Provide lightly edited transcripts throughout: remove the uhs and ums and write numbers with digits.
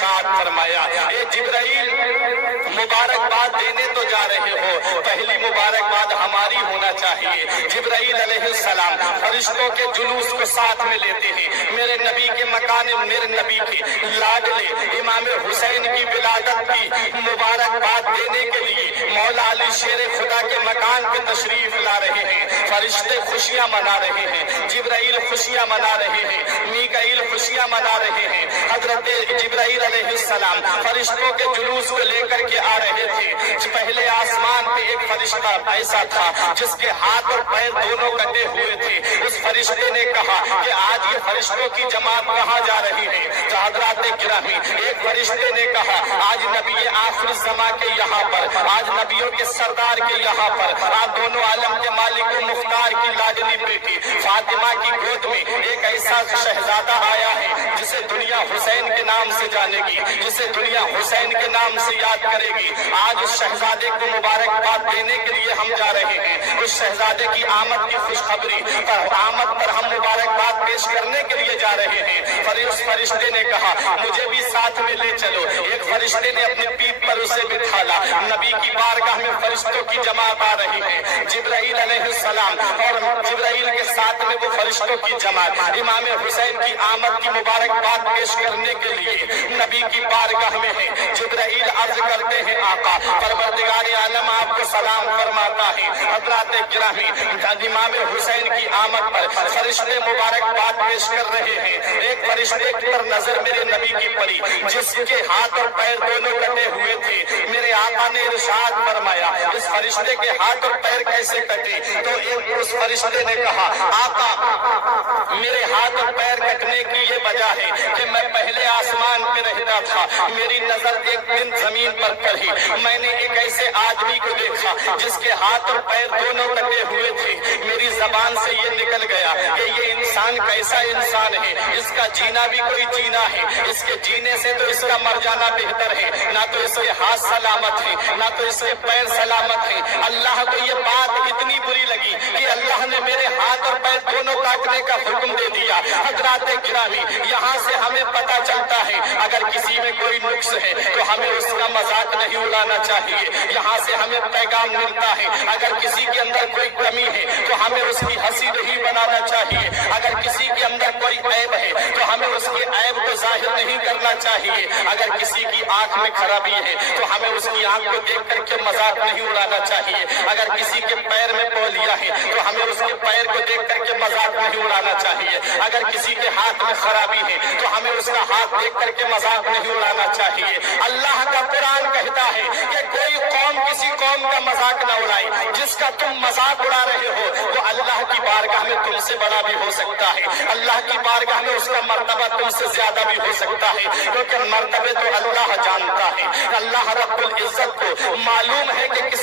ارشاد فرمایا، اے جبرائیل مبارکباد دینے تو جا رہے ہو، پہلی مبارکباد ہماری ہونا چاہیے۔ جبرائیل علیہ السلام فرشتوں کے جلوس کو ساتھ میں لیتے ہیں، میرے نبی کے مکان، میرے نبی کی لاڈلے امام حسین کی ولادت کی مبارکباد دینے کے لیے مولا علی شیر خدا کے مکان پہ تشریف لا رہے ہیں۔ فرشتے خوشیاں منا رہے ہیں، جبرائیل خوشیاں منا رہے ہیں، میکائیل خوشیاں منا رہے ہیں۔ حضرت جبرائیل علیہ السلام فرشتوں کے جلوس کو لے کر کے آ رہے تھے۔ پہلے آسمان پہ ایک فرشتہ ایسا تھا جس کے ہاتھ اور پیر دونوں کٹے ہوئے تھے۔ اس فرشتے نے کہا کہ آج یہ فرشتوں کی جماعت کہاں جا رہی ہے؟ تو حضرات گرامی، ایک فرشتے نے کہا آج نبی آخر الزماں کے یہاں پر، آج نبیوں کے سردار کے یہاں پر، آج دونوں عالم کے مالک و مختار کی لاڈلی بیٹی فاطمہ کی گود میں ایک ایسا شہزادہ آیا ہے جسے دنیا حسین کے نام سے جانے گی، جسے دنیا حسین کے نام سے یاد کرے گی۔ آج اس شہزادے کو مبارکباد دینے کے لیے ہم جا رہے ہیں۔ اس شہزادے کی آمد کی خوشخبری پر، آمد پر ہم مبارکباد پیش کرنے کے لیے جا رہے ہیں۔ اس فرشتے نے کہا مجھے بھی ساتھ میں لے چلو۔ ایک فرشتے نے اپنی پیٹھ پر اسے بٹھالا۔ نبی کی بارگاہ میں فرشتوں کی جماعت آ رہی ہے، جبرائیل علیہ السلام اور جبرائیل کے ساتھ میں وہ فرشتوں کی جماعت امام حسین کی آمد کی مبارکباد پیش کرنے کے لیے نبی کی بارگاہ میں ہے۔ جبرائیل عرض کرتے ہیں آقا پروردگار عالم آپ کو سلام فرماتا ہے۔ حضرات گرامی، امام حسین کی آمد پر فرشتے مبارکباد پیش کر رہے ہیں۔ ایک فرشتے پر نظر میرے نبی کی پڑی جس کے ہاتھ اور پیر دونوں کٹے ہوئے تھے۔ میرے آقا نے ارشاد فرمایا اس فرشتے کے ہاتھ اور پیر کیسے کٹے؟ تو اس فرشتے نے کہا آقا میرے ہاتھ اور پیر کٹنے کی یہ وجہ ہے کہ میں پہلے آسمان پہ رہتا تھا، میری نظر ایک دن زمین پر پڑی، میں نے ایک ایسے آدمی کو دیکھا جس کے ہاتھ اور پیر دونوں کٹے ہوئے تھے۔ میری زبان سے یہ نکل گیا کہ یہ انسان کیسا انسان ہے، اس کا جینا بھی کوئی جینا ہے، اس کے جینے سے تو اس کا مر جانا بہتر ہے۔ نہ تو اس کے ہاتھ سلامت ہیں، نہ تو اس کے پیر سلامت ہیں۔ اللہ کو یہ بات اتنی بری لگی کہ اللہ نے میرے ہاتھ اور پیر دونوں کاٹنے کا حکم دے دیا۔ حضرات گرامی، یہاں سے ہمیں پتہ چلتا ہے اگر کسی میں کوئی نقص ہے تو ہمیں اس کا مذاق نہیں اڑانا چاہیے۔ یہاں سے ہمیں پیغام ملتا ہے اگر کسی کے اندر کوئی کمی ہے تو ہمیں اس کی ہنسی نہیں بنانا چاہیے۔ اگر کسی کے اندر کوئی عیب ہے تو ہمیں اس کے عیب کو ظاہر نہیں کرنا چاہیے۔ اگر کسی کی آنکھ میں خرابی ہے تو ہمیں اس کی آنکھ کو دیکھ کر کے مذاق نہیں اڑانا چاہیے۔ اگر کسی کے پیر میں پولیا ہے تو ہمیں اس کے پیر کو دیکھ کر کے مذاق نہیں اڑانا چاہیے۔ اگر کسی کے ہاتھ میں خرابی ہے تو ہمیں اس کا ہاتھ دیکھ کر کے مذاق نہیں اڑانا چاہیے۔ اللہ کا قرآن کہتا ہے کہ کوئی قوم کسی قوم کا مذاق نہ اڑائے، جس کا تم مذاق اڑا رہے ہو وہ اللہ کی بارگاہ میں تم سے بڑا بھی ہو سکتا ہے، اللہ کی بارگاہ میں اس کا مرتبہ تم سے زیادہ بھی ہو سکتا ہے، کیونکہ مرتبے تو اللہ جانتا ہے۔ اللہ رب العزت کو معلوم ہے کہ کس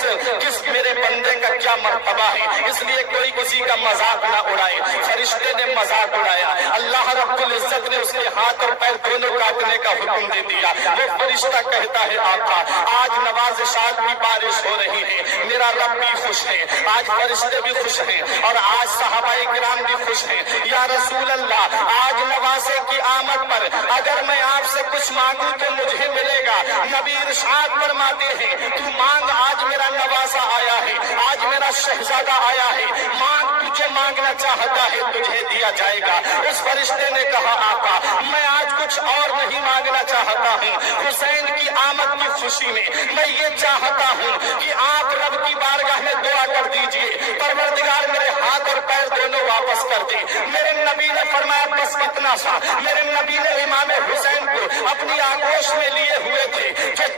میرے بندے کا کیا مرتبہ ہے، اس لیے کوئی کسی کا مذاق نہ اڑائے۔ فرشتے نے مذاق اڑایا، اللہ رب العزت نے اس کے ہاتھ اور پیر دونوں کاٹنے کا حکم دے دیا۔ وہ فرشتہ کہتا ہے آقا آج نوازشات کی بارش ہو رہی ہے، میرا رب بھی خوش ہے، آج فرشتے بھی خوش ہیں اور آج صحابہ کرام بھی خوش ہیں۔ یا رسول اللہ آج نوازے کی آمد پر اگر میں آپ سے کچھ مانگوں تو مجھے ملے گا۔ نبی ارشاد فرماتے ہیں تو مانگ، آج میرا نوازا آیا ہے، آج میرا شہزادہ آیا ہے، مانگ، تجھے مانگنا چاہتا ہے تجھے دیا جائے گا۔ اس فرشتے نے کہا آقا میں آج کچھ اور نہیں مانگنا چاہتا ہوں، حسین کی آمد کی خوشی میں یہ چاہتا ہوں کہ آپ رب کی بارگاہ میں دعا کر دیجئے پروردگار میرے ہاتھ اور پیر دونوں واپس کر دے۔ میرے نبی نے فرمایا بس اتنا سا۔ میرے نبی نے امام حسین کو اپنی آغوش میں لیے ہوئے تھے،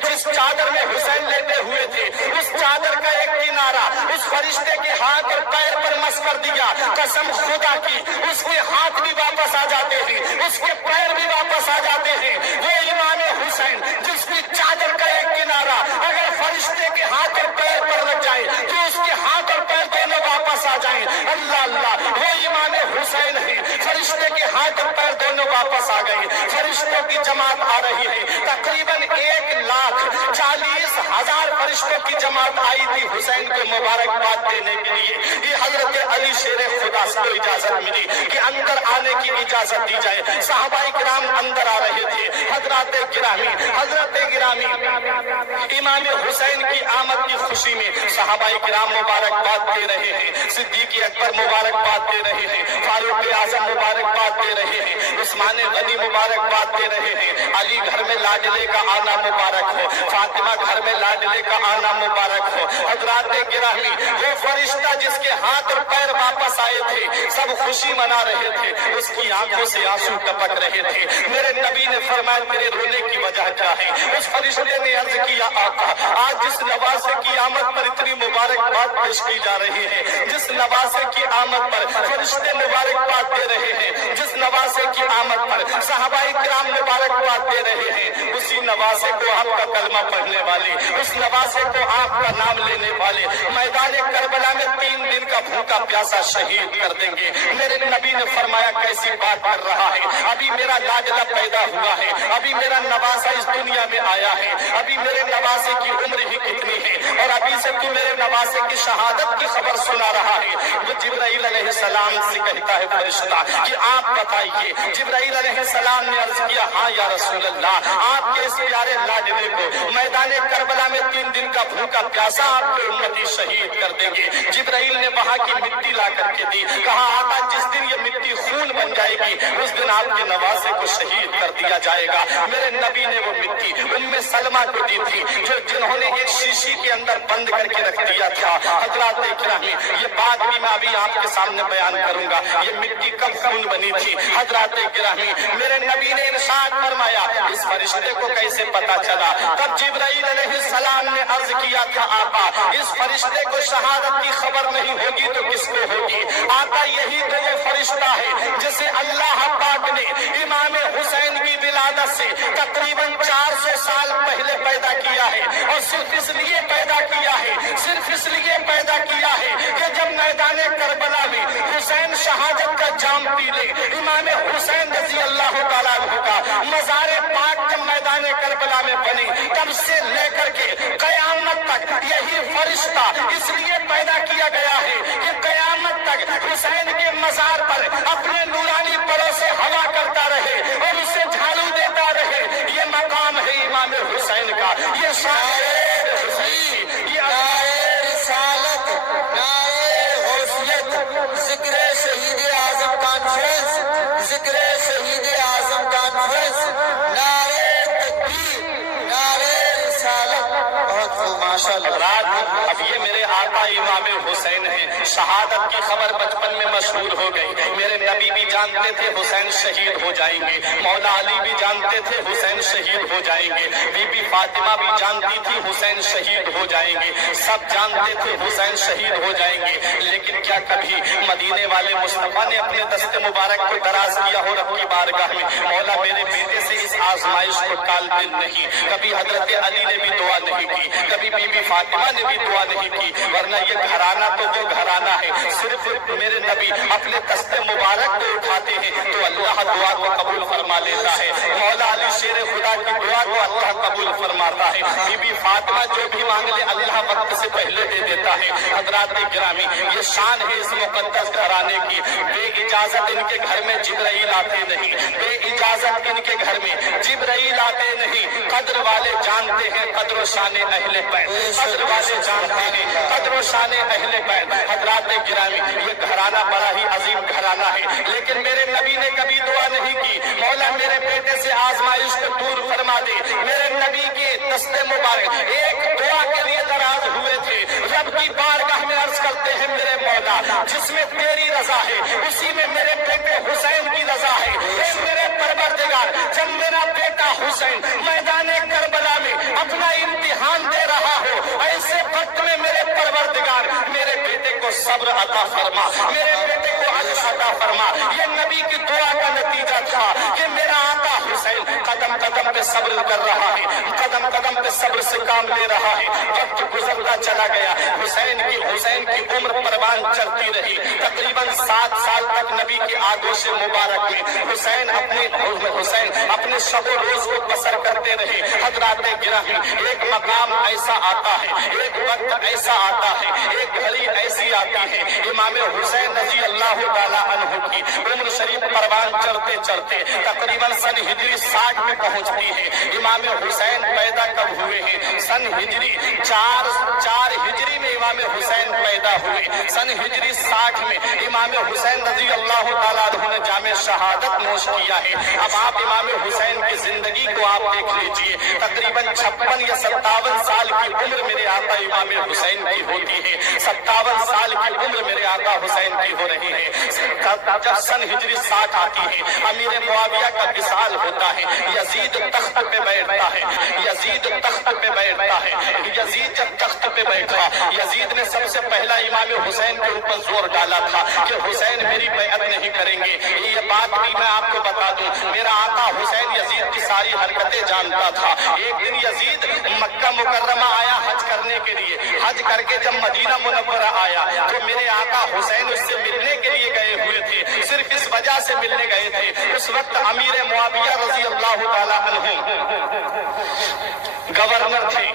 جس چادر میں حسین لیتے ہوئے تھے اس چادر کا ایک کنارہ اس فرشتے کے ہاتھ اور پیر پر مس کر دیا۔ قسم خدا کی اس کے ہاتھ بھی واپس آ جاتے ہیں، اس کے پیر بھی واپس آ جاتے ہیں۔ وہ امام حسین جس کی چادر کا ایک کنارہ اگر فرشتے کے ہاتھ اور پیر پر لگ جائے تو اس کے ہاتھ اور پیر دونوں واپس آ جائیں۔ اللہ اللہ، وہ امام حسین ہے، فرشتے کے ہاتھ اور پیر دونوں واپس آ گئے۔ فرشتوں کی جماعت آ رہی ہے، تقریباً 1,40,000 فرشتوں کی جماعت آئی تھی حسین کو مبارکباد دینے کے لیے۔ یہ حضرت علی شیر خدا سے کو اجازت ملی کہ اندر آنے کی اجازت دی جائے۔ صحابہ کرام اندر آ رہے تھے، حضرات گرامی امام حسین کی آمد کی خوشی میں صحابہ کرام مبارکباد دے رہے ہیں، صدیق اکبر مبارکباد دے رہے ہیں، فاروق اعظم مبارکباد دے رہے ہیں، عثمان غنی مبارکباد دے رہے ہیں، علی گھر میں لاڈلے کا آنا مبارک ہو، فاطمہ گھر میں لاڈلے کا آنا مبارک ہو۔ حضرات گرامی وہ فرشتہ جس کے ہاتھ اور پیر واپس آئے تھے، سب خوشی منا رہے تھے، اس کی آنکھوں سے آنسو ٹپک رہے تھے۔ میرے نبی نے فرمایا تیرے رونے کی وجہ کیا ہے؟ اس فرشتے نے عرض کیا آقا آج جس نواسے کی آمد پر اتنی مبارکباد پیش کی جا رہی ہے، جس نواسے کی آمد پر فرشتے مبارکباد دے رہے ہیں، جس نواسے کی آمد پر صحابہ کرام مبارکباد دے رہے ہیں، اسی نواسے کو آپ کا کلمہ پڑھنے والے، اس نواسے کو آپ کا نام لینے والے میدان کربلا میں 3 دن کا بھوکا پیاسا شہید کر دیں گے۔ میرے نبی نے فرمایا کیسی بات کر رہا ہے؟ ابھی میرا لاڈلا پیدا ہوا ہے، ابھی میرا نواسا اس دنیا میں آیا ہے، ابھی میرے نواسے کی عمر ہی کتنی ہے اور ابھی سے تو میرے نواسے کی شہادت کی خبر سنا رہا ہے۔ وہ جبرائیل علیہ السلام سے کہتا ہے فرشتہ کہ آپ بتائیے۔ جبرائیل علیہ السلام نے عرض کیا ہاں یا رسول اللہ، آپ کے اس پیارے لاڈلے کو میدان کربلا میں 3 دن کا بھوکا پیاسا آپ کے امتی شہید کر دیں گے۔ جبرائیل نے وہاں کی مٹی لا کر کے دی، کہا آقا جس دن یہ مٹی خون بن جائے گی اس دن آپ کے نواسے کو شہید کر دیا جائے گا۔ میرے نبی نے وہ مٹی ام سلمہ کو دی تھی جنہوں نے ایک شیشی کے اندر بند کر کے رکھ دیا تھا۔ حضرات گرامی یہ بات بھی میں ابھی آپ کے سامنے بیان کروں گا، یہ مٹی کب خون بنی تھی۔ حضرات گرامی میرے نبی نے ارشاد فرمایا اس فرشتے کو کیسے پتا چلا؟ تب جبرائیل علیہ السلام نے عرض کیا تھا آقا اس فرشتے کو شہادت کی خبر نہیں ہوگی تو کس کو ہوگی؟ آقا یہی تو وہ فرشتہ ہے جسے اللہ پاک نے امام حسین کی ولادت سے تقریباً 400 سال پہلے پیدا کیا ہے، اور صرف اس لیے پیدا کیا ہے کہ جب میدان کربلا میں حسین شہادت کا جام پی لے، امام حسین رضی اللہ تعالیٰ عنہ کا مزار پاک جب میدان کربلا میں بنے تب سے لے کر کے قیامت تک یہی فرشتہ اس لیے پیدا کیا گیا ہے کہ قیامت تک حسین کے مزار پر اپنے نورانی پروں سے ہوا کرتا رہے اور اسے جھاڑو دیتا رہے۔ یہ مقام ہے امام حسین کا، یہ شان ہے حسین، یہ رسالت، حیثیت، ذکر شہید اعظم کانفرنس، ذکر شہید اعظم کانفرنس، نعرہ تکبیر، نعرہ رسالت۔ بہت خوب ماشاءاللہ۔ اب یہ میرے آقا امام حسین ہیں، شہادت کی خبر بچپن میں مشہور ہو گئی۔ میرے نبی بھی جانتے تھے حسین شہید ہو جائیں گے، مولا علی بھی جانتے تھے حسین شہید ہو جائیں گے، بی بی فاطمہ بھی جانتی تھی حسین شہید ہو جائیں گے، سب جانتے تھے حسین شہید ہو جائیں گے۔ لیکن کیا کبھی مدینے والے مصطفیٰ نے اپنے دست مبارک کو دراز کیا ہو رب کی بارگاہ میں مولا میرے بیٹے سے اس آزمائش کو ٹال دے نہیں؟ کبھی حضرت علی نے بھی دعا نہیں کی، کبھی بی بی فاطمہ نے بھی دعا نہیں کی، ورنہ یہ گھرانہ تو وہ گھرانہ ہے صرف میرے نبی اپنے دست مبارک کو اٹھاتے ہیں تو اللہ دعا کو قبول فرما لیتا ہے۔ مولا علی شیر خدا کی دعا کو اللہ قبول فرماتا ہے، بی بی فاطمہ جو بھی مانگ لے اللہ وقت سے پہلے دے دیتا ہے۔ حضرات گرامی یہ شان ہے اس مقدس گھرانے کی، بے اجازت ان کے گھر میں جبرائیل آتے نہیں، بے اجازت ان کے گھر میں جبرائیل آتے نہیں۔ قدر والے جانتے ہیں قدر و شان اہل بیت، قدر والے جانتے ہیں قدر و شان اہل بیت۔ حضرات گرامی یہ گھرانہ بڑا ہی عظیم گھرانہ ہے، لیکن میرے نبی نے کبھی دعا نہیں کی مولا میرے بیٹے سے آزمائش کو دور فرما دے۔ میرے نبی کے دست مبارک ایک دعا کے لیے دراز ہوئے تھے، رب کی بارگاہ میں عرض کرتے ہیں میرے مولا جس میں تیری رضا ہے اسی میں میرے بیٹے حسین کی رضا ہے۔ اے میرے پروردگار جب میرا بیٹا حسین میدان کربلا میں اپنا امتحان دے رہا ہو ایسے وقت میں میرے پروردگار میرے بیٹے کو صبر عطا فرما، میرے بیٹے کو اجر عطا فرما۔ یہ نبی کی دعا کا نتیجہ تھا کہ میرا آقا حسین قدم قدم پہ صبر کر رہا ہے، قدم قدم پہ صبر سے کام لے رہا ہے۔ وقت گزرتا چلا گیا، حسین کی عمر پروان چلتی رہی، تقریباً 7 سال تک نبی کے آغوش مبارک میں حسین اپنے شب و روز کو بسر کرتے رہے۔ حضرات گرامی ایک مقام ایسا آتا ہے، ایک وقت ایسا آتا ہے، ایک گھڑی ایسی آتی ہے امام حسین رضی اللہ تعالیٰ عنہ کی عمر شریف پروان چڑھتے چڑھتے تقریباً سن ہجری 60 में पहुंचती है। इमाम हुसैन पैदा कब हुए हैं? सन हिजरी 4 हिजरी में इमाम हुसैन पैदा हुए। सन हिजरी 60 में इमाम हुसैन रजी अल्लाह ताला अन्हु ने जामे शहादत नोश किया है। अब आप इमाम हुसैन की जिंदगी को आप देख लीजिए, तकरीबन 56 या 57 साल की उम्र मेरे आका इमाम हुसैन की होती है। 57 साल की उम्र मेरे आका हुसैन की हो रही है। जब सन हिजरी 60 आती है, अमीर मुआविया का विसाल होता है, यजीद तख्त पे बैठता है। यजीद तख्त पे बैठता है। यजीद जब तख्त पे बैठा, यजीद ने सबसे पहला इमाम हुसैन के ऊपर जोर डाला था कि हुसैन मेरी बैअत नहीं करेंगे। ये बात भी मैं आपको बता दूं, मेरा आका हुसैन यजीद की सारी हरकतें जानता था। एक दिन यजीद मक्का मुकर्रमा आया हज करने के लिए। हज करके जब मदीना मुनव्वरा आया तो मेरे आका हुसैन उससे मिलने के लिए गए हुए थे, सिर्फ इस वजह से मिलने गए थे। उस वक्त अमीर मुआविया रजी अल्लाह ताला अन्हु गवर्नर थे।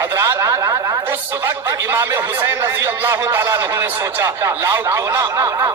हजरात, उस वक्त इमाम हुसैन रजी अल्लाह ताला अन्हु ने सोचा, लाओ क्यों ना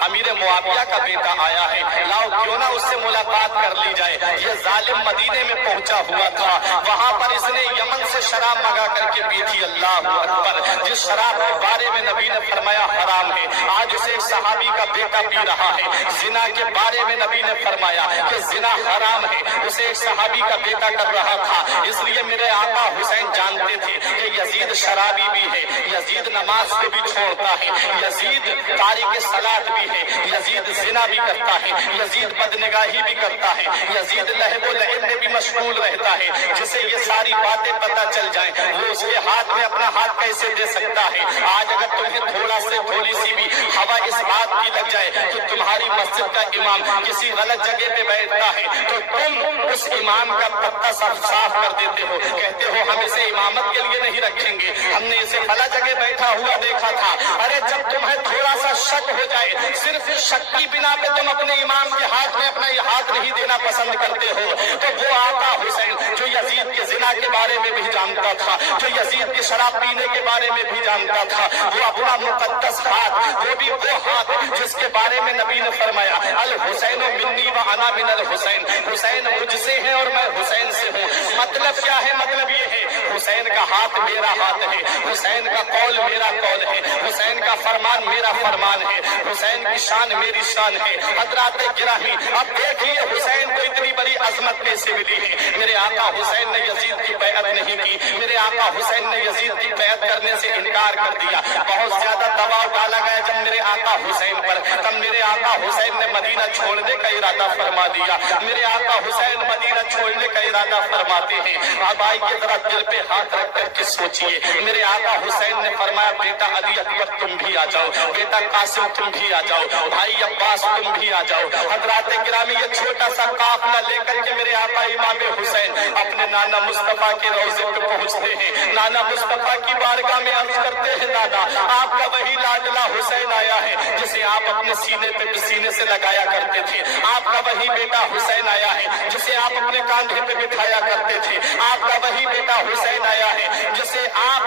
अमीर मुआविया का बेटा आया है, लाओ क्यों ना उससे मुलाकात कर ली जाए। ये जालिम मदीने में पहुंचा हुआ था, वहां पर इसने यमन से शराब मंगा करके पी थी। अल्लाह अकबर। जिस शराब के बारे में नबी ने फरमाया हराम है, आज उसे एक सहाबी का बेटा पी रहा है। जिना के बारे में नबी ने फरमाया कि जिना हराम है, उसे एक सहाबी का बेटा कर रहा था। इसलिए मेरे आका हुसैन जानते थे कि यजीद शराबी भी है, यजीद नमाज को भी छोड़ता है, यजीद तारिक सलात भी है, यजीद जिना भी करता है, यजीद बदनिगाही भी करता है, यजीद लहब व लइब में भी मशगूल रहता है। जिसे ये सारी बातें पता चल जाएं, वो उसके हाथ में अपना हाथ कैसे दे सकता है। आज अगर तुम्हें थोड़ी सी भी हवा इस बात की लग जाए कि तुम्हारी मस्जिद का इमाम किसी गलत जगह पे बैठता है, तो तुम उस इमाम का पत्ता साफ कर देते हो, कहते हो हम इसे इमामत के लिए नहीं रखेंगे, हमने इसे फला जगह बैठा हुआ देखा था। अरे जब तुम्हें थोड़ा सा शक हो जाए, सिर्फ शक की बिना पे तुम अपने इमाम के हाथ में अपना ये हाथ नहीं देना पसंद करते हो, तो वो आका हुसैन जो यजीद के जिना के बारे में भी जानता था, जो यजीद के शराब पीने के बारे में भी जानता था, वो अपना मुकद्दस हाथ, वो भी वो हाथ जिसके बारे में नबी ने फरमाया अल हुसैन मिन्नी व अना मिनल हुसैन, हुसैन मुझसे है और मैं हुसैन से हूँ। मतलब क्या है? मतलब ये है हुसैन का हाथ मेरा हाथ है, हुसैन का कौल मेरा कौल है, हुसैन का फरमान मेरा फरमान है, हुसैन की शान मेरी शान है। हजरात गिरामी, अब देखिए हुसैन को इतनी बड़ी अजमत कैसे मिली है। मेरे आका हुसैन ने यजीद की बैअत नहीं की, मेरे आका हुसैन ने यजीद की बैअत करने से इनकार कर दिया। बहुत ज्यादा दबाव डाला गया जब मेरे आका हुसैन पर, तब मेरे आका हुसैन ने मदीना छोड़ने का इरादा फरमा दिया। मेरे आका हुसैन मदीना छोड़ने का इरादा फरमाते हैं। अब आइए जरा दिल पे हाथ रख करके सोचिए, मेरे आका हुसैन ने फरमाया बेटा अली अकबर तुम भी आ जाओ, बेटा कासिम तुम भी आ जाओ, भाई अब्बास तुम भी आ जाओ। हजरात गिरामी, ये छोटा सा काफिला लेकर के मेरे आका इमाम हुसैन अपने नाना मुस्तफा के रोज़े पे पहुंचते हैं। नाना मुस्तफा की बारगाह में अर्ज करते हैं, नाना आपका वही लाडला हुसैन आया है जिसे आप अपने सीने पे सीने से लगाया करते थे। आपका वही बेटा हुसैन आया है जिसे आप अपने कांधे पे बिठाया करते थे। आपका वही बेटा हुसैन आया है जिसे आप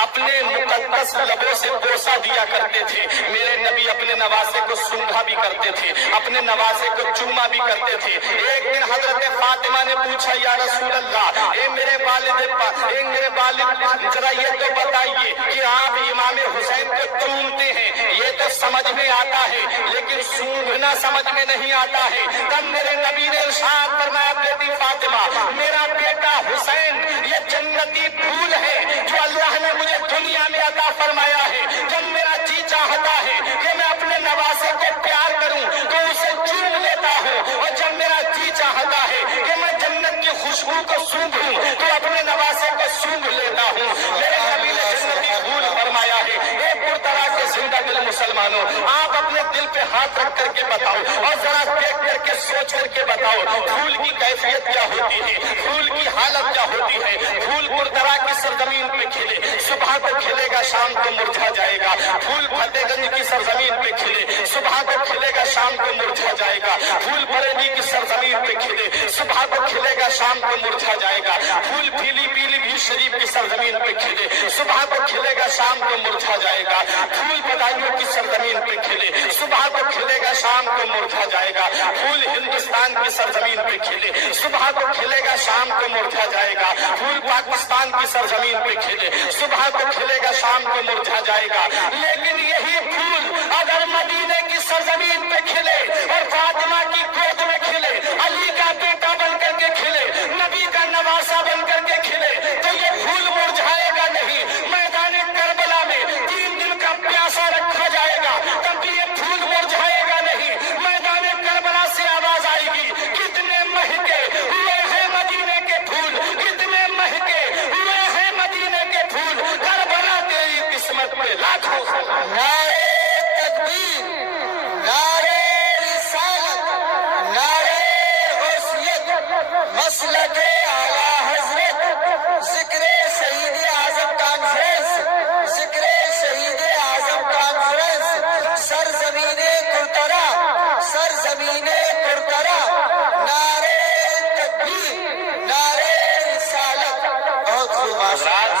अपने मुकद्दस लबों से बोसा दिया करते थे। मेरे नबी अपने नवासे को सूंघा भी करते थे, अपने नवासे को चूमा भी करते थे। एक दिन हजरत फातिमा ने पूछा, या रसूल अल्लाह, ए मेरे वालिद, जरा ये तो बताइए कि आप इमाम हुसैन को चूमते हैं, ये तो समझ में आता है, लेकिन सूंघना समझ में नहीं आता है। तब मेरे नबी ने इरशाद फरमाया, बेटी फातिमा, मेरा बेटा हुसैन ये जन्नती फूल है जो अल्लाह ने मुझे दुनिया में अता फरमाया है। जब मेरा जी चाहता है कि मैं अपने नवासे को प्यार करूं तो उसे चूम लेता हूं, और जब मेरा जी चाहता है कि मैं जन्नत की खुशबू को सूंघूं तो अपने नवासे को सूंघ लेता हूं। मेरे नबी ने जन्नती फूल फरमाया है। एक पुरतरा के जिंदा दिल मुसलमानों, आप अपने दिल पे हाथ रख करके बताओ और जरा देख करके सोच करके बताओ, फूल की कैफियत क्या होती है, फूल की हालत क्या होती है। फूल पुरतरा की सरजमीन पे खिले, सुबह को खिलेगा, शाम को मुरझा जाएगा। फूल फतेहगंज की सरजमीन पे खिले, सुबह को खिलेगा, शाम को मुरझा जाएगा। फूल बरेली की सरजमीन पे खिले, सुबह को खिलेगा, शाम शाम को मुरझा जाएगा। फूल पीली पीली भी शरीफ की सरजमीन पे खिले, सुबह को खिलेगा शाम को मुरझा जाएगा। फूल बदायूं की सरजमीन पे खिले, सुबह को खिलेगा शाम को मुरझा जाएगा। फूल हिंदुस्तान की सरजमीन पे खिले, सुबह को खिलेगा शाम को मुरझा जाएगा। फूल पाकिस्तान की सरजमीन पे खिले, सुबह को खिलेगा शाम को मुरझा जाएगा। लेकिन यही फूल अगर मदीने की सरजमीन पे खिले और फातिमा की गोद में खिले, अली का बेटा बन करके खिले, नबी का नवासा बन करके खिले, तो ये फूल मुरझाएगा नहीं। मैदान करबला में 3 दिन का प्यासा रखा जाएगा, तब भी ये फूल मुरझाएगा नहीं। मैदान करबला से आवाज आएगी, कितने महके हुए हैं मदीने के फूल, कितने महके हुए हैं मदीने के फूल। करबला तेरी किस्मत में लाखों नारे तकबीर, नारे रिसालत, नारे गौसियत, मसलके आला हजरत, जिक्र शहीद आजम कॉन्फ्रेंस, जिक्र शहीद आजम कॉन्फ्रेंस, सरजमीने कुरतरा, सरजमीने कुरतरा, नारे तकबीर, नारे रिसालत। बहुत खूब माशाअल्लाह।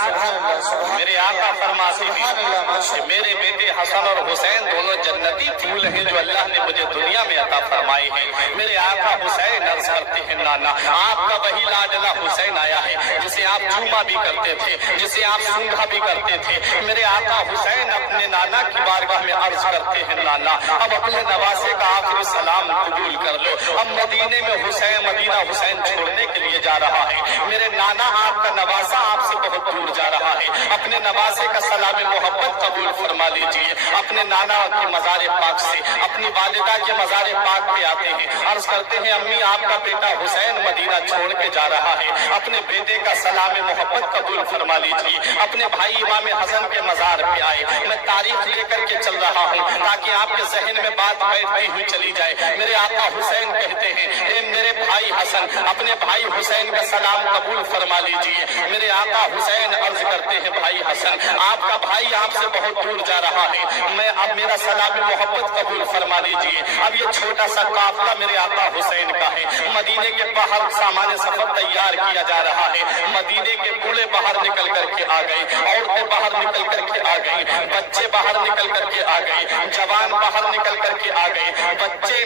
मेरे आका फरमाते हैं कि मेरे बेटे हसन और हुसैन दोनों जन्नती फूल हैं जो अल्लाह ने मुझे दुनिया में अता फरमाए हैं। मेरे आका हुसैन अर्ज करते हैं, नाना आपका वही लाडला हुसैन आया है जिसे आप चूमा भी करते थे, जिसे आप सूंघा भी करते थे। मेरे आका हुसैन अपने नाना की बारगाह में अर्ज करते हैं, नाना अब अपने नवासे का आखिरी सलाम कबूल कर लो। अब मदीने में हुसैन, मदीना हुसैन छोड़ने के लिए जा रहा है। मेरे नाना आपका नवासा आपसे बहुत दूर जा रहा है, अपने नवासे का सलाम मोहब्बत कबूल फरमा लीजिए। अपने नाना के मज़ार पाक से अपनी वालिदा के मज़ार पाक पे आते हैं, अर्ज करते हैं, अम्मी आपका बेटा हुसैन मदीना छोड़ के जा रहा है, अपने बेटे का सलाम मोहब्बत कबूल फरमा लीजिए। अपने भाई इमाम हसन के मज़ार पे आए, मैं तारीख लेकर के चल रहा हूँ ताकि आपके जहन में बात बैठती हुई चली जाए। मेरे आका हुसैन कहते हैं, ए मेरे भाई हसन, अपने भाई हुसैन का सलाम कबूल फरमा लीजिए। मेरे आका हुसैन अर्ज करते हैं, भाई हसन आपका भाई आपसे बहुत दूर जा रहा है, मैं अब मेरा सलाम मोहब्बत कबूल फरमा लीजिए। अब ये छोटा सा काफिला मेरे आका हुसैन का है, मदीने के बाहर सामान्य सफर तैयार किया जा रहा है। मदीने के बूढ़े बाहर निकल करके आ गए, औरतें बाहर निकल करके आ गई, बच्चे बाहर निकल करके आ गए, जवान बाहर निकल करके आ गए। बच्चे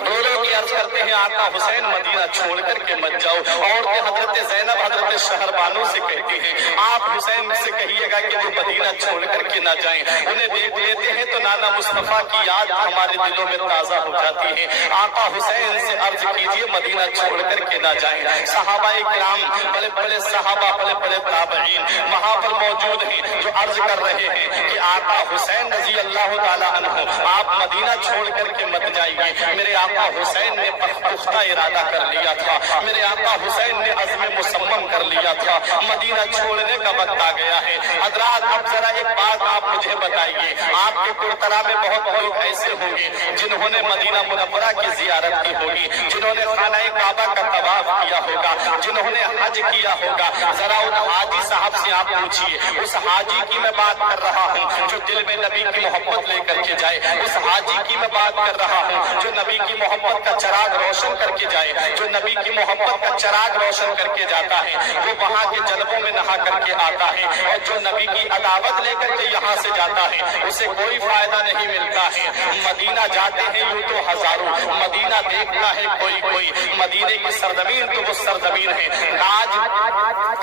दोनों की अर्ज करते हैं, आका हुसैन मदीना छोड़ करके मत जाओ। औरतें हजरत ज़ैनब, हजरत शहरबानो से कहती हैं, आप हुसैन से कहिएगा कि वो मदीना छोड़ करके ना जाएं। उन्हें देख लेते हैं तो नाना मुस्तफा की याद हमारे दिलों में ताजा हो जाती है। आका हुसैन से अर्ज कीजिए मदीना छोड़ करके ना जाएं। सहाबाए किराम, बड़े बड़े सहाबा, बड़े बड़े ताबईन वहां पर मौजूद हैं जो अर्ज कर रहे हैं कि आका हुसैन रजी अल्लाह ताला अन्हु आप मदीना छोड़ करके मत जाइए। मेरे आका हुसैन ने पुख्ता इरादा कर लिया था, मेरे आका हुसैन ने अज़्म मुसम्मम कर लिया था, मदीना छोड़ने का वक्त आ गया है। हजरात अब जरा एक बात आप मुझे बताइए, आपके कुरतरा में बहुत लोग ऐसे होंगे जिन्होंने मदीना मुनव्वरा की जियारत की होगी, जिन्होंने खाना काबा का तवाफ किया होगा, जिन्होंने हज किया होगा। जरा उन हाजी साहब से आप पूछिए, उस हाजी की मैं बात कर रहा हूँ जो दिल में नबी की मोहब्बत लेकर के जाए, उस हाजी की मैं बात कर रहा हूँ जो नबी की मोहब्बत का चराग रोशन करके जाए, जो नबी की मोहब्बत का चराग रोशन करके जाता है, वो वहाँ के जलवों में नहा करके आता है। और जो नबी की अदावत लेकर के यहाँ से जाता है उसे कोई फायदा नहीं मिलता है। मदीना जाते हैं यूं तो हजारों, मदीना देखता है कोई कोई। मदीने की सरजमीन तो वो सरजमीन है। आज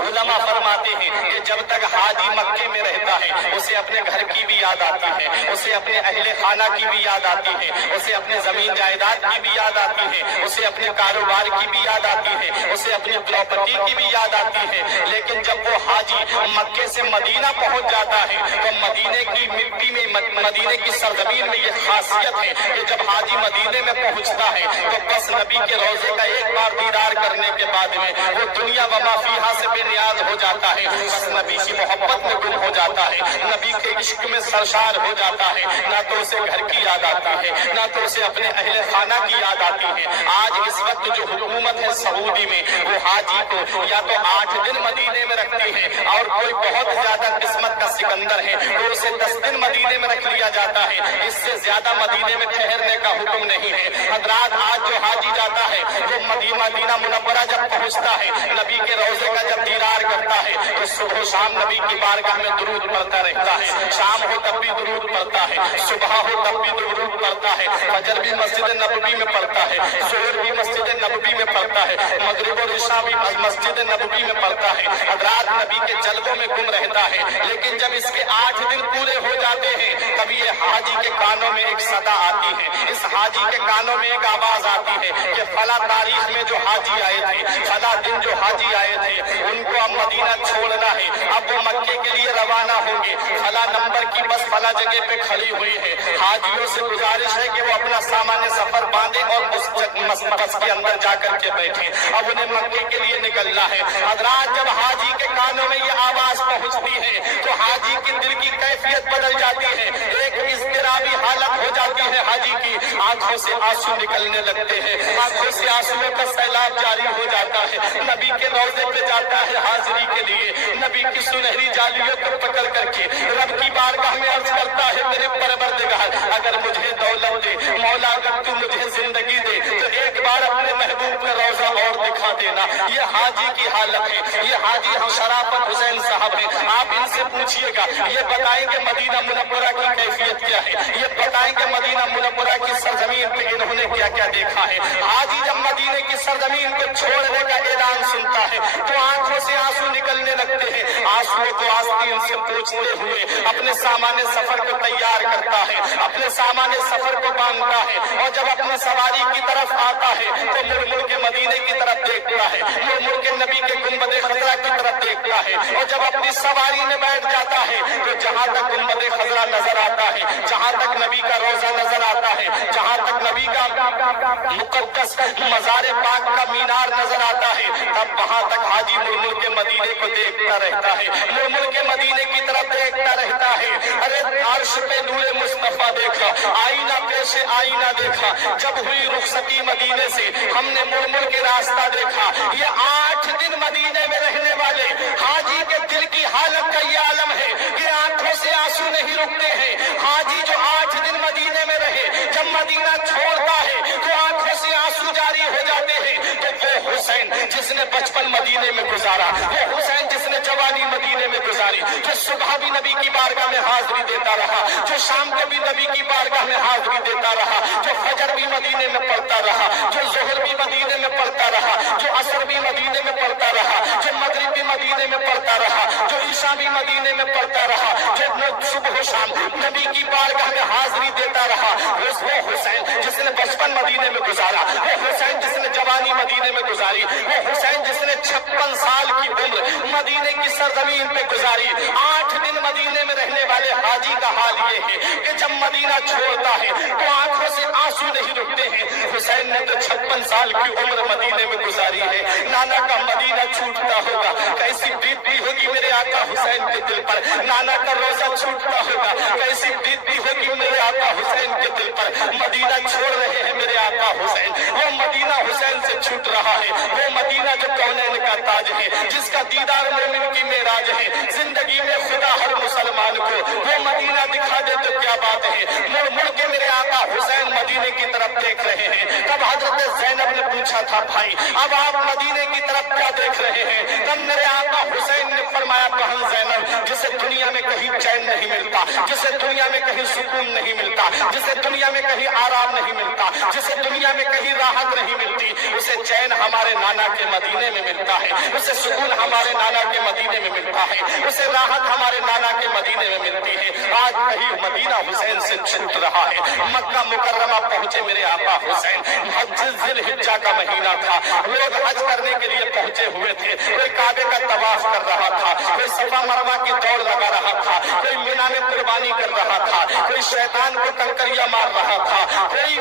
उलमा फरमाते हैं कि जब तक हाजी मक्के में रहता है उसे अपने घर की भी याद आती है, उसे अपने अहले खाना की भी याद आती है, उसे अपने जमीन जायदाद की भी याद आती है, उसे अपने कारोबार की भी याद आती है, उसे अपनी प्रॉपर्टी की भी याद आती है। लेकिन जब वो हाजी मक्के से मदीना पहुंच जाता है तो मदीने की मिट्टी में, मदीने की सरजमीन में ये खासियत है कि जब हाजी मदीने में पहुंचता है तो बस नबी के रोजे का एक बार दीदार करने के बाद में वो दुनिया व माफिया से बेनियाज हो जाता है, बस नबी की मोहब्बत में गुम हो जाता है, नबी के इश्क में सरशार हो जाता है। ना तो उसे घर की याद आती है, ना तो उसे अपने अहले खाना की याद आती है। आज इस वक्त जो हुकूमत है सऊदी में, वो हाजी को या तो 8 दिन मदीने में रखती है, और कोई बहुत ज्यादा किस्मत का सिकंदर है तो उसे 10 दिन मदीने में रख लिया जाता है। इससे ज्यादा मदीने में ठहरने का हुक्म नहीं है। हजरात आज जो हाजी जाता है वो मदीना मुनव्वरा जब पहुंचता है, नबी के रोजे का जब दीदार करता है तो सुबह शाम नबी की बारगाह में दुरूद पढ़ता रहता है। शाम हो तब भी दुरूद पढ़ता है, सुबह हो तब भी दुरूद पढ़ता है। फजर भी मस्जिद नबवी में पढ़ता है, जोहर भी मस्जिद नबवी में पढ़ता है, मगरिब और इशा भी मस्जिद नबवी में पढ़ता है। रात नबी के जलवों में गुम रहता है। लेकिन जब इसके 8 दिन पूरे हो जाते हैं तब ये हाजी के कानों में एक सदा आती है। इस हाजी के कानों में एक आवाज आती है कि फला तारीख में जो हाजी आए थे, फला दिन जो हाजी आए थे, उनको अब मदीना छोड़ना है, अब वो मक्के के लिए रवाना होंगे। फला नंबर की बस फला जगह पे खड़ी हुई है। हाजियों से गुजारिश है कि वो अपना सामान्य सफर बांधे और उस बस के अंदर जाकर के बैठे। अब उन्हें मक्के के लिए निकलना है। हज़रात, जब हाजी के कानों में ये आवाज पहुंचती है तो हाजी की दिल की कैफियत बदल जाती है। एक इज़्तिराबी हालत हो जाती है हाजी की, आंखों से आंसू निकलने लगते हैं, आंखों से आंसुओं का सैलाब जारी हो जाता है। नबी के रोजे पे जाता है हाजिरी के लिए, नबी की सुनहरी जालियों को पकड़ करके रब की बारगाह में अर्ज करता है, मेरे परवरदिगार, अगर मुझे दौलत दे, मौला अगर तू मुझे जिंदगी दे तो एक बार अपने महबूब का रोजा और दिखा देना। ये हाजी की हालत है। ये हाजी हम शराफत हुसैन साहब हैं। आप इनसे पूछिएगा, ये बताएंगे मदीना मुनव्वरा की कैफियत क्या है, ये बताएंगे मदीना मुनव्वरा की सरजमीन पे इन्होंने क्या क्या देखा है। हाजी जब मदीने की सरजमीन को छोड़ने का ऐलान सुनता है तो आंखों से आंसू निकलने लगते हैं। आंसुओं को आस्तीन से पोंछते हुए अपने सामान्य सफर को तैयार करता है, अपने सामान्य सफर को बांधता है और जब अपनी सवारी की तरफ आता है तो मुड़ मुड़ के मदीने की तरफ देखता है, मुड़ मुड़ के नबी के गुंबद खजरा की तरफ देखता है और जब अपनी सवारी में बैठ जाता है तो जहां तक गुंबद खजरा नजर आता है, जहां तक नबी का रोजा नजर आता है, जहां तक नबी का मुकद्दस मज़ार पाक का मीनार नजर आता है, तब वहां तक हाजी मुड़ मुड़ के मदीने को देखता रहता है, मुड़ मुड़ के मदीने की तरफ देखता रहता है। अरे अर्श पे नूरे मुस्तफा देखा, आईना पे से आईना देखा, जब हुई रुखसती मदीने से हमने मुड़ मुड़ के रास्ता देखा। ये 8 दिन मदीने में रहने वाले हाजी के दिल की हालत का ये आलम है कि आंखों से आंसू नहीं रुकते हैं। हाजी जो 8 दिन मदीने में रहे, जब मदीना छोड़ता है तो आंखों से आंसू जारी हो जाते हैं। तो वो हुसैन जिसने बचपन मदीने में गुजारा, वो हुसैन जिसने जवानी मदीने में गुजारी, जो सुबह भी नबी की बारगाह में हाजिरी देता रहा, जो शाम को भी नबी की बारगाह में हाजिरी देता रहा, जो फजर भी मदीने में पढ़ता रहा, जो जोहर भी मदीने में पढ़ता रहा, जो असर भी मदीने में पढ़ता रहा, जो मगरिब भी मदीने में पढ़ता रहा, जो ईशा भी मदीने में पढ़ता रहा, जो सुबह शाम नबी की बारगाह में हाजिरी देता रहा, वो हुसैन जिसने बचपन मदीने में गुजारा, वो हुसैन जिसने जवानी मदीने में गुजारी, वो हुसैन जिसने 56 साल की उम्र मदीने की सरजमीन पे गुजारी। 8 दिन मदीने में रहने वाले हाजी का हाल ये है कि जब मदीना छोड़ता है तो आंखों से आंसू नहीं रुकते हैं। हुसैन ने तो 56 साल की उम्र मदीने में गुजारी है। नाना का मदीना छूटता होगा, कैसी बीतती होगी मेरे आका हुसैन के दिल पर। नाना का रोजा छूटता होगा, कैसी बीतती होगी मेरे आका हुसैन के दिल पर। मदीना छोड़ रहे हैं मेरे आका हुसैन, वो मदीना हुसैन से छूट रहा है, वो मदीना जो कौनैन का ताज है, जिसका दीदार मोमिन की मेराज है। जिंदगी में खुदा हर मुसलमान को वो मदीना दिखा दे तो क्या बात है। मुड़ मुड़ के मेरे आका हुसैन मदीने की तरफ देख रहे हैं। तब हजरत ज़ैनब ने पूछा था, भाई अब आप मदीने की तरफ क्या देख रहे हैं? तब मेरे आका हुसैन ने फरमाया, बहन ज़ैनब, जिसे दुनिया में कहीं चैन नहीं मिलता, जिसे दुनिया में कहीं सुकून नहीं मिलता, जिसे दुनिया में कहीं आराम नहीं मिलता, जिसे दुनिया में कहीं राहत नहीं मिलती, उसे चैन हमारे नाना के मदीने में मिलता है, उसे सुकून हमारे नाना के मदीने में मिलता है, उसे राहत हमारे नाना के मदीने में मिलती है। आज कहीं मदीना हुसैन से छूट रहा है। मक्का मुकर्रमा पहुंचे मेरे आका हुसैन, ज़िलहिज्जा का महीना था, लोग हज करने के लिए पहुंचे हुए थे। कोई काबे का तवाफ कर रहा था, कोई सफा मरवा की दौड़ लगा रहा था, कोई मीना में कुर्बानी कर रहा था, कोई शैतान को कंकरिया मार रहा था, कोई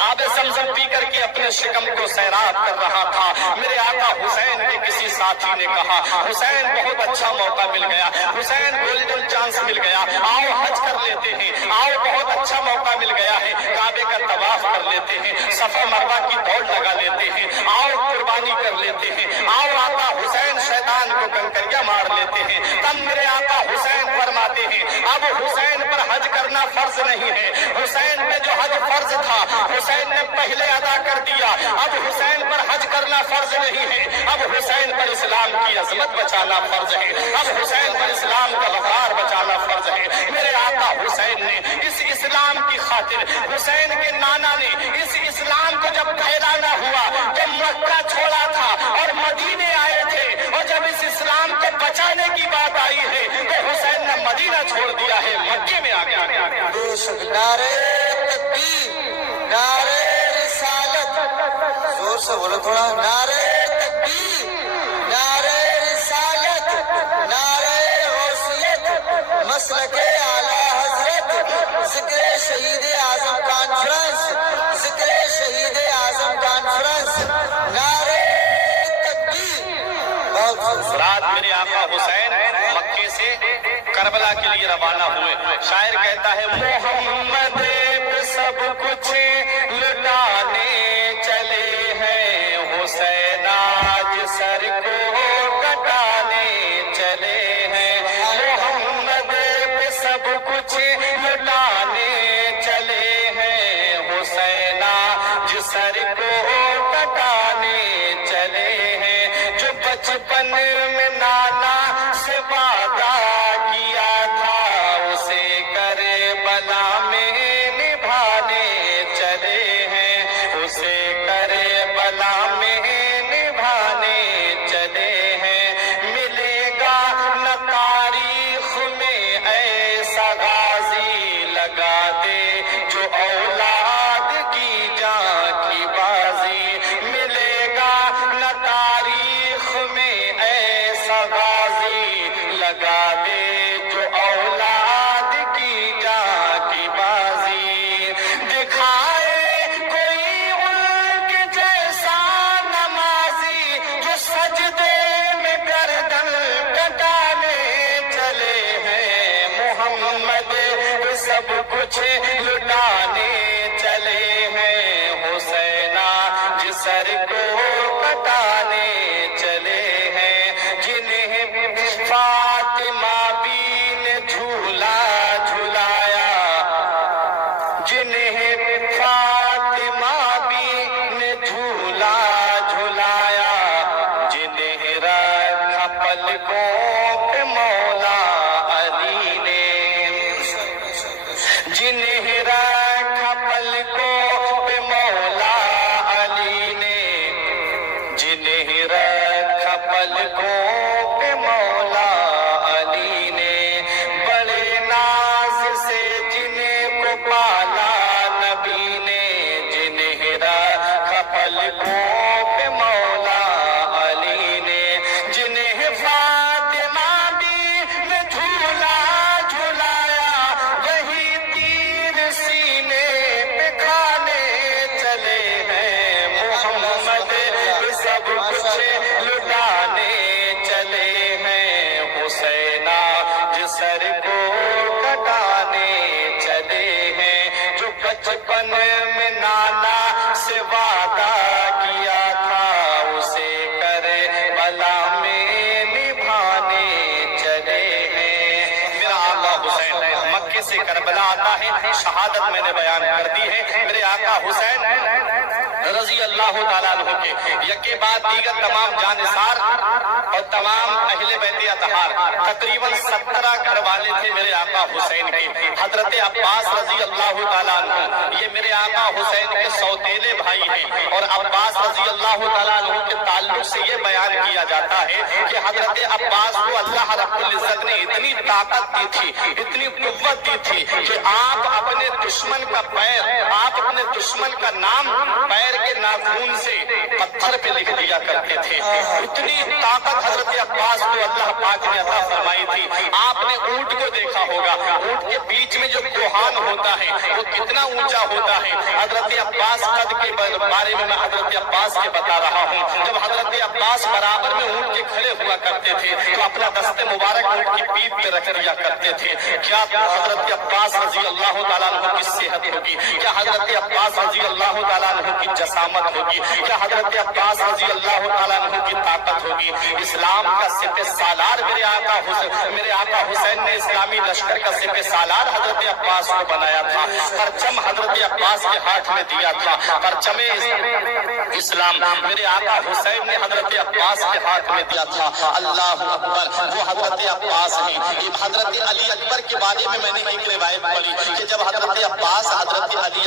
आबे ज़मज़म पी करके अपने शिकम को सैराब कर रहा था। मेरे आका हुसैन के किसी साथी ने कहा, हुसैन बहुत अच्छा मौका मिल गया, हुसैन गोल्डन चांस मिल गया, आओ हज कर लेते हैं, आओ बहुत अच्छा मौका मिल गया है, काबे का तवाफ कर लेते हैं, सफा मरवा की दौड़ लगा लेते हैं, आओ कुर्बानी कर लेते हैं, आओ आका हुसैन शैतान को कंकरिया मार लेते हैं। तब मेरे आका हुसैन फरमाते हैं, अब हुसैन पर हज करना फर्ज नहीं है। हुसैन पे जो हज फर्ज था हुसैन ने पहले अदा कर दिया। अब हुसैन पर हज करना फर्ज नहीं है, अब हुसैन पर इस्लाम की अजमत बचाना फर्ज है, अब हुसैन पर इस्लाम का वकार बचाना फर्ज है। मेरे आका हुसैन ने इस इस्लाम की खातिर, हुसैन के नाना ने इस इस्लाम को जब फैलाना हुआ, जब मक्का छोड़ा था और मदीने आए थे, और जब इस इस्लाम को बचाने की बात आई है तो हुसैन ने मदीना छोड़ दिया है, मक्के में आ गया। नारे तकबीर, नारे रिसालत, जोर से बोलो थोड़ा, नारे तकबीर, नारे रिसालत, नारे गौसियत, मसलके आला हजरत, जिक्र शहीद आजम कॉन्फ्रेंस, जिक्र शहीद आजम कॉन्फ्रेंस, नारे तकबीर। रात मेरे आका हुसैन मक्के से करबला के लिए रवाना हुए। शायर कहता है मोहम्मद पे सब कुछ लुटाने चले हैं, हुसैन आज सर को कटाने चले हैं। मोहम्मद पे सब कुछ लुटाने चले हैं, हुसैन आज सर को कटाने चले हैं। जो बचपन में नाना से वादा किया था, उसे करबला में निभाने चले हैं, उसे करबला में निभाने चले हैं। मिलेगा न तारीख में ऐसा गाजी, लगा दे जो औलाद की जान की बाजी। मिलेगा न तारीख में ऐसा गाजी, लगा दे जो औलाद की जान की बाजी। दिखाए कोई उनके जैसा नमाजी, जो सजदे में गर्दन कटाने चले हैं। मोहम्मद सब कुछ लुटाने चले हैं, हुसैना जिस सर को कटाने चले हैं। जिन्हें फातिमा बी ने झूला झुलाया, जिन्हें फातिमा बी ने झूला झुलाया, जिन्हें रखा पलकों पे मौला अली ने, जिन्हें रखा पलकों पे मौला अली ने, जिन्हें रखा पलकों पे मौला अली ने। बड़े नाज से जिन्हें को पाला नबी ने, जिन्हें रखा पलकों पे मौला अली ने। जिन्हें फातिमा बी ने झूला झुलाया, वही तीर सीने पे खाने चले हैं। मोहम्मद सब कुछ लुटाने चले हैं, हुसैना जिस सर को कटाने चले हैं। जो बचपन में नाना से वादा किया था, उसे करबला में निभाने चले हैं। मेरा आका हुसैन मक्के से करबला आता है, शहादत मैंने बयान कर दी है। मेरे आका हुसैन रजी अल्लाह ताला अन्हु के यके बाद दीगर तमाम जानिसार और तमाम अहले बैत अतहार, तकरीबन 17 घर वाले थे मेरे आका हुसैन के। हजरत अब्बास रजी अल्लाह ताला अन्हु ये मेरे आका हुसैन के सौतेले भाई हैं, और अब्बास रजी अल्लाह ताला अन्हु के ताल्लुक से ये बयान किया जाता है कि हजरत अब्बास को अल्लाह रब्बुल इज्जत ने इतनी ताकत दी थी, इतनी कुव्वत दी थी कि आप अपने दुश्मन का पैर, आप अपने दुश्मन का नाम पैर के नाखून से पत्थर पे लिख दिया करते थे। इतनी ताकत हजरत अब्बास को अल्लाह पाक ने अता फरमाई थी। आपने ऊंट को देखा होगा, ऊंट के बीच में जो कोहान होता है वो कितना ऊंचा होता है। हजरत अब्बास कद के बारे में मैं हजरत अब्बास के बता रहा हूँ। जब हजरत अब्बास बराबर में ऊँट के खड़े हुआ करते थे तो अपना दस्ते मुबारक ऊँट की पीठ पे रख दिया करते थे। क्या हजरत अब्बास रजी अल्लाह ताला अन्हु की सेहत होगी, क्या हजरत अब्बास रजी अल्लाह ताला अन्हु की जसामत होगी, क्या हजरत अब्बास रजी अल्लाह ताला अन्हु की ताकत होगी। इस्लाम का सिपह सालार मेरे आका हुसैन ने इस्लामी लश्कर का सिपह सालार हजरत अब्बास को बनाया था। परचम हजरत अब्बास के हाथ में दिया था। परचम इस्लाम मेरे आका हुसैन ने हजरत अब्बास के हाथ में दिया था। अल्लाह अकबर, वो हजरत अब्बास हैं। हजरत अली अकबर के बारे में मैंने एक रिवायत पढ़ी कि जब हजरत अब्बास हजरत अली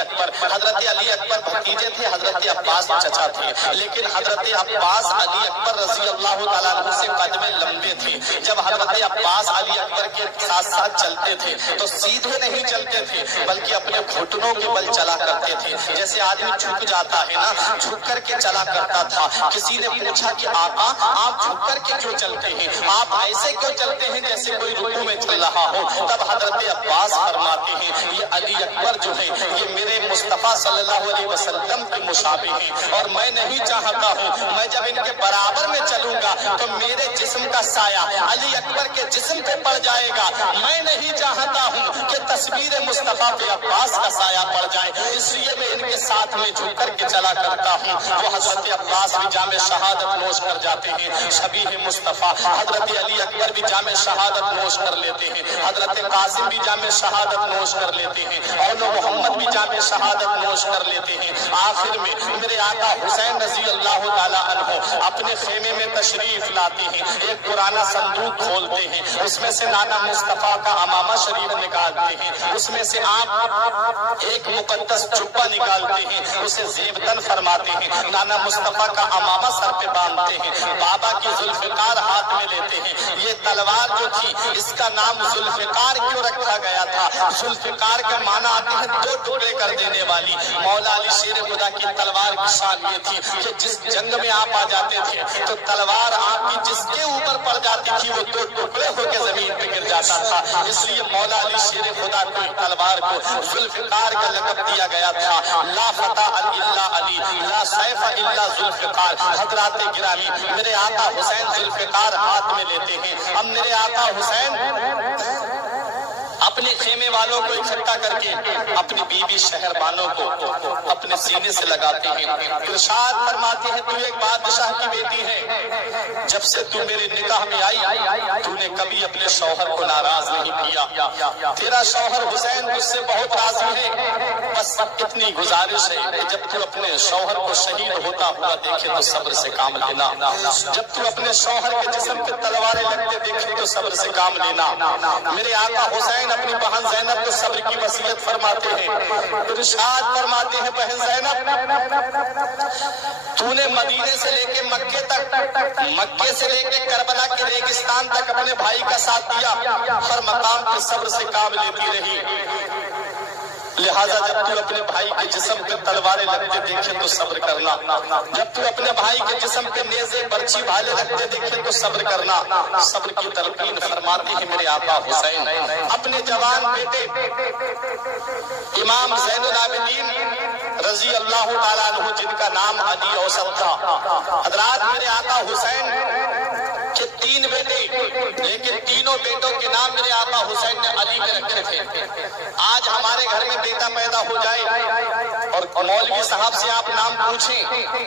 अकबर भतीजे थे, हजरत अब्बास चचा थे, लेकिन हजरत अब्बास अली अकबर रजी अल्लाह ताला अन्हु से कद में लंबे थे। जब हजरत अब्बास अली अकबर के साथ साथ चलते थे तो सीधे नहीं चलते थे बल्कि अपने घुटनों के बल चला करते थे। जैसे आदमी झुक जाता है ना, झुक करके चला करता था। किसी ने पूछा कि आका आप झुक करके क्यों चलते हैं, आप ऐसे क्यों चलते हैं जैसे कोई रुकू में चल रहा हो। तब हजरत अब्बास फरमाते हैं ये अली अकबर जो है ये मेरे मुस्तफा सल्लल्लाहु अलैहि वसल्लम के मुशाबिह हैं और मैं नहीं चाहता हूँ मैं जब इनके बराबर में चलूंगा तो मेरे जिस्म का साया अली अकबर के जिस्म पे पड़ जाएगा। मैं नहीं चाहता हूँ कि तस्वीर मुस्तफा पे अब्बास का साया पड़ जाए, इसलिए मैं इनके साथ में झुक करके चला करता हूँ। वो हजरत अब्बास भी जामे शहादत नोश कर जाते हैं। शबीह मुस्तफा हजरत अली अकबर भी जामे शहादत नोश कर लेते हैं। हजरत कासिम भी जामे शहादत नोश कर लेते हैं और मोहम्मद भी जामे शहादत नोश कर लेते हैं। आखिर में मेरे आका हुसैन रजी अल्लाह ताला अन्हु अपने खेमे में तशरीफ लाते हैं। एक पुराना संदूक खोलते हैं, उसमें से नाना मुस्तफा का अमामा शरीफ निकालते हैं, उसमें से आप एक मुकद्दस जुब्बा निकालते हैं, उसे जेबतन फरमाते हैं। नाना मुस्तफा का अमामा सर पे बांधते हैं, बाबा की जुल्फिकार हाथ में लेते हैं। ये तलवार जो थी इसका नाम जुल्फिकार क्यों रखा गया था? जुल्फिकार का माना आते हैं दो टुकड़े कर देने वाली। मौला अली शेर खुदा की तलवार की शान ये थी कि जिस जंग में आप आ जाते थे तो तलवार आपकी जिसके ऊपर पड़ जाती थी वो दो टुकड़े होकर जमीन पे गिर जाता था। इसलिए मौला अली शेर खुदा को तलवार को जुल्फिकार का लक़ब दिया गया था। ला फतह इल्ला अली, ला सैफ इल्ला जुल्फिकार। हजरात गिरामी मेरे आका हुसैन जुल्फिकार हाथ में लेते हैं। अब मेरे आका हुसैन अपने खेमे वालों को इकट्ठा करके अपनी बीवी शहरबानों को अपने सीने से लगाते हैं। इरशाद फरमाते हैं तू एक बादशाह की बेटी है, जब से तू मेरे निकाह में आई तूने कभी अपने शौहर को नाराज नहीं किया। तेरा शौहर हुसैन तुझसे बहुत राजी है, बस इतनी गुजारिश है कि जब तू अपने शौहर को शहीद होता हुआ देखे तो सब्र से काम लेना। जब तू अपने शौहर के जिस्म पे तलवारें लगते देखे तो सब्र से काम लेना। मेरे आका हुसैन अपनी बहन ज़ैनब को सब्र की वसीयत फरमाते हैं। इरशाद फरमाते हैं बहन ज़ैनब तूने मदीने से लेके मक्के तक, मक्के से लेके करबला के रेगिस्तान तक अपने भाई का साथ दिया, हर मकाम पे सब्र से काम लेती रही। लिहाजा जब तू अपने भाई के जिस्म पे तलवारें लगते देखे तो सब्र करना। जब तू अपने भाई के जिस्म पे नेज़े बर्छी भाले लगते देखे तो सब्र करना। सब्र की तलकीन फरमाते हैं मेरे आका हुसैन अपने जवान बेटे इमाम ज़ैनुल आबिदीन रजी अल्लाह ताला अन्हु जिनका नाम अली औसत था। हजरात मेरे आका हुसैन के तीन बेटे, लेकिन तीनों बेटों के नाम मेरे आका हुसैन ने अली में रखे थे। आज हमारे घर में बेटा पैदा हो जाए और मौलवी साहब से आप नाम पूछें,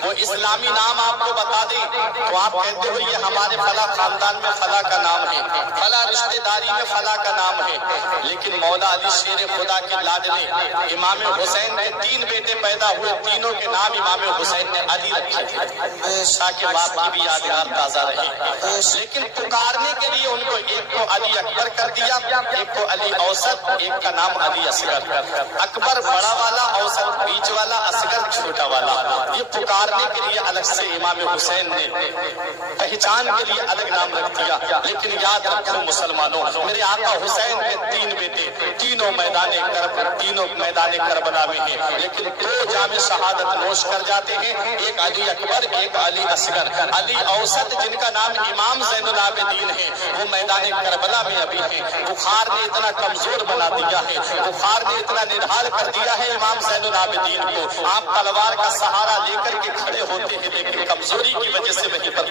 वो इस्लामी नाम आपको बता दे तो आप कहते हो ये हमारे फला खानदान में फला का नाम है, फला रिश्तेदारी में फला का नाम है। लेकिन मौला अली शेर खुदा के लाडले इमाम हुसैन के तीन बेटे पैदा हुए, तीनों के नाम इमाम हुसैन ने अली रखे थे ताकि बाप की भी यादगार ताजा रहे। लेकिन पुकारने के लिए उनको एक को अली अकबर कर दिया, एक को अली औसत, एक का नाम अली असगर। अकबर बड़ा वाला, औसत बीच वाला, असगर छोटा वाला। ये पुकारने के लिए अलग से इमाम हुसैन ने पहचान के लिए अलग नाम रख दिया। लेकिन याद रखो मुसलमानों, मेरे आका हुसैन के तीन बेटे तीनों मैदान करबला में हैं, लेकिन दो जामे शहादत नोश कर जाते हैं, एक अली अकबर, एक अली असगर। अली औसत जिनका नाम इमाम ज़ैनुल आबिदीन है वो मैदान करबला में अभी है। बुखार ने इतना कमजोर बना दिया है, बुखार ने इतना निढाल कर दिया है इमाम ज़ैनुल आबिदीन को। आप तलवार का सहारा लेकर के खड़े होते हैं लेकिन कमजोरी की वजह से वहीं पर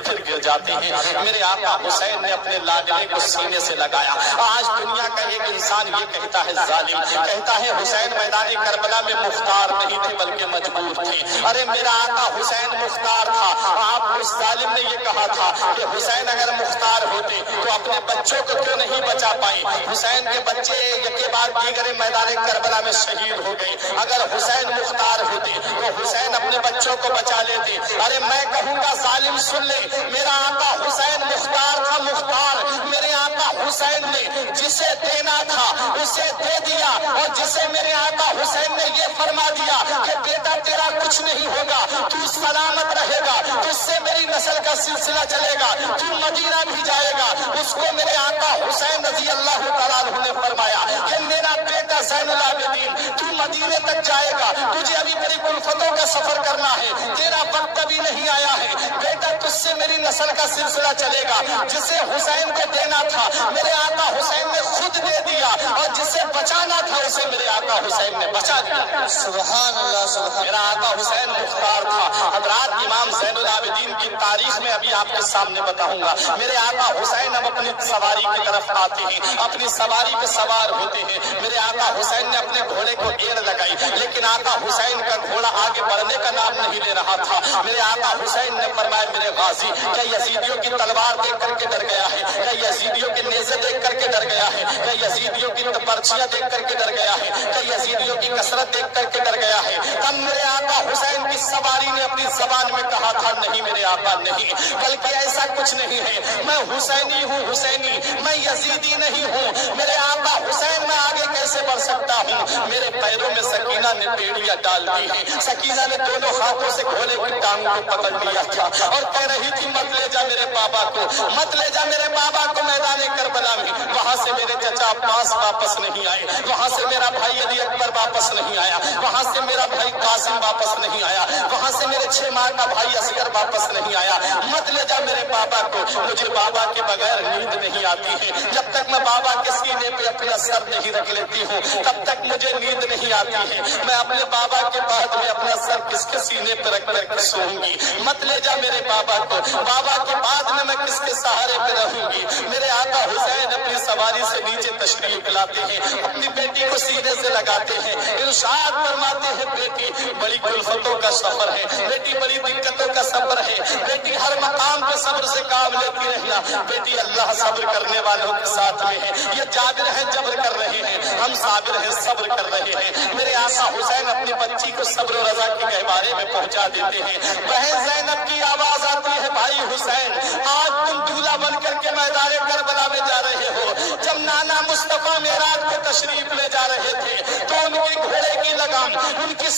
जाते हैं, मेरे आका हुसैन ने अपने लाडले को सीने से लगाया। आज दुनिया का एक इंसान ये कहता है जालिम, कहता है हुसैन मैदान करबला में मुख्तार नहीं थे बल्कि मजबूर थे। अरे मेरा आका हुसैन मुख्तार था। आप उस जालिम ने ये कहा था कि हुसैन अगर मुख्तार होते तो अपने बच्चों को क्यों नहीं बचा पाए। हुसैन के बच्चे यके बाद दीगरे मैदान करबला में शहीद हो गए। अगर हुसैन मुख्तार होते तो हुसैन अपने बच्चों को बचा लेते। अरे मैं कहूँगा जालिम सुन ले, मेरा आका हुसैन मुख्तार था, मुख्तार। मेरे आका हुसैन ने जिसे देना था उसे दे दिया, और जिसे मेरे आका हुसैन ने ये फरमा दिया कि बेटा तेरा कुछ नहीं होगा, तू सलामत रहेगा, तुझसे मेरी नस्ल का सिलसिला चलेगा, तू मदीना भी जाएगा। उसको मेरे आका हुसैन रजी अल्लाह तआला अन्हु ने फरमाया कि मेरा बेटा ज़ैनुल आबिदीन तू मदीने तक जाएगा, तुझे अभी बड़ी उल्फतों का सफर करना है, तेरा वक्त अभी नहीं आया है, बेटा तुझसे मेरी नस्ल का सिलसिला चलेगा। जिसे हुसैन को देना था मेरे आका हुसैन ने खुद दे दिया, और जिसे बचाना था उसे मेरे आका हुसैन ने बचा दिया। सुभान अल्लाह, सुभान। मेरा आका हुसैन मुख्तार था। हज़रात इमाम ज़ैनुल आबिदीन की तारीख में अभी आपके सामने बताऊंगा। मेरे आका हुसैन अब अपनी सवारी की तरफ आते हैं, अपनी सवारी पे सवार होते हैं। मेरे आका हुसैन ने अपने घोड़े को एड़ लगाई, लेकिन आका हुसैन का घोड़ा आगे बढ़ने का नाम नहीं ले रहा था। मेरे आका हुसैन ने फरमाया मेरे गाजी क्या यजीदियों की तलवार देख करके डर गया है, क्या यजीदियों के नेज़े देख करके डर गया है, क्या यजीदियों की पर्चियां देख करके डर गया है, क्या यजीदियों की कसरत देख करके डर गया है। तब मेरे आका हुसैन की सवारी ने अपनी जबान में कहा था नहीं मेरे आका नहीं, बल्कि ऐसा कुछ नहीं है, मैं हुसैनी हूँ, हुसैनी, मैं यजीदी नहीं हूँ। मेरे आका हुसैन मैं आगे कैसे बढ़ सकता हूँ। मेरे पैरों में सकीना ने बेड़ियां डाल दी है। सकीना ने दोनों हाथों से घोड़े की टांग को पकड़ लिया था और कह रही थी मत ले जा मेरे बाबा को, मत ले जा मेरे बाबा को मैदान करबला में। वहां से मेरे चचा अब्बास वापस नहीं आए, वहां से मेरा भाई अली अकबर वापस नहीं आया, वहां से मेरा भाई कासिम वापस नहीं आया, वहां से मेरे 6 माह का भाई असगर वापस नहीं आया। मत ले जा मेरे बाबा को, मुझे बाबा के बगैर नींद नहीं आती है। जब तक मैं बाबा के सीने पे अपना सर नहीं रख लेती हूँ तब तक मुझे नींद नहीं आती है। मैं अपने बाबा के बाद में अपना सर किसके सीने पे रख कर सोऊंगी। मत ले जा मेरे बाबा को, बाबा के बाद में मैं किसके सहारे पे रहूंगी। मेरे आका हुसैन अपनी सवारी से नीचे तशरीफ लाते हैं, अपनी बेटी को सीने से लगाते हैं, इरशाद फरमाते हैं बेटी बड़ी कुल्फतों का सफर है, बेटी बड़ी दिक्कतों का सफर है, बेटी हर मकाम पे सब्र से काम लेती रहना, बेटी अल्लाह सब्र करने वालों के साथ में है। ये जाबिर है जब्र कर रहे हैं, हम साबिर हैं सब्र कर रहे हैं। मेरे आका हुसैन अपनी बच्ची को सब्र और रजा के गहवारे में पहुंचा देते हैं। बहन ज़ैनब की आवाज आती है भाई हुसैन आज तुम दूल्हा बन करके मैदान करबला में जा रहे हो। जब नाना मुस्तफा मेराज को तशरीफ ले जा रहे थे तो उनके घोड़े की लगाम, उनकी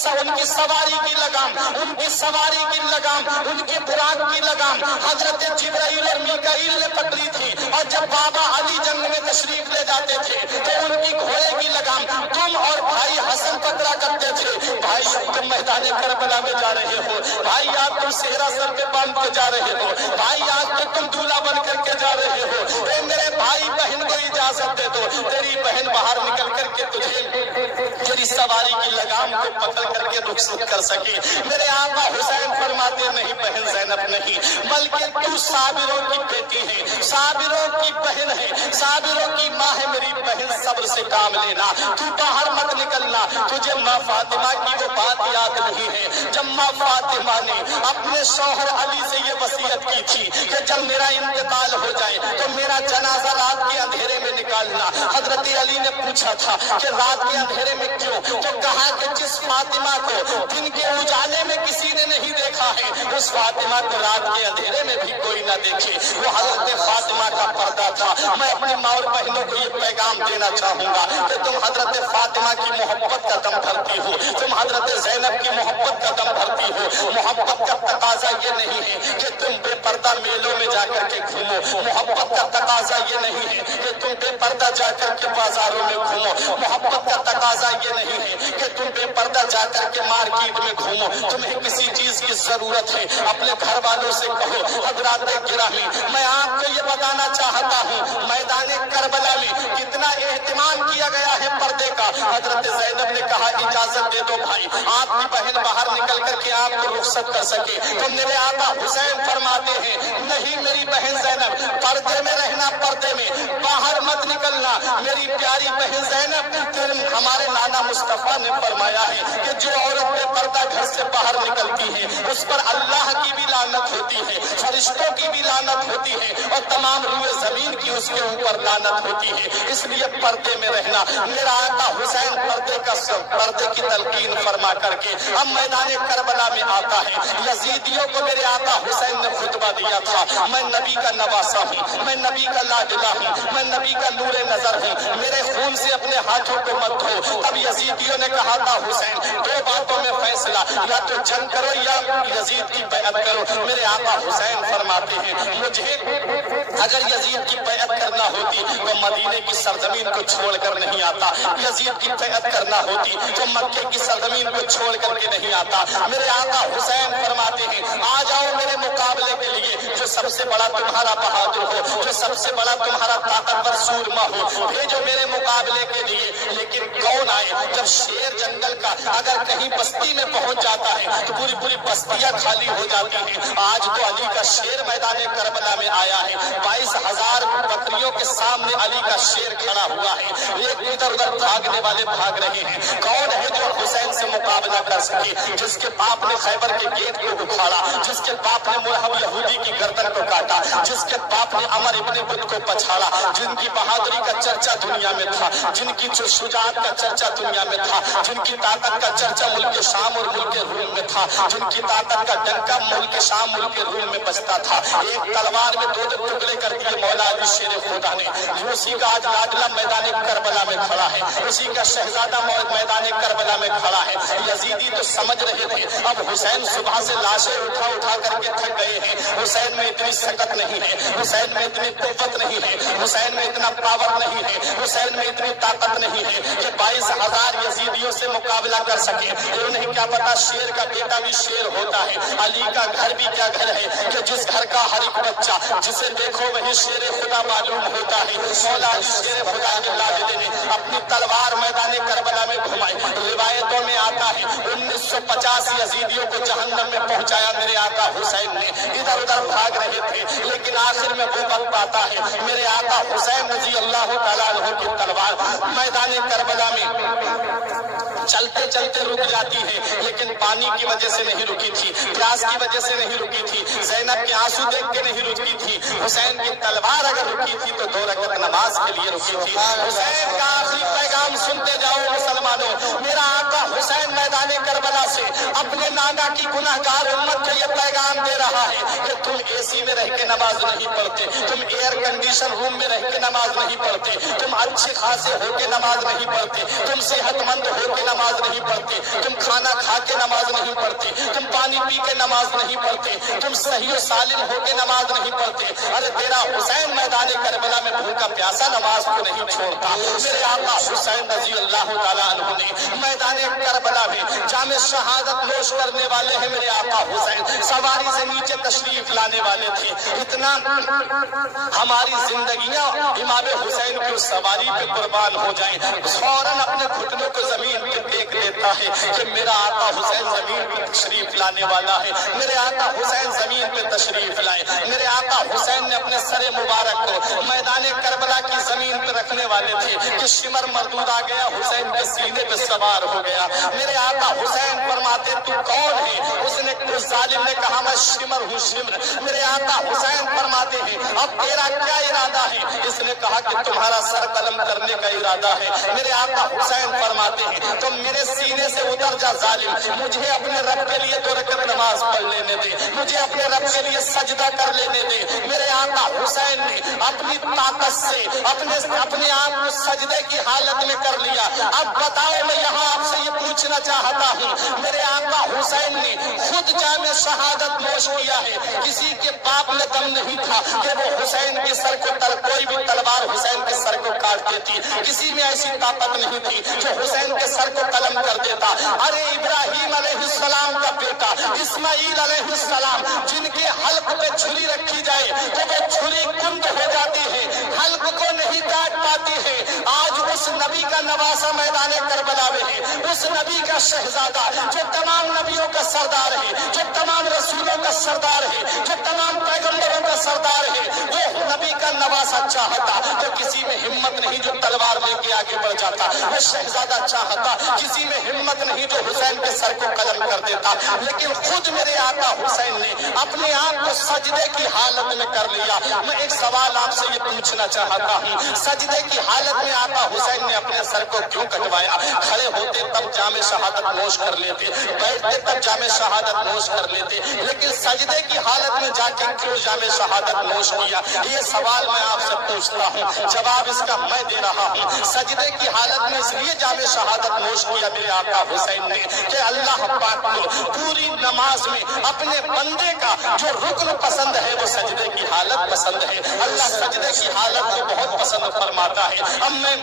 सवारी की लगाम, उनकी सवारी की लगाम, उनकी बुराक की लगाम हजरत जिब्राइल और मीकाईल ने पकड़ी थी। और जब बाबा अली जंग में तशरीफ ले जाते थे तो उनकी घोड़े की लगाम तुम और भाई हसन पकड़ा करते थे। भाई तुम मैदान करबला में जा रहे हो, भाई आज तुम सेहरा सर पे बांध के जा रहे हो, भाई आज तो तुम दूल्हा बन करके जा रहे हो। मेरे भाई बहन को इजाजत दे दो, तेरी बहन बाहर निकल करके तुझे तेरी सवारी की लगाम को पकड़ करके रुखसत कर सके। मेरे आका हुसैन फरमाते नहीं बहन ज़ैनब नहीं, बल्कि तू साबिरों की बेटी है, साबिरों की बहन है, साबिरों की माँ है। मेरी बहन सब्र से काम लेना, तू बाहर मत निकलना। तुझे माँ फातिमा की वो बात याद नहीं है जब माँ फातिमा ने अपने शौहर अली से ये वसीयत की थी कि जब मेरा इंतकाल हो जाए तो मेरा जनाजा रात के अंधेरे में निकालना। हजरत अली ने पूछा था कि रात के अंधेरे में क्यों, तो कहा कि जिस फातिमा को दिन के उजाले में किसी ने नहीं देखा है उस फातिमा को रात के अंधेरे में भी कोई ना देखे। वो हजरत फातिमा का पर्दा था। मैं अपनी माँ और बहनों को ये पैगाम देना चाहूंगा कि तुम हजरत फातिमा की मोहब्बत का दम भरती हो, तुम हजरत ज़ैनब की मोहब्बत का दम भरती हो। मोहब्बत का तकाजा ये नहीं है कि तुम बेपर्दा मेलों में जाकर के घूमो, मोहब्बत का तकाजा ये नहीं है कि तुम बेपर्दा जाकर के बाजारों में घूमो, मोहब्बत का तकाजा ये नहीं है कि तुम बेपर्दा जाकर के मार्केट में घूमो। तुम्हें किसी चीज की जरूरत है अपने घर वालों से कहो। हजरात गिरामी मैं आपको ये बताना चाहता हूँ मैदान करबला में कितना एहतमाम किया गया है पर्दे का। हजरत ज़ैनब ने कहा इजाजत दे दो भाई आपकी बहन बाहर निकल करके आपको रुखसत कर सके। तो मेरे आका हुसैन फरमाते हैं नहीं मेरी رہنا پردے میں، باہر مت نکلنا۔ میری پیاری بہن زینب، ہمارے نانا مصطفیٰ نے فرمایا ہے کہ جو عورت بے پردہ گھر سے باہر نکلتی ہے اس پر اللہ کی بھی لعنت ہوتی ہے، فرشتوں کی بھی لعنت ہوتی ہے، اور تمام روئے زمین کی اس کے اوپر لعنت ہوتی ہے۔ اس لیے پردے میں رہنا۔ میرا آقا حسین پردے کی تلقین فرما کر کے اب میدان کربلا میں آتا ہے۔ یزیدیوں کو میرے آقا حسین نے خطبہ دیا تھا، میں نبی کا نواسا ہوں، میں نبی کا لاڈلا ہوں، میں نبی کا نور نظر ہوں، میرے خون سے اپنے ہاتھوں کو مت دھو۔ تب یزیدیوں نے کہا تھا حسین دو باتوں میں فیصلہ، یا تو جنگ کرو یا یزید کی بیعت کرو۔ میرے آقا حسین فرماتے ہیں مجھے اگر یزید کی بیعت کرنا ہوتی تو مدینے کی سرزمین کو چھوڑ کر نہیں آتا، یزید کی بیعت کرنا ہوتی تو مکے کی سرزمین کو چھوڑ کر کے نہیں آتا۔ میرے آقا حسین فرماتے ہیں آ جاؤ میرے مقابلے کے لیے، جو سب سے بڑا تمہارا بہادر ہو، جو سب سے بڑا تمہارا طاقتور سورما ہو، بھیجو میرے مقابلے کے لیے۔ لیکن کون آئے؟ جب شیر جنگل کا اگر کہیں بستی میں پہنچ جاتا ہے تو پوری پوری بستیاں خالی ہو جاتی ہیں۔ آج تو علی کا شیر میدان کربلا میں آیا ہے، 22,000 بکریوں کے سامنے علی کا شیر کھڑا ہوا ہے، ایک ادھر ادھر بھاگنے والے بھاگ رہے ہیں۔ کون ہے جو حسین سے مقابلہ کر سکے؟ جس کے باپ نے خیبر کے گیٹ کو اکھاڑا، جس کے باپ نے ملحم یہودی کی گردن کو کاٹا، جس کے باپ نے عمر ابن بدر کو پچھاڑا، جن کی بہادری کا چرچا دنیا میں تھا، جن کی شجاعت کا چرچا دنیا میں تھا، جن کی طاقت کا چرچا ملک شام اور ملک روم میں تھا، جن کی طاقت کا ڈنکا ملک شام ملک روم میں بجتا تھا۔ ایک تلوار میں 2 ٹکڑے کر دیے مولا علی شیر خدا نے۔ اسی کا آج لاڈلا میدان کربلا میں کھڑا ہے، اسی کا شہزادہ میدان کربلا میں کھڑا ہے۔ یزیدی تو سمجھ رہے تھے اب حسین صبح سے لاشیں اٹھا کر کے تھک گئے ہیں، حسین میں اتنی سکت نہیں ہے، حسین میں اتنی قوت نہیں ہے، حسین میں اتنا پاور نہیں ہے، حسین میں اتنی طاقت نہیں ہے کہ 22,000 یزیدیوں سے مقابلہ کر سکے۔ انہیں کیا پتا شیر کا بیٹا بھی شیر ہوتا ہے۔ علی کا گھر بھی کیا گھر ہے کہ جس گھر کا ہر ایک بچہ جسے دیکھو وہی شیر خدا معلوم ہوتا ہے۔ مولا علی شیر خدا کے لاڈلے نے اپنی تلوار میدان کربلا میں گھمائی۔ روایتوں میں آتا ہے 1950 یزیدیوں کو جہنم میں پہنچایا میرے آقا حسین نے، ادھر ادھر بھاگ رہے تھے، لیکن آخر میں وہ وقت آتا ہے میرے آقا حسین رضی اللہ تعالیٰ عنہ کی تلوار میدان کربلا میں چلتے چلتے رک جاتی ہے، لیکن پانی کی وجہ سے نہیں رکی تھی، پیاس کی وجہ سے نہیں رکی تھی، زینب کے آنسو دیکھ کے نہیں رکی تھی۔ حسین کی تلوار اگر رکی تھی تو 2 رکعت نماز کے لیے رکی تھی۔ حسین کا آخری پیغام سنتے جاؤ مسلمانوں، میرا آقا حسین میدان کربلا سے اپنے نانا کی گناہگار امت کو یہ پیغام دے رہا ہے کہ تم اے سی میں رہ کے نماز نہیں پڑھتے، تم ایئر کنڈیشن روم میں رہ کے نماز نہیں پڑھتے، تم اچھے خاصے ہو کے نماز نہیں پڑھتے، تم صحت مند ہو کے نماز نہیں پڑھتے، تم کھانا کھا کے نماز نہیں پڑھتے، تم پانی پی کے نماز نہیں پڑھتے، تم صحیح و سالم ہو کے نماز نہیں پڑھتے۔ ارے تیرا حسین میدان کربلا میں بھوکا پیاسا نماز کو نہیں چھوڑتا۔ میرے آقا حسین رضی اللہ تعالیٰ عنہ نے میدان کربلا میں جامع شہادت نوش کرنے والے ہیں میرے آقا حسین، سواری سے نیچے تشریف لانے والے تھے۔ اتنا ہماری زندگیاں امام حسین کی سواری پہ قربان ہو جائیں، فوراً اپنے گھٹنوں کو زمین پہ ٹیک دیتا ہے کہ میرا آقا حسین زمین پہ تشریف لانے والا ہے، میرے آقا حسین زمین پہ تشریف لائے۔ میرے آقا حسین نے اپنے سر مبارک کو میدان کربلا کی زمین پہ رکھنے والے تھے کہ شمر مردود آ گیا، حسین کے سینے پہ سوار ہو گیا۔ میرے آقا حسین فرماتے تو کون ہے؟ اس نے اس ظالم نے کہا میں شمر ہوں، شمر۔ میرے آقا حسین فرماتے ہیں اب تیرا کیا ارادہ ہے؟ اس نے کہا کہ تمہارا سر قلم کرنے کا ارادہ ہے۔ میرے آقا حسین فرماتے ہیں تو میرے سینے سے اتر جا ظالم، مجھے اپنے رب کے لیے 2 رکعت نماز پڑھ لینے دے، مجھے اپنے رب کے لیے سجدہ کر لینے دے۔ میرے آقا حسین نے اپنی طاقت سے اپنے آپ کو سجدے کی حالت میں کر لیا۔ اب بتاؤ میں یہاں آپ سے یہ پوچھنا چاہتا ہوں، میرے آقا حسین نے خود جامع شہادت نوش کیا ہے، کسی کے باپ میں دم نہیں تھا کہ وہ حسین کے سر کو کوئی بھی تلوار حسین کے سر کو کاٹ دیتی، کسی میں ایسی طاقت نہیں تھی جو حسین کے سر کو قلم کر دیتا۔ ارے ابراہیم علیہ السلام کا بیٹا اسماعیل علیہ السلام جن کے حلق پہ چھری رکھی جائے تو وہ چھری کند ہو جاتی ہے، حلق کو نہیں کاٹ پاتی ہے۔ آج اس نبی کا نواسا میدان کربلا میں ہے، اس نبی کا شہزادہ جو تمام نبیوں کا سردار ہے، جو تمام رسولوں کا سردار ہے، جو تمام پیغمبروں کا سردار ہے، وہ نبی کا نواسا چاہتا تو کسی میں ہمت نہیں جو تلوار لے کے آگے بڑھ جاتا، وہ شہزادہ چاہتا کسی میں ہمت نہیں جو حسین کے سر کو قلم کر دیتا، لیکن خود میرے آقا حسین نے اپنے آپ کو سجدے کی حالت میں کر لیا۔ میں ایک سوال آپ سے یہ پوچھنا چاہتا ہوں، سجدے کی حالت میں آقا حسین نے اپنے سر کو کیوں کٹوایا؟ کھڑے ہوتے تب جام شہادت نوش کر لیتے، بیٹھتے تب جام شہادت نوش کر لیتے، لیکن سجدے کی حالت میں جا کے کیوں جام شہادت نوش کیا؟ یہ سوال میں آپ سے پوچھتا ہوں، جواب اس کا میں دے رہا ہوں۔ سجدے کی حالت میں اس لیے جام شہادت نوش کیا میرے آقا حسین نے کہ اللہ پاک کو پوری نماز میں اپنے بندے کا جو رکن پسند ہے وہ سجدے کی حالت پسند ہے۔ اللہ سجدے کی حالت کو بہت پسند فرماتا ہے۔ اب میں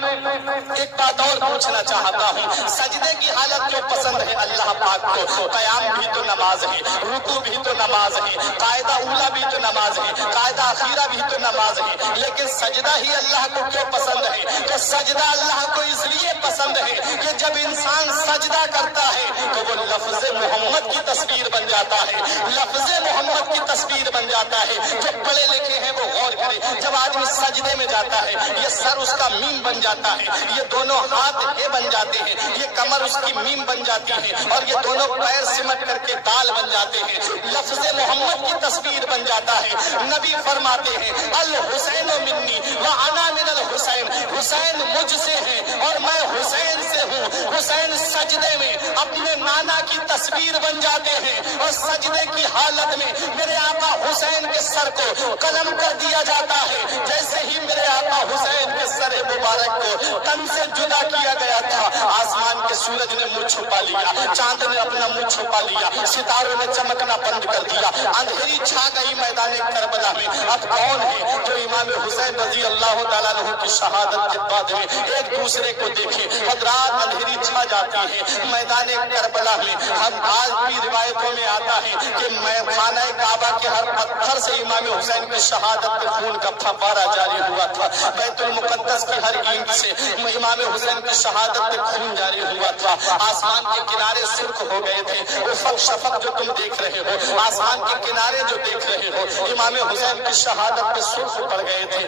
ایک بات اور پوچھنا چاہتا ہوں، سجدے کی حالت کیوں پسند ہے اللہ پاک کو؟ قیام بھی تو نماز ہے، رکوع بھی تو نماز ہے، قاعدہ اولا بھی تو نماز ہے، قاعدہ اخیرہ بھی تو نماز ہے، لیکن سجدہ ہی اللہ کو کیوں پسند ہے؟ کہ سجدہ اللہ کو اس لیے پسند ہے کہ جب انسان سجدہ کرتا ہے تو وہ لفظ محمد کی تصویر بن جاتا ہے، لفظ محمد کی تصویر بن جاتا ہے۔ جو پڑھے لکھے ہیں وہ غور کریں، جب آدمی سجدے میں جاتا ہے یہ سر اس کا میم بن جاتا ہے، یہ دونوں ہاتھ ہے بن جاتے ہیں، یہ کمر اس کی میم بن جاتی ہے، اور یہ دونوں پیر سمٹ کر کے دال بن جاتے ہیں، لفظ محمد کی تصویر بن جاتا ہے۔ نبی فرماتے ہیں الحسین منی وانا من الحسین، حسین مجھ سے ہے اور میں حسین سے ہوں۔ حسین سجدے میں اپنے نانا کی تصویر بن جاتے ہیں اور سجدے کی حالت میں میرے آقا حسین کے سر کو قلم کر دیا جاتا ہے۔ جیسے ہی میرے آقا حسین کے سر مبارک کو تن سے جدا کیا گیا تھا، آسمان کے سورج نے منہ چھپا لیا، چاند نے اپنا منہ چھپا لیا، ستاروں نے چمکنا بند کر دیا، اندھیری چھا گئی میدان کربلا میں۔ اب کون ہے جو امام حسین رضی اللہ تعالیٰ عنہ کی شہادت کے بعد میں ایک دوسرے کو دیکھے؟ حضرات اندھیری چھا جاتی ہے میدان کربلا میں۔ ہم آج بھی روایتوں میں آتا ہے کہ خانہ کعبہ کے ہر پتھر سے امام حسین کی شہادت کے خون کا پھوارا جاری ہوا تھا، بیت المقدس کی ہر اینٹ سے امام حسین کی شہادت کے خون جاری ہوا تھا۔ آسمان کے کنارے سرخ ہو گئے تھے، افق شفق جو تم دیکھ رہے ہو، آسمان کے کنارے جو دیکھ رہے ہو، امام حسین کی شہادت پہ سرخ پڑ گئے تھے۔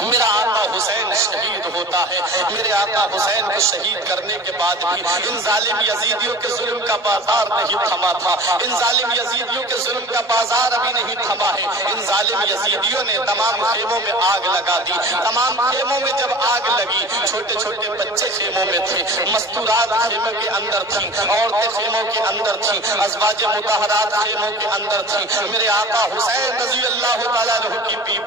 میرا آقا حسین شہید ہوتا ہے، میرے آقا حسین کو شہید کرنے کے بعد بھی ان ظالم یزیدیوں کے ظلم کا بازار نہیں تھما تھا، ان ظالم یزیدیوں کے ظلم کا بازار ابھی نہیں تھما ہے۔ ان ظالم یزیدیوں نے تمام خیموں میں آگ لگا دی، تمام خیموں میں جب آگ لگی، چھوٹے چھوٹے بچے خیموں میں تھے، مستورات خیموں کے اندر تھیں، عورتیں خیموں کے اندر تھیں، ازواج مطہرات خیموں کے اندر تھیں۔ میرے آقا حسین رضی اللہ تعالیٰ عنہ کی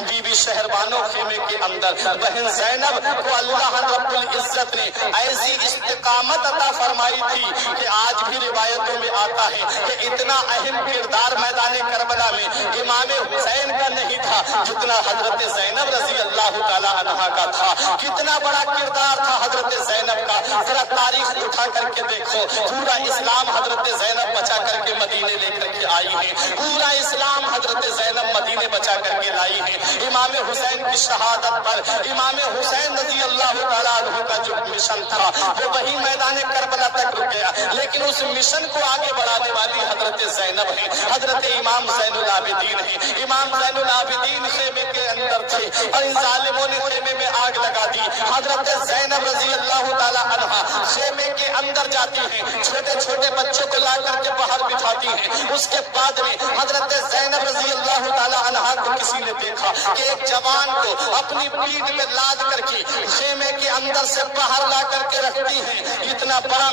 بیوی شہربانو خیمے کے اندر، بہن زینب کو اللہ رب العزت نے ایسی استقامت عطا فرمائی تھی کہ آج بھی روایتوں میں آتا ہے کہ اتنا اہم کردار میدان کربلا میں امام حسین کا نہیں تھا جتنا حضرت زینب رضی اللہ تعالیٰ عنہا کا تھا۔ کتنا بڑا کردار تھا حضرت زینب کا، ذرا تاریخ اٹھا کر کے دیکھو، پورا اسلام حضرت زینب بچا کر کے مدینے لے کر کے آئی ہے، پورا اسلام حضرت زینب مدینے بچا کر کے لائی ہے۔ امام حسین کی شہادت پر امام حسین رضی اللہ تعالیٰ عنہ کا جو مشن تھا وہ وہی میدان کربلا تک رک گیا، لیکن اس مشن کو آگے بڑھانے والی حضرت زینب ہے، حضرت امام زین العابدین ہے۔ امام زین العابدین خیمے کے اندر تھے اور ان ظالموں نے خیمے میں آگ لگا دی۔ حضرت زینب رضی اللہ تعالیٰ عنہا خیمے کے اندر جاتی ہیں، چھوٹے چھوٹے بچوں کو لا کر کے باہر بٹھاتی ہیں۔ اس کے بعد میں حضرت زینب رضی اللہ تعالیٰ عنہا کو کسی نے دیکھا کہ ایک جوان کو اپنی پیٹھ میں لاد کر کے خیمے کے اندر سے باہر لا کر کے رکھتی ہیں۔ اتنا بڑا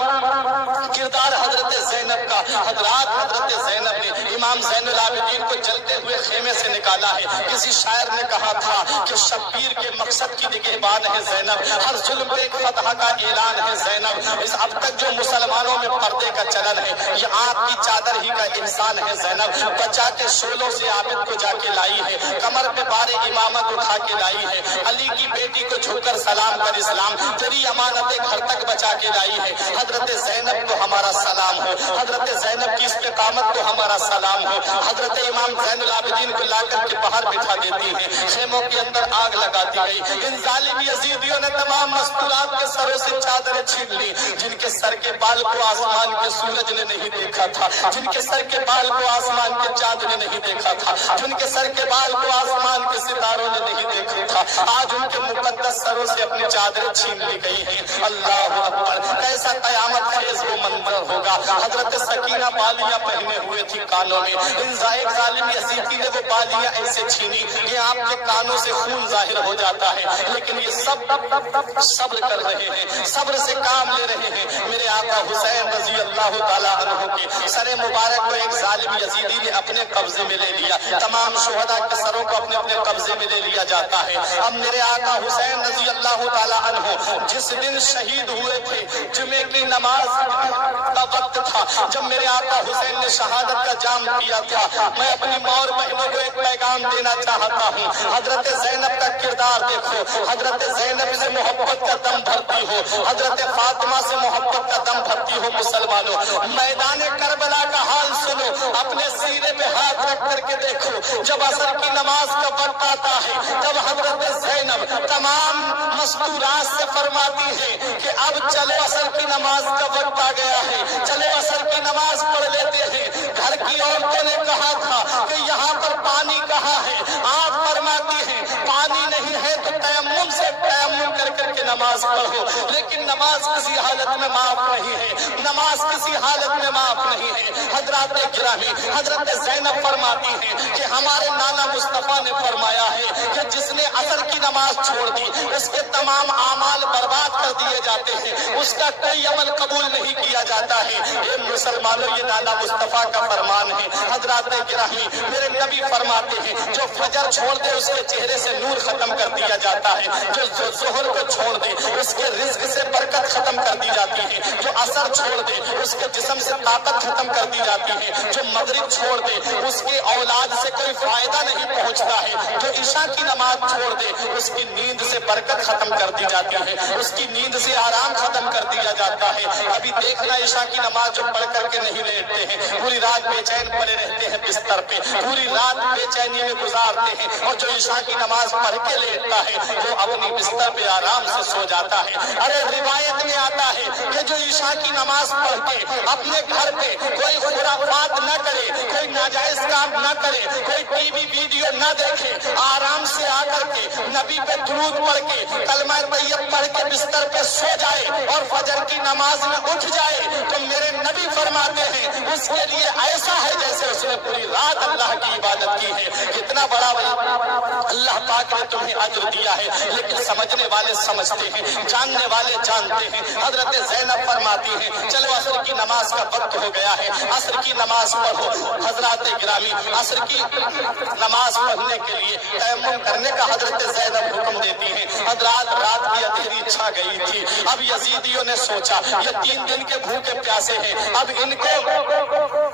کردار حضرت زینب کا۔ حضرت زینب نے امام زین العابدین کو جلتے ہوئے خیمے سے نکالا ہے۔ کسی شاعر نے کہا تھا کہ شبیر کے مقصد کی نگہبان ہے زینب، ہر ظلم پہ ایک فتح کا اعلان ہے زینب۔ اس اب تک جو مسلمانوں میں پردے کا چلن ہے یہ آپ کی چادر ہی کا انسان ہے زینب، بچا کے شولوں سے عابد کو جا کے لائی ہے، کمر پہ بار امامت اٹھا کے لائی ہے، علی کی بیٹی کو جھک کر سلام کر اسلام، تیری امانتیں گھر تک बचा के लाई है। हजरत ज़ैनब को हमारा सलाम हो, हजरत ज़ैनब की इस्तिकामत को हमारा सलाम हो। हजरत इमाम ज़ैनुल आबिदीन को लाकर के बाहर बिठा देती है, खेमों के अंदर आग लगाती गई। इन जालिम यजीदियों ने तमाम मस्तूरात के सरों से चादरें छीन ली। जिनके सर के बाल को आसमान के सूरज ने नहीं देखा था, जिनके सर के बाल को आसमान के चांद ने नहीं देखा था, जिनके सर के बाल को आसमान के सितारों ने नहीं देखा था, आज उनके मुकद्दस सरों से अपनी चादरें छीन ली गई हैं। अल्लाह अकबर, कैसा कयामत खेज वो मंजर होगा। हजरत सकीना बालियां पहने हुए थी कानों में, इन जालिम यजीदी ने वो बालियां ऐसे छीनी कि आपके कानों से खून जाहिर हो जाता है। लेकिन ये सब सब्र कर रहे हैं, सब्र से काम ले रहे हैं। मेरे आका हुसैन रजी अल्लाह ताला अन्हु के सरे मुबारक को एक जालिम यजीदी ने अपने कब्जे में ले लिया। तमाम शुहदा के सरों को अपने अपने कब्जे में ले लिया जाता है। अब मेरे आका हुसैन रजी अल्लाह ताला अन्हु जिस दिन शहीद हुए थे, जुमे की नमाज का वक्त था, जब मेरे आका हुसैन ने शहादत का जाम पिया था, मैं अपनी मौर बहनों को एक पैगाम देना चाहता हूँ। हजरत ज़ैनब का किरदार देखो, हजरत ज़ैनब से मोहब्बत का दम भरती हो, हजरत फातिमा से मोहब्बत का दम भरती हो। मुसलमानों, मैदान करबला का हाल सुनो, अपने सीने पे हाथ रख करके देखो। जब असर की नमाज का वक्त आता है, तब हजरत ज़ैनब तमाम मस्तूरात से फरमाती है कि अब चलो असर की नमाज का वक्त आ गया है, चलो असर की नमाज पढ़ लेते हैं। घर की औरतों ने कहा था कि यहाँ पर पानी कहाँ है, आप फरमाती हैं पानी नहीं है तो तयम्मुम से तयम्मुम कर करके नमाज पढ़ो। लेकिन नमाज किसी हालत में माफ नहीं है, नमाज किसी हालत में माफ नहीं है। हजरत गिरामी हजरत ज़ैनब फरमाती हैं कि हमारे नाना मुस्तफा ने फरमाया है कि जिसने असर की नमाज छोड़ दी उसके तमाम आमाल बर्बाद कर दिए जाते हैं, उसका कोई अमल कबूल नहीं किया जाता है। ये मुसलमानों, ये नाना मुस्तफा का फरमान है। हजरत गिरामी मेरे नबी फरमाते हैं जो फजर छोड़ दे उसके चेहरे से नूर खत्म कर दिया जाता है, जो ज़ोहर को छोड़ दे उसके रिज्क से बरकत खत्म कर दी जाती है, जो असर छोड़ दे उसके जिस्म से ताकत खत्म कर दी जाती है, जो मगरिब छोड़ दे उसके औलाद से कोई फायदा नहीं पहुंचता है, जो ईशा की नमाज छोड़ दे उसकी नींद से बरकत खत्म कर दी जाती है, उसकी नींद से आराम खत्म कर दिया जाता है। अभी देखना ईशा की नमाज जो पढ़ करके नहीं लेटते हैं, पूरी रात बेचैन पड़े रहते हैं बिस्तर पे, पूरी रात बेचैनी में गुजारते हैं, और जो ईशा की नमाज पढ़ के लेटता है वो अपनी बिस्तर पे आराम से सो जाता है। अरे रिवायत में आता है कि जो ईशा की नमाज पढ़ के अपने घर पे कोई खुराफात न करे, कोई नाजायज काम न करे, कोई टीवी वीडियो न देखे, आराम से आकर के नबी पे दुरूद पढ़ के कलमा तैयब पढ़ के बिस्तर पे सो जाए और फजर की नमाज में उठ जाए, तो मेरे नबी फरमाते हैं उसके लिए ऐसा है जैसे उसने पूरी रात अल्लाह की इबादत की है। कितना बड़ा अल्लाह पाक ने तुम्हें अजर दिया है। लेकिन समझने वाले समझते हैं, जानने वाले जानते हैं। हजरत ज़ैनब फरमाती हैं चलो असर की नमाज का वक्त हो गया है, असर की नमाज पढ़ो। हजरत गिरामी असर की नमाज पढ़ने के लिए तयम्मुम करने का हजरत ज़ैनब हुक्म देती हैं। हजरत रात की अंधेरी छा गई थी, अब यजीदियों ने सोचा ये 3 दिन के भूखे प्यासे हैं, अब इनको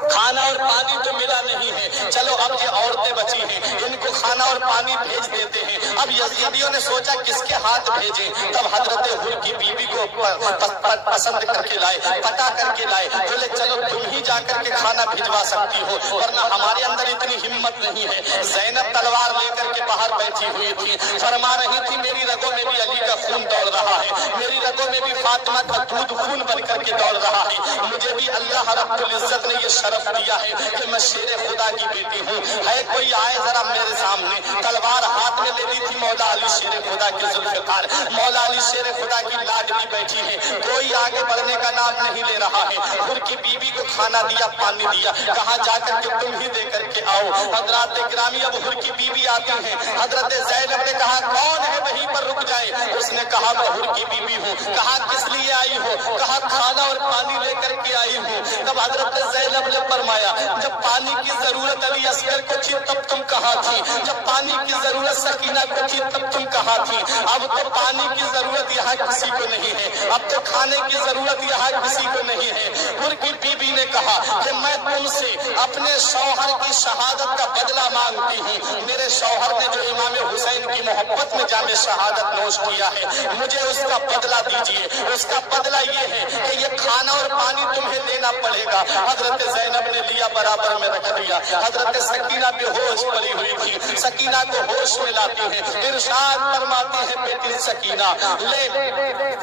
खाना और पानी तो मिला नहीं है, चलो अब ये औरतें बची हैं इनको खाना और पानी भेज देते हैं। अब यजीदियों ने सोचा किसके हाथ भेजें, तब हजरत हुर की बीबी को पसंद करके लाए, पता करके लाए, बोले चलो तुम ही जाकर के खाना भिजवा सकती हो, वरना हमारे अंदर इतनी हिम्मत नहीं है। ज़ैनब तलवार लेकर के बाहर बैठी हुई थी, फरमा रही थी मेरी रगों में भी अली का खून दौड़ रहा है, मेरी रगों में भी फातिमा का दूध खून बन करके दौड़ रहा है, मुझे भी अल्लाह रब्बुल इज्जत ने ये शरफ दिया है कि मैं शेर खुदा की बेटी हूँ। है कोई आए जरा मेरे सामने, तलवार हाथ में ले ली थी मौला अली शेर खुदा की जुल्फ़िकार, मौला अली शेर खुदा की लाडली बैठी है, कोई आगे बढ़ने का नाम नहीं ले रहा है। हुर की बीबी को खाना दिया, पानी दिया, कहा जाकर के तुम ही दे करके आओ। हजरत गिरामी अब हुर की बीबी आती है, हजरत ज़ैनब ने कहा कौन है वहीं पर रुक जाए, उसने कहा मैं हुर की बीबी हूँ, कहा किस लिए आई हो, कहा खाना और पानी लेकर के आई हूँ। तब हजरत ज़ैनब ने फरमाया जब पानी की जरूरत अली असगर को थी तब तुम कहाँ थी, जब पानी की जरूरत सकीना को थी तब तुम कहाँ थी? अब तो पानी की जरूरत यहाँ किसी को नहीं है, अब तो खाने की जरूरत यहाँ किसी को नहीं है। हुर की बीबी ने कहा कि मैं तुमसे अपने शौहर की शहादत का बदला मांगती हूँ। मेरे शौहर ने जो इमाम हुसैन की मोहब्बत में जामे शहादत नोश किया है, मुझे उसका बदला दीजिए। उसका बदला ये है कि ये खाना और पानी तुम्हें लेना पड़ेगा। हजरत ज़ैनब ने लिया, बराबर में रख दिया। हजरत सकीना बेहोश पड़ी हुई थी, सकीना को होश में लाती है, इरशाद फरमाती है, बेटी सकीना ले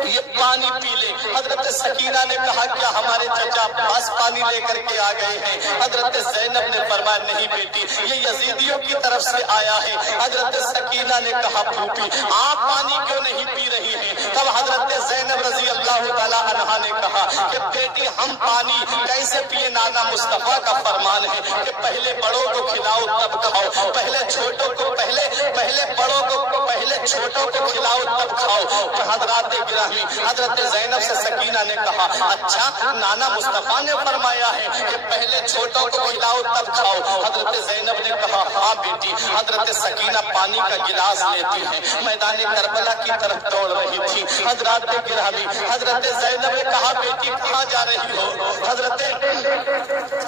ये पानी पी ले। हजरत सकीना ने कहा क्या हमारे चचा बस पानी लेकर के आ गए हैं? हजरत ज़ैनब ने फरमाया नहीं बेटी, ये यजीदियों की तरफ से आया है। हजरत सकीना ने कहा फूफी आप पानी क्यों नहीं पी रही हैं? तब हजरत ज़ैनब रजी अल्लाह ताला अन्हा ने कहा कि बेटी हम पानी कैसे पिए? नाना मुस्तफा का फरमान है कि पहले बड़ों को खिलाओ तब खाओ, पहले छोटों को पहले बड़ों को पहले छोटों को खिलाओ तब खाओ। तो हजरत गिरामी हजरत ज़ैनब से सकीना ने कहा अच्छा नाना मुस्तफा ने फरमाया है कि पहले छोटों को खिलाओ तब खाओ। हजरत ज़ैनब ने कहा हाँ बेटी। हजरत सकीना पानी का गिलास लेती है, मैदान करबला की तरफ दौड़ रही थी। हजरत गिरामी हजरत ज़ैनब ने कहा बेटी कहाँ जा रही हो? हजरत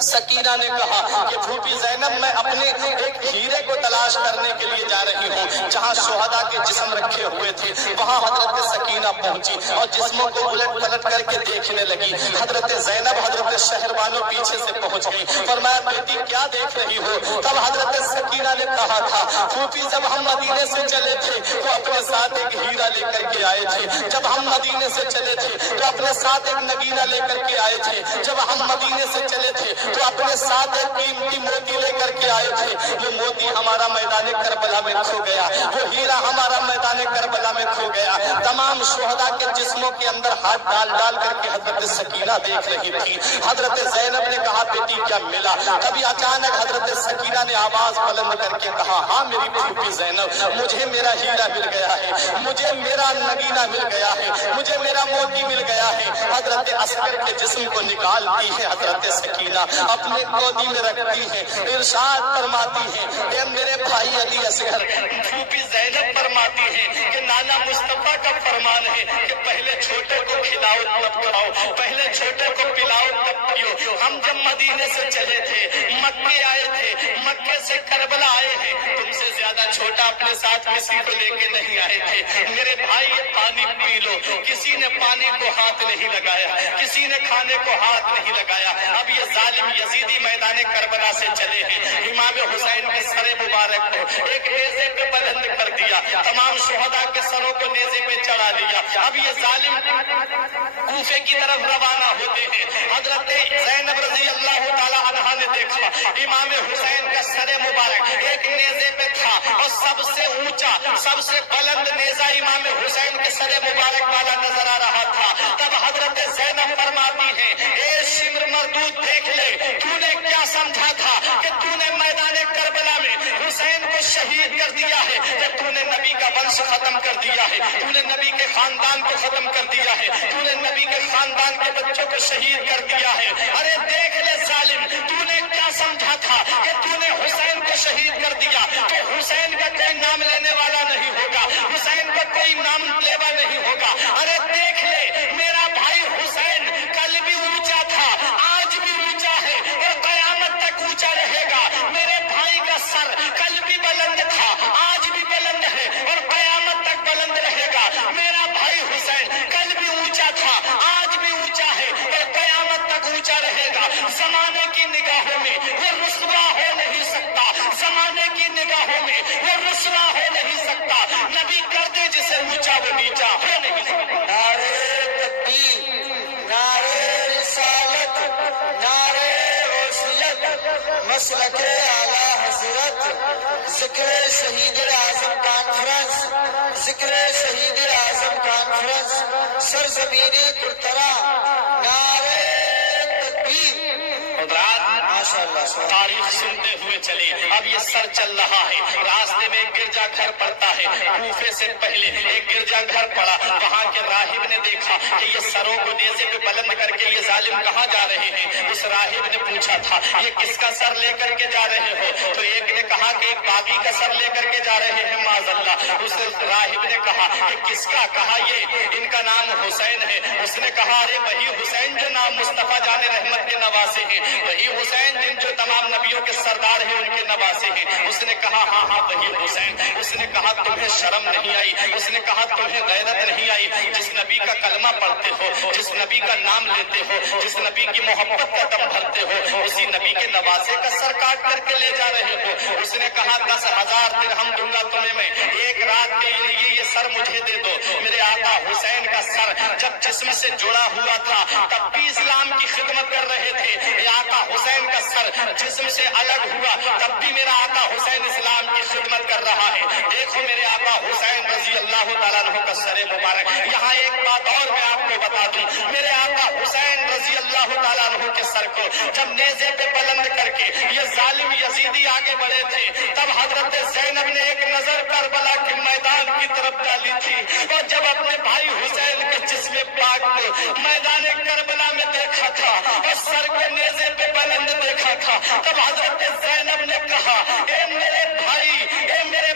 सकीना ने कहा कि फूफी ज़ैनब मैं अपने एक हीरे को तलाश करने के लिए जा रही हूँ। जहाँ शुहदा के जिस्म रखे हुए थे वहाँ हजरत सकीना पहुंची और जिस्मों को उलट पलट करके देखने लगी। हजरत ज़ैनब हजरत शहरबानो पीछे से पहुंच गई। फरमाया बेटी क्या देख रही हो? तब हजरत सकीना ने कहा था फूफी जब हम मदीने से चले थे तो अपने साथ एक हीरा लेकर के आए थे, जब हम मदीने से चले थे तो अपने साथ एक नगीना लेकर के आए थे, जब हम मदीने से चले थे तो अपने साथ एक कीमती मोती लेकर के आए थे। वो मोती हमारा मैदान करबला में खो गया, वो हीरा हमारा मैदान करबला में खो गया। तमाम शुहदा के जिस्मों के अंदर हाथ डाल डाल करके हजरत सकीना देख रही थी। हजरत ज़ैनब ने कहा बेटी क्या मिला? कभी अचानक हजरत सकीना ने आवाज बुलंद करके कहा हाँ मेरी फूफी ज़ैनब मुझे मेरा हीरा मिल गया है, मुझे मेरा नगीना मिल गया है, मुझे मेरा मोती मिल गया है। हजरत असगर के जिस्म को निकालती है हजरत सकीना, अपने गोदी में रखती है, इरशाद फरमाती है कि मेरे भाई अली असगर। फूफी ज़ैनब फरमाती है कि नाना मुस्तफा का फरमान है कि पहले छोटे को खिलाओ तब खाओ, पहले छोटे को पिलाओ तब पियो। हम जब मदीने से चले थे, मक्के आए थे, मक्के से करबला आए हैं, तुमसे ज्यादा छोटा अपने साथ किसी को लेके नहीं आए थे। मेरे भाई ये पानी पी लो। किसी ने पानी को हाथ नहीं लगाया, किसी ने खाने को हाथ नहीं लगाया। अब ये जालिम यजीदी मैदान करबला से चले हैं, इमाम हुसैन के सरे मुबारक को एक नेज़े पे बुलंद कर दिया, तमाम शुहदा के सरों को नेज़े पे चढ़ा लिया। अब ये जालिम कूफे की तरफ रवाना होते हैं। हजरत ज़ैनब रज़ी अल्लाह ताला अन्हा ने देखा इमाम हुसैन का सरे मुबारक एक नेज़े पे था और सबसे ऊंचा सबसे बुलंद नेज़ा इमाम हुसैन के सरे मुबारक वाला नजर आ रहा था। तब हजरत ज़ैनब फरमाती हैं ए शिम्र मरदूद देख ले, तूने क्या समझा था कि तूने मैदान करबला में हुसैन को शहीद कर दिया है, कि तूने नबी का वंश खत्म कर दिया है, तूने नबी के खानदान को खत्म कर दिया है, तूने नबी के खानदान के बच्चों को शहीद कर दिया है। अरे देख ले जालिम, तूने क्या समझा था कि तूने हुसैन को शहीद कर दिया तो हुसैन का कोई नाम लेने वाला नहीं होगा, हुसैन का कोई नाम लेवा नहीं होगा। अरे देख ले मेरा भाई हुसैन कल भी ऊंचा था, आज भी ऊंचा है और कयामत तक ऊंचा रहेगा। मेरे भाई का सर कल भी बुलंद था, आज भी बुलंद है और कयामत तक बुलंद रहेगा। मेरा भाई हुसैन कल भी ऊंचा था, आज भी ऊंचा है और कयामत तक ऊंचा रहेगा। जमाने की निगाहों में वो रुस्वा हो नहीं सकता, जमाने की निगाहों में वो रुस्वा हो नहीं सकता। नबी कर दे जिसे ऊंचा वो नीचा हो नहीं सकता। नारे तकबीर, नारे रिसालत, नारे गौसियत, मसलके आला हजरत, जिक्र शहीद आजम कॉन्फ्रेंस, जिक्र शहीद आजम कॉन्फ्रेंस, सरजमीन कुरतरा, नारे तकबीर। تاریخ سنتے ہوئے چلے. اب یہ سر چل رہا ہے, راستے میں ایک گرجا گھر پڑتا ہے. کوفے سے پہلے ایک گرجا گھر پڑا. وہاں کے راہب نے دیکھا کہ یہ سروں کو نیزے پہ بلند کر کے یہ ظالم کہاں جا رہے ہیں. اس راہب نے پوچھا تھا یہ کس کا سر لے کر کے جا رہے ہو؟ تو ایک نے کہا کہ ایک باغی کا سر لے کر کے جا رہے ہیں معاذ اللہ. اس راہب نے کہا کہ کس کا؟ کہا یہ ان کا نام حسین ہے. اس نے کہا ارے وہی حسین جو نام مصطفیٰ جان رحمت کے نواسے ہیں, وہی حسین جن جو تمام نبیوں کے سردار ہیں ان کے نواسے ہیں. اس نے کہا ہاں ہاں وہی حسین. اس نے کہا تمہیں شرم نہیں آئی؟ اس نے کہا تمہیں غیرت نہیں آئی؟ جس نبی کا کلمہ پڑھتے ہو, جس نبی کا نام لیتے ہو, جس نبی کی محبت کا دم بھرتے ہو, اسی نبی کے نواسے کا سر کاٹ کر کے لے جا رہے ہو. اس نے کہا 10,000 درہم دوں گا تمہیں میں, ایک رات کے لیے یہ سر مجھے دے دو. میرے آقا حسین کا سر جب جسم سے جڑا ہوا تھا تب بھی اسلام کی خدمت کر رہے تھے. یہ آقا حسین کا سر جسم سے الگ ہوا تب بھی میرا آقا حسین اسلام کی خدمت کر رہا ہے. دیکھو میرے آقا حسین رضی اللہ تعالیٰ عنہ کا سر مبارک. یہاں ایک بات اور میں آپ کو بتا دوں, میرے آقا حسین رضی اللہ تعالیٰ عنہ کے سر کو جب نیزے پہ بلند کر کے یہ ظالم یزیدی آگے بڑھے تھے تب حضرت زینب نے ایک نظر کربلا کے میدان کی طرف ڈالی تھی, اور جب اپنے بھائی حسین کے جسم پاک کو میدان کربلا میں دیکھا تھا اور سر کے نیزے پہ بلند دیکھا تھا تب حضرت زینب نے کہا اے میرے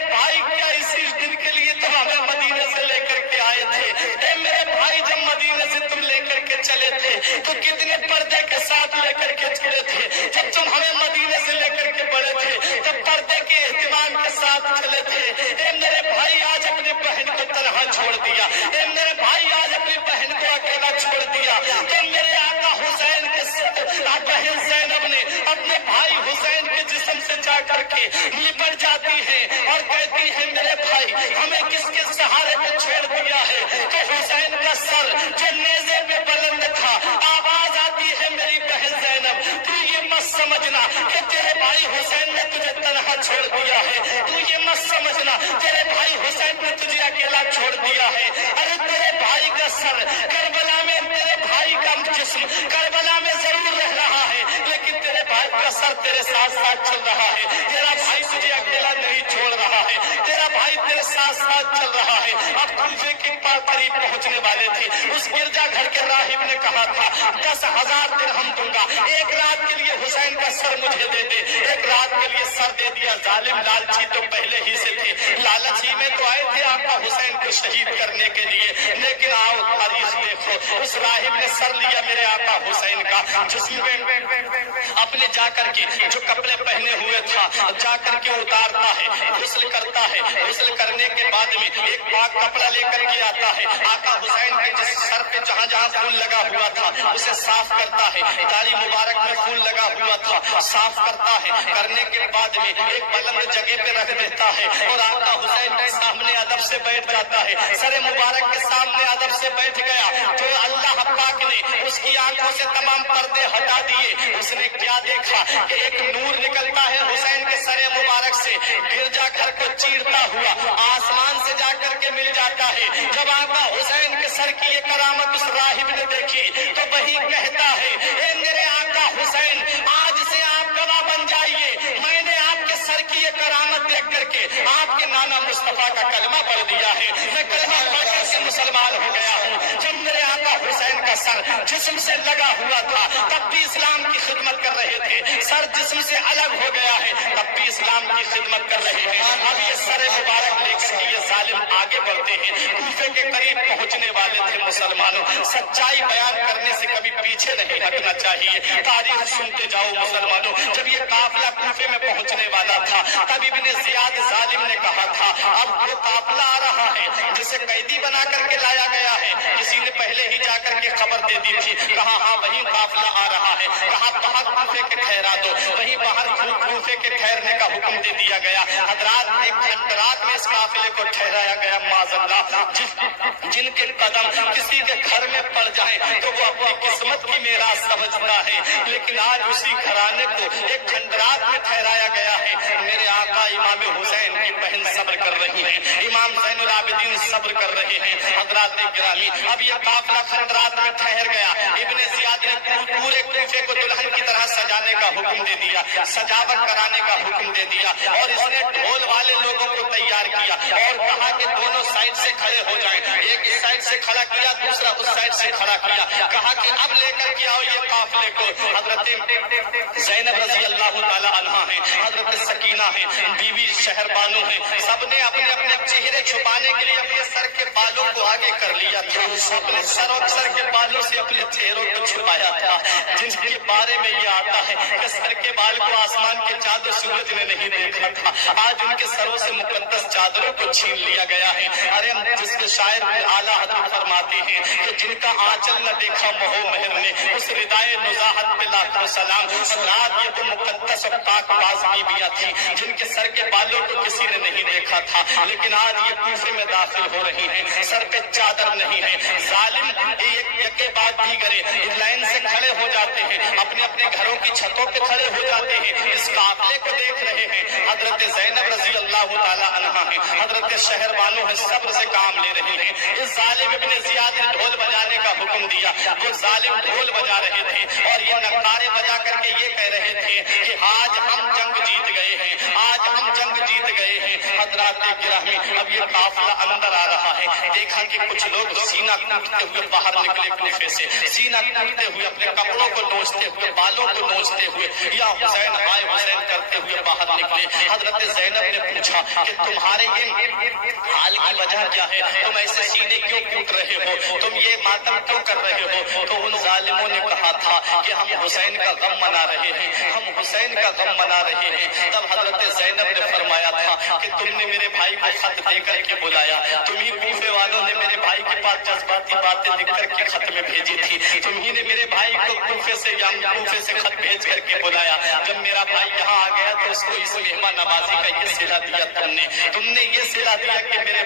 بھائی کیا اسی دن کے لیے تم ہمیں مدینے سے لے کر کے آئے تھے؟ اے میرے بھائی جب مدینے سے تم لے کر کے چلے تھے تو کتنے پردے کے ساتھ لے کر کے چلے تھے؟ جب تم ہمیں مدینے سے لے کر کے بڑے تھے تب پردے کے اہتمام کے ساتھ چلے تھے. اے میرے بھائی آج اپنی بہن کو تنہا چھوڑ دیا, اے میرے بھائی آج اپنی بہن کو اکیلا چھوڑ دیا. تو میرے آقا حسین کے بہن زینب نے اپنے بھائی حسین کے جسم سے جا کر کے لپٹ جاتی ہے اور کہتی ہے میرے بھائی ہمیں کس کے سہارے پہ چھوڑ دیا ہے؟ تو حسین کا سر جو نیزے پہ بلند تھا, آواز آتی ہے میری بہن زینب تو یہ مت سمجھنا کہ تیرے بھائی حسین نے تجھے تنہا چھوڑ دیا ہے, تو یہ مت سمجھنا تیرے بھائی حسین نے تجھے اکیلا چھوڑ دیا ہے. ارے تیرے بھائی کا سر کربلا میں, تیرے بھائی کا جسم کربلا میں ضرور رہ رہا ہے لیکن تیرے بھائی کا سر تیرے ساتھ ساتھ چل رہا ہے. تیرا بھائی تجھے اکیلا نہیں چھوڑ رہا ہے, تیرا بھائی تیرے ساتھ ساتھ چل رہا ہے. اب کوفے کے قریب پہنچنے والے تھے. اس گرجا گھر کے راہب نے کہا تھا 10,000 درہم دوں گا, ایک رات کے لیے حسین کا سر مجھے دے دے. ایک رات کے لیے سر دے دیا. ظالم لالچی تو پہلے ہی سے تھے, لالچی میں تو آئے تھے آقا حسین کو شہید کرنے کے لیے. لیکن آؤ تاریخ دیکھو, اس راہب نے سر لیا میرے آقا حسین کا, جسم میں اپنے جا کر کے جو کپڑے پہنے ہوئے تھا جا کر کے اتارتا ہے, غسل کرتا ہے. غسل کرنے کے بعد میں ایک پاک کپڑا لے کر کے آتا ہے. آقا حسین کے جس سر پہ جہاں جہاں خون لگا ہوا تھا اسے صاف کرتا ہے. داڑھی مبارک میں خون لگا ہوا تھا صاف کرتا ہے. کرنے کے بعد میں ایک بلند جگہ پہ رکھ دیتا ہے اور آقا حسین کے سامنے ادب سے بیٹھ جاتا ہے. سر مبارک کے سامنے ادب سے بیٹھ گیا تو اللہ پاک نے اس کی آنکھوں سے تمام پردے ہٹا دیے. اس نے کیا دیکھا کہ ایک نور نکلتا ہے حسین کے سر مبارک سے, گرجا گھر کو چیرتا ہوا آسمان سے جا کر کے مل جاتا ہے. جب آقا حسین کے سر کی یہ کرامت اس راہب نے دیکھی تو وہی کہتا ہے اے میرے آقا حسین آج سے آپ گواہ بن جائیے, میں نے آپ کے سر کی یہ کرامت دیکھ کر کے آپ کے نانا مصطفیٰ کا کلمہ پڑھ دیا ہے, میں کلمہ پڑھ کر کے مسلمان ہو گیا ہوں. جب میرے آقا حسین کا سر جسم سے لگا ہوا تھا تب بھی اسلام کی خدمت کر رہے تھے, سر جسم سے الگ ہو گیا ہے تب بھی اسلام کی خدمت کر رہے ہیں. اب یہ سر مبارک لے کر کے یہ ظالم آگے بڑھتے ہیں. کوفے کے قریب پہنچنے والے تھے. مسلمانوں سچائی بیان کرنے سے کبھی پیچھے نہیں ہٹنا چاہیے. تاریخ سنتے جاؤ مسلمانوں. جب یہ قافلہ کوفے میں پہنچنے والا تھا تب ابن زیاد ظالم نے کہا تھا اب وہ قافلہ آ رہا ہے جسے قیدی بنا کر کے لایا گیا ہے. کسی نے پہلے ہی جا کر کے خبر دے دی تھی, کہا ہاں وہی قافلہ آ رہا ہے. کہا باہر کوفے کے ٹھہرا دو. وہیں باہر کوفے کے ٹھہرنے کا حکم دے دیا گیا. حضرات ایک رات میں اس قافلے کو ٹھہرایا گیا. معاذ اللہ جن کے قدم کسی کے گھر میں پڑ جائیں تو وہ اپنی قسمت کی میراث سمجھتا ہے, لیکن آج اسی گھرانے کو ایک کھنڈرات میں ٹھہرایا گیا ہے. میرے آقا امام حسین کی بہن صبر کر رہی ہیں, امام زین العابدین صبر کر رہے ہیں. حضرات گرامی اب یہ قافلہ کھنڈرات میں ٹھہر گیا. ابن زیاد نے پورے कूफे को दुल्हन की तरह सजाने का हुक्म दे दिया, सजावट कराने का हुक्म दे दिया, और इसने ढोल वाले लोगों को तैयार किया और कहा कि दोनों साइड से खड़े हो जाएं। एक इस साइड से खड़ा किया, दूसरा उस साइड से खड़ा किया, कहा कि अब लेकर के आओ ये काफिले को। हजरत ज़ैनब रज़ी अल्लाह ताला अन्हा है, हजरत सकीना है, बीवी शहरबानो है, सबने अपने अपने चेहरे छुपाने के लिए अपने सर के बालों को आगे कर लिया था, अपने सर के बालों से अपने चेहरों को छुपाया था, जिनके बारे में ये आता है कि सर के बाल को आसमान के चाँद और सूरज ने नहीं देखा था, आज उनके सरों से मुकद्दस चादरों को छीन लिया गया है। अरे जिसके शायर आला हज़रत फरमाते हैं कि जिनका आंचल न देखा मोह महर ने, उस रिदाए नुज़ाहत पे लाखों सलाम। रात ये तो मुकद्दस और पाकबाज़ बीवियां थी जिनके सर के बालों को किसी ने नहीं देखा था, लेकिन आज ये कूफे में दाखिल हो रही हैं, सर पे चादर नहीं है। जालिम एक के बाद दीगरे लाइन से खड़े हो जाते हैं, अपने अपने घरों की छतों पे खड़े हो जाते हैं, इस काफिले को देख रहे हैं। हजरत ज़ैनब रज़ी अल्लाह ताला अन्हा है, हजरत शहरबानो है, सब्र से काम ले रही हैं। इस जालिम इब्ने ज़ियाद ने ढोल बजाने का हुक्म दिया, वो जालिम ढोल बजा रहे थे और ये नगारे बजा करके ये कह रहे थे कि आज हम जंग जीत गए हैं, आज हम जंग जीत गए हैं। हजरात गिरामी, अब ये काफिला अंदर आ रहा है, देखा कि कुछ लोग सीना कूटते हुए बाहर निकले कूफे से, सीना कूटते हुए अपने कपड़ों को नोचते हुए, बालों को नोचते हुए, या हुसैन हाय हुसैन करते हुए बाहर निकले। हजरत ज़ैनब ने पूछा कि तुम्हारे ये हाल की वजह क्या है, तुम ऐसे सीने क्यों कूट रहे हो, तुम ये मातम क्यों कर रहे हो? तो उन जालिमों ने कहा था कि हम हुसैन का गम मना रहे हैं, हम हुसैन का गम मना रहे हैं। तब हजरत ज़ैनब ने फरमाया था कि तुमने मेरे भाई को खत दे करके बुलाया, तुम्ही कूफे वालों ने मेरे भाई के पास जज्बाती बातें लिख करके खत में भेजी थी, तुम्ही ने मेरे भाई को कूफे से खत भेज करके बुलाया। जब मेरा भाई यहाँ आ गया तो उसको इस मेहमान नवाजी का ये सिला दिया, तुमने ये सिला दिया कि मेरे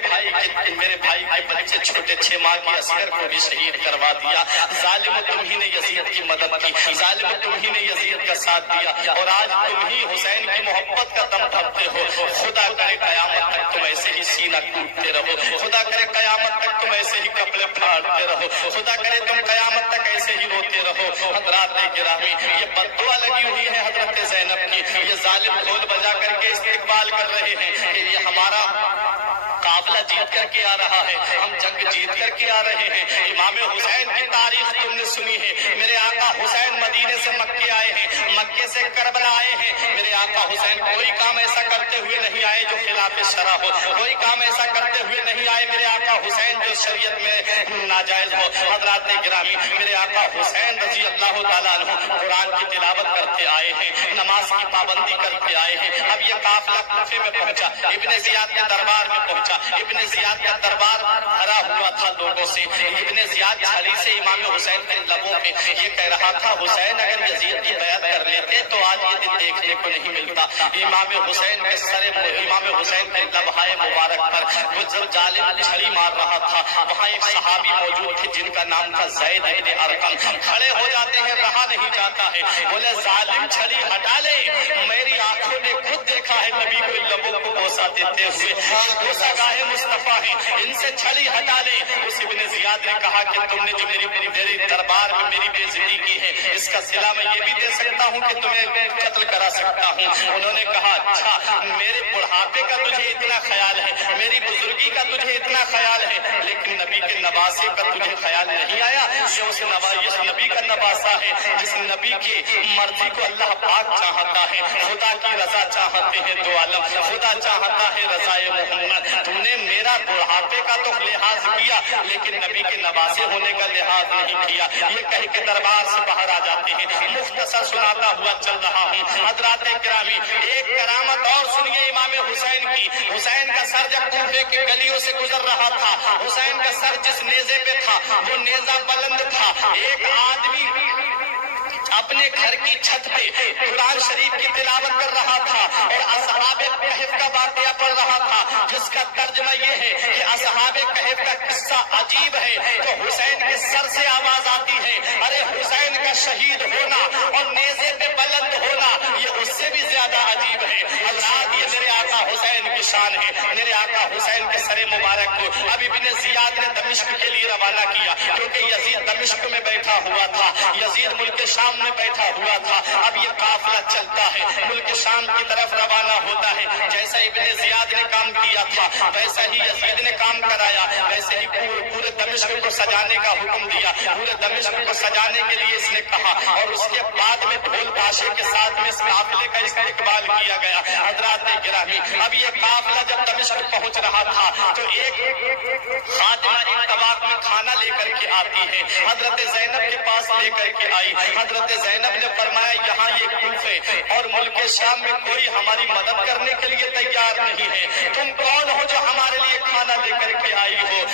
भाई के बच्चे छोटे 6 माह के असगर को भी शहीद करवा दिया। जालिम तुम्ही ने यजीद की मदद की, जालिम तुम्ही ने यजीद का साथ दिया, और आज तुम ही हुसैन की मोहब्बत का दम थामते हो। खुदा करे कयामत तक तुम ऐसे ही सीना कूटते रहो, खुदा करे कयामत तक तुम ऐसे ही कपड़े फाड़ते रहो, खुदा करे तुम कयामत तक ऐसे ही रोते रहो। हजरात गिरामी, ये बद्दुआ लगी हुई है हजरत ज़ैनब की, ये जालिम ढोल बजा करके इस्तिकबाल कर रहे हैं कि ये हमारा काफिला जीत करके आ रहा है, हम जंग जीत करके आ रहे हैं। इमाम हुसैन की तारीख तुमने सुनी है, मेरे आका हुसैन मदीने से मक्के आए हैं, मक्के से करबला आए हैं। मेरे आका हुसैन कोई काम ऐसा करते हुए नहीं आए जो खिलाफ शरा हो, कोई काम ऐसा करते हुए नहीं आए मेरे आका हुसैन जो शरीयत में नाजायज हो। हजरात गिरामी, मेरे आका हुसैन रज़ी अल्लाह ताला अन्हु कुरान की तिलावत करते आए हैं, नमाज की पाबंदी करते आए हैं। अब ये काफिला कूफे में पहुंचा, इब्ने ज़ियाद के दरबार में पहुंचा। इब्ने ज़ियाद का दरबार भरा हुआ था लोगों से। इब्ने ज़ियाद छली से इमाम हुसैन के लबों पे ये कह रहा था, हुसैन अगर यजीद की बैत कर लेते तो आज ये दिन देखने को नहीं मिलता। इमाम हुसैन के लबहाए मुबारक पर वो जब जालिम छड़ी मार रहा था, वहाँ एक सहाबी मौजूद थे जिनका नाम था ज़ैद इब्ने अरकम। खड़े हो जाते हैं, रहा नहीं जाता है, बोले जालिम छड़ी हटा ले, मेरी आंखों ने खुद देखा है नबी को लबों को बोसा देते हुए, बोसा गाहे मुस्तफा है, इनसे छड़ी हटा ले। उस इब्ने ज़ियाद ने कहा कि तुमने जो मेरी दरबार में मेरी बेइज्जती की है, इसका सिला मैं ये भी दे सकता हूँ कि तुम्हें कत्ल करा सकता हूँ। उन्होंने कहा, अच्छा मेरे बुढ़ापे का तुझे इतना ख्याल है, मेरी बुजुर्गी का तुझे इतना ख्याल है, लेकिन नबी के नवासे का तुझे ख्याल नहीं आया। ये उस नबी का नवासा है जिस नबी की मर्जी को अल्लाह पाक चाहता है। खुदा की रजा चाहते हैं दो आलम, खुदा चाहता है रजाए मोहम्मद। तुमने मेरा बुढ़ापे का तो लिहाज किया, लेकिन नबी के नवासे होने का लिहाज नहीं किया। ये कह के दरबार से बाहर आ जाते हैं। मुख्तसर सुनाता हुआ चल रहा हूँ। हजरात किरामी, एक करामत और सुनिए इमाम हुसैन की। हुसैन का सर जब कूफे के गलियों से गुजर रहा था, हुसैन का सर जिस नेजे पे था वो नेजा बुलंद था। एक आदमी अपने घर की छत पे कुरान शरीफ की तिलावत कर रहा था और असहाबे कहफ का वाक़या पढ़ रहा था, जिसका तर्जुमा ये है कि असहाबे कहफ का किस्सा अजीब है। तो हुसैन के सर से आवाज आती है, अरे हुसैन का शहीद होना और नेज़े पे बुलंद होना ये उससे भी ज्यादा अजीब है। अल्लाह, ये मेरे आका हुसैन की شان ہے، میرے آقا حسین کے سر مبارک کو اب ابن زیاد نے دمشق کے لیے روانہ کیا، کیونکہ یزید دمشق میں بیٹھا ہوا تھا، یزید ملک شام میں بیٹھا ہوا تھا۔ اب یہ قافلہ چلتا ہے، ملک شام کی طرف روانہ ہوتا ہے۔ جیسا ابن زیاد نے کام کیا تھا ویسا ہی یزید نے کام کرایا، ویسے ہی پورے دمشق کو سجانے کا حکم دیا، پورے دمشق کو سجانے کے لیے اس نے کہا، اور اس کے بعد میں ڈھول تاشے کے ساتھ میں اس قافلے کا استقبال کیا گیا۔ حضرات گرامی، اب یہ قافلہ جب دمشق پہنچ رہا تھا تو ایک خادمہ ایک طباق میں کھانا لے کر کے آتی ہے، حضرت زینب کے پاس لے کر کے آئی۔ حضرت زینب نے فرمایا یہاں یہ کوفے اور ملک شام میں کوئی ہماری مدد کرنے کے لیے تیار نہیں ہے، تم کون ہو جو ہمارے لیے کھانا لے کر کے آئی ہو؟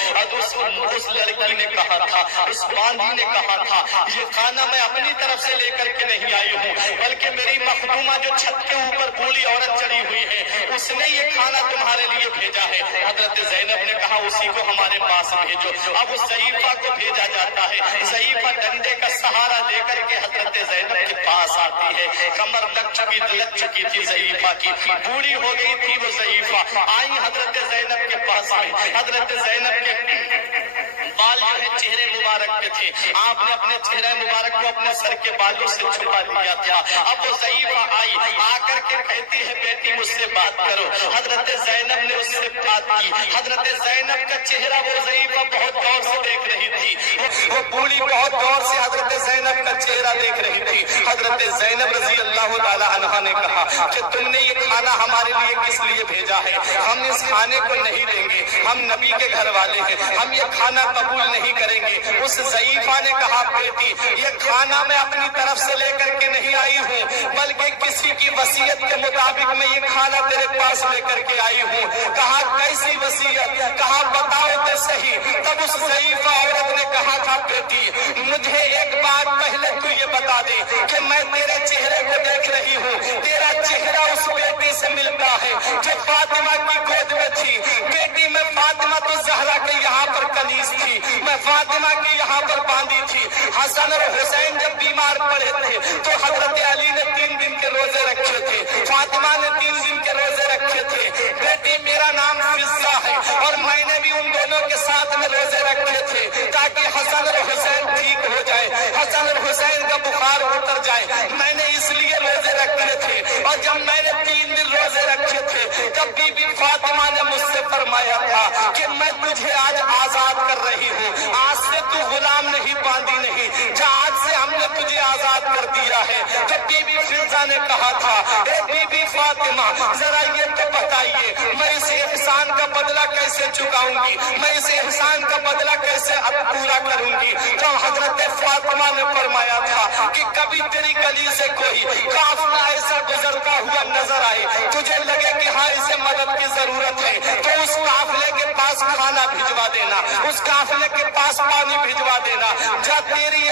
اس لڑکی نے کہا تھا، اس باندھی نے کہا تھا، یہ کھانا میں اپنی طرف سے لے کر کے نہیں آئی ہوں، بلکہ میری مخدومہ جو چھت کے اوپر بوڑھی عورت چڑھی ہوئی ہے اس نے یہ کھانا تمہارے لیے بھیجا ہے۔ حضرت زینب نے کہا اسی کو ہمارے پاس بھیجو۔ اب اس ضعیفہ کو بھیجا جاتا ہے، ضعیفہ ڈنڈے کا سہارا لے کر کے حضرت زینب کے پاس آتی ہے، کمر لگ چکی تھی ضعیفہ کی، بوڑھی ہو گئی تھی وہ ضعیفہ، آئی حضرت زینب کے پاس میں۔ حضرت زینب کے بال جو ہے چہرے مبارک پہ تھے، آپ نے اپنے چہرے مبارک کو اپنے سر کے بالوں سے چھپا لیا تھا۔ اب وہ ضعیفہ آئی، آ کر کے کہتی ہے بیٹی مجھ سے بات کرو۔ حضرت زینب نے اس سے بات کی، حضرت زینب کا چہرہ وہ ضعیفہ بہت غور سے دیکھ رہی تھی، وہ بوڑھی بہت غور سے حضرت زینب کا چہرہ دیکھ رہی تھی۔ حضرت زینب رضی اللہ تعالی عنہا نے کہا کہ تم نے یہ کھانا ہمارے لیے کس لیے بھیجا ہے؟ ہم اس کھانے کو نہیں دیں گے، ہم نبی کے گھر والے ہیں، ہم یہ کھانا قبول نہیں کریں گے۔ اس ضعیفہ نے کہا بیٹی یہ کھانا میں اپنی طرف سے لے کر کے نہیں آئی ہوں، بلکہ کسی کی وصیت کے مطابق میں یہ کھانا تیرے پاس لے کر کے آئی ہوں۔ کہا کیسی وصیت؟ کہا بتاؤ تو صحیح۔ تب اس ضعیفہ عورت نے کہا تھا بیٹی مجھے ایک بات پہلے تو یہ بتا دے کہ میں تیرے چہرے کو دیکھ رہی ہوں، تیرا چہرہ اس بیٹی سے ملتا ہے جو فاطمہ کی گود میں تھی۔ بیٹی میں فاطمہ تو زہرا کے یہاں پر کنیز تھی، میں فاطمہ کی یہاں پر باندھی تھی۔ حسن اور حسین جب بیمار پڑے تھے تو حضرت علی نے 3 دن کے روزے رکھے تھے، فاطمہ نے 3 دن کے روزے رکھے تھے۔ بیٹی میرا نام فضہ ہے اور میں نے بھی ان دونوں کے ساتھ میں روزے رکھے تھے تاکہ حسن اور حسین ٹھیک ہو جائے، حسن اور حسین کا بخار اتر جائے، میں نے اس لیے روزے رکھے تھے۔ اور جب میں نے 3 دن روزے رکھے تھے تب بی بی فاطمہ نے مجھ سے فرمایا تھا کہ میں تجھے آج آزاد کر رہی ہوں، آج سے تو غلام نہیں باندھی نہیں، آج سے ہم نے تجھے آزاد کر دیا ہے۔ جب بی بی فضہ نے کہا تھا اے بی بی فاطمہ ذرا یہ تو بتائیے میں اس احسان کا بدلہ کیسے چکاؤں گی، میں اس احسان کا بدلہ کیسے پورا کروں گی؟ تو حضرت فاطمہ نے فرمایا تھا کہ کبھی تیری گلی سے کوئی قافلہ ایسا گزرتا ہوا نظر آئے، تجھے لگے کہ ہاں اسے مدد کی ضرورت ہے تو اس قافلے کے پاس کھانا بھجوا دینا، اس قافلے کے پاس پانی بھجوا دینا، جا تیری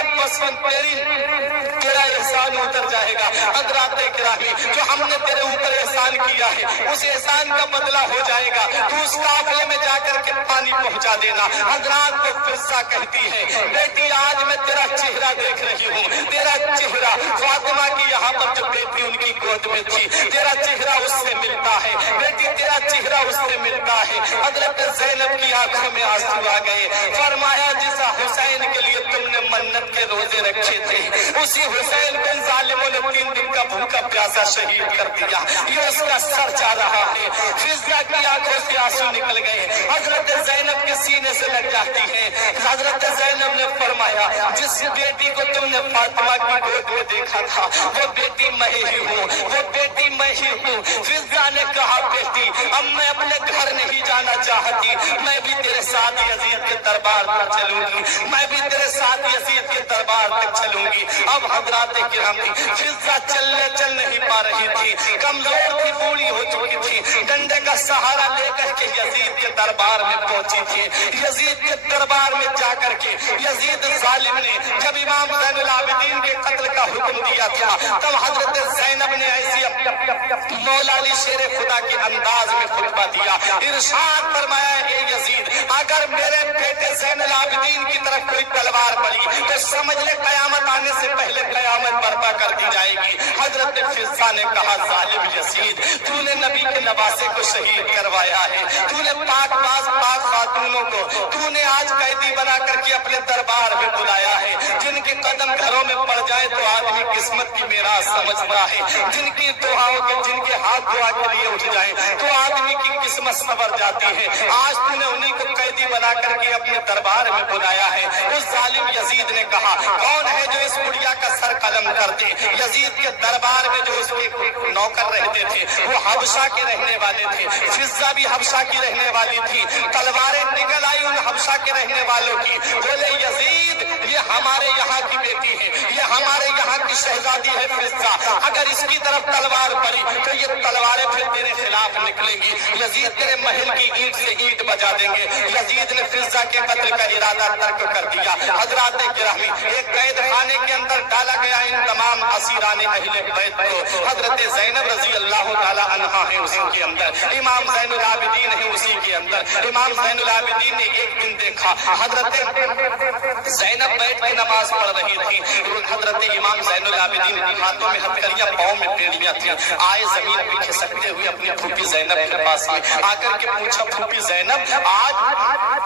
تیرا احسان اتر جائے گا۔ حضرات گرامی جو ہم نے تیرے اوپر احسان کیا ہے اس احسان کا بدلہ ہو جائے گا، تو اس قافلے میں جا کر کے پانی پہنچا دینا۔ حضرات کو فضہ کہتی ہے بیٹی آج میں تیرا چہرہ دیکھ رہی ہوں، تیرا چہرہ فاطمہ کی یہاں پر جو بیٹی ان کی گود میں تھی تیرا چہرہ اس سے ملتا ہے، بیٹی تیرا چہرہ اس سے ملتا ہے۔ حضرت زینب کی آنکھوں میں آنسو آ گئے، فرمایا جس حسین کے لیے تم نے منت کے روزے رکھے تھے اسی حسین کو ظالموں نے 3 دن کا بھوکا پیاسا شہید کر دیا، یہ اس کا سر جا رہا ہے۔ فضہ کی آنکھوں سے آنسو نکل گئے، حضرت زینب کے سینے سے لگ جاتی ہے۔ حضرت زینب نے فرمایا جس بیٹی کو تم نے فاطمہ کی گود میں دیکھا تھا وہ بیٹی میں ہی ہوں، وہ بیٹی میں ہی ہوں۔ فضہ نے کہا بیٹی اب میں اپنے گھر نہیں جانا چاہتی، میں بھی تیرے ساتھ یزید کے دربار پر چلوں گی، میں بھی تیرے ساتھ یزید کے دربار تک چلوں گی۔ اب حضرات گرامی فضہ چل نہیں پا رہی تھی، کمزور تھی، بوڑھی ہو چکی تھی، ڈنڈے کا سہارا لے کر کے یزید کے دربار میں پہنچی تھی۔ یزید کے دربار میں جا کر کے یزید ظالم نے جب امام زین العابدین کے قتل کا حکم دیا تھا تب حضرت زینب نے ایسی مولا علی شیر خدا کے انداز میں خطبہ دیا، ارشاد فرمایا اے یزید अगर मेरे बेटे ज़ैनुल आबिदीन की तरफ कोई तलवार पड़ी तो समझ ले कयामत आने से पहले कयामत बर्पा कर दी जाएगी। हजरत फिज़्ज़ा ने कहा, जालिम यज़ीद, तूने नबी के नवासे को शहीद करवाया है, तूने पाक खातूनों को तूने आज कैदी बना करके अपने दरबार में बुलाया है। जिनके कदम घरों में पड़ जाए तो आदमी किस्मत की मेराज समझता है, जिनकी दुआओं के जिनके हाथ दुआ के लिए उठ जाए तो आदमी की किस्मत संवर जाती है। आज तूने उन्हीं को कैदी बना करके अपने दरबार में बुलाया है। उस जालिम यजीद ने कहा, कौन है जो इस बुढ़िया का सर कलम करते? यजीद के दरबार में जो उसके नौकर रहते थे वो हबशा के रहने वाले थे। फिज़्ज़ा भी हबशा की रहने वाली थी। तलवारें निकल आई उन हबशा के रहने वालों की। बोले, यजीद ये हमारे यहाँ की बेटी है, ये हमारे यहाँ की शहजादी है फिज़्ज़ा, अगर इसकी तरफ तलवार पड़ी तो ये तलवारें फिर तेरे खिलाफ निकलेंगी, यजीद तेरे महल की ईंट से ईंट बजा देंगे। यजीद ने फिज़्ज़ा के कत्ल का इरादा तर्क कर दिया। हज़रात गिरामी, एक कैद खाने के अंदर डाला गया इन तमाम असीराने अहले बैत को। हजरत ज़ैनब रज़ी अल्लाह ताला अन्हा है उसी के अंदर, इमाम ज़ैनुल आबिदीन है उसी के अंदर। इमाम ज़ैनुल आबिदीन ने एक दिन देखा हजरत ज़ैनब बैठ के नमाज पढ़ रही थी। हजरत इमाम ज़ैनुल आबिदीन के हाथों में हथकड़ियां, पाँव में टेढ़ियां थी। आए जमीन पे खिसकते हुए अपनी फूफी ज़ैनब के पास में आकर के पूछा, फूफी ज़ैनब, आज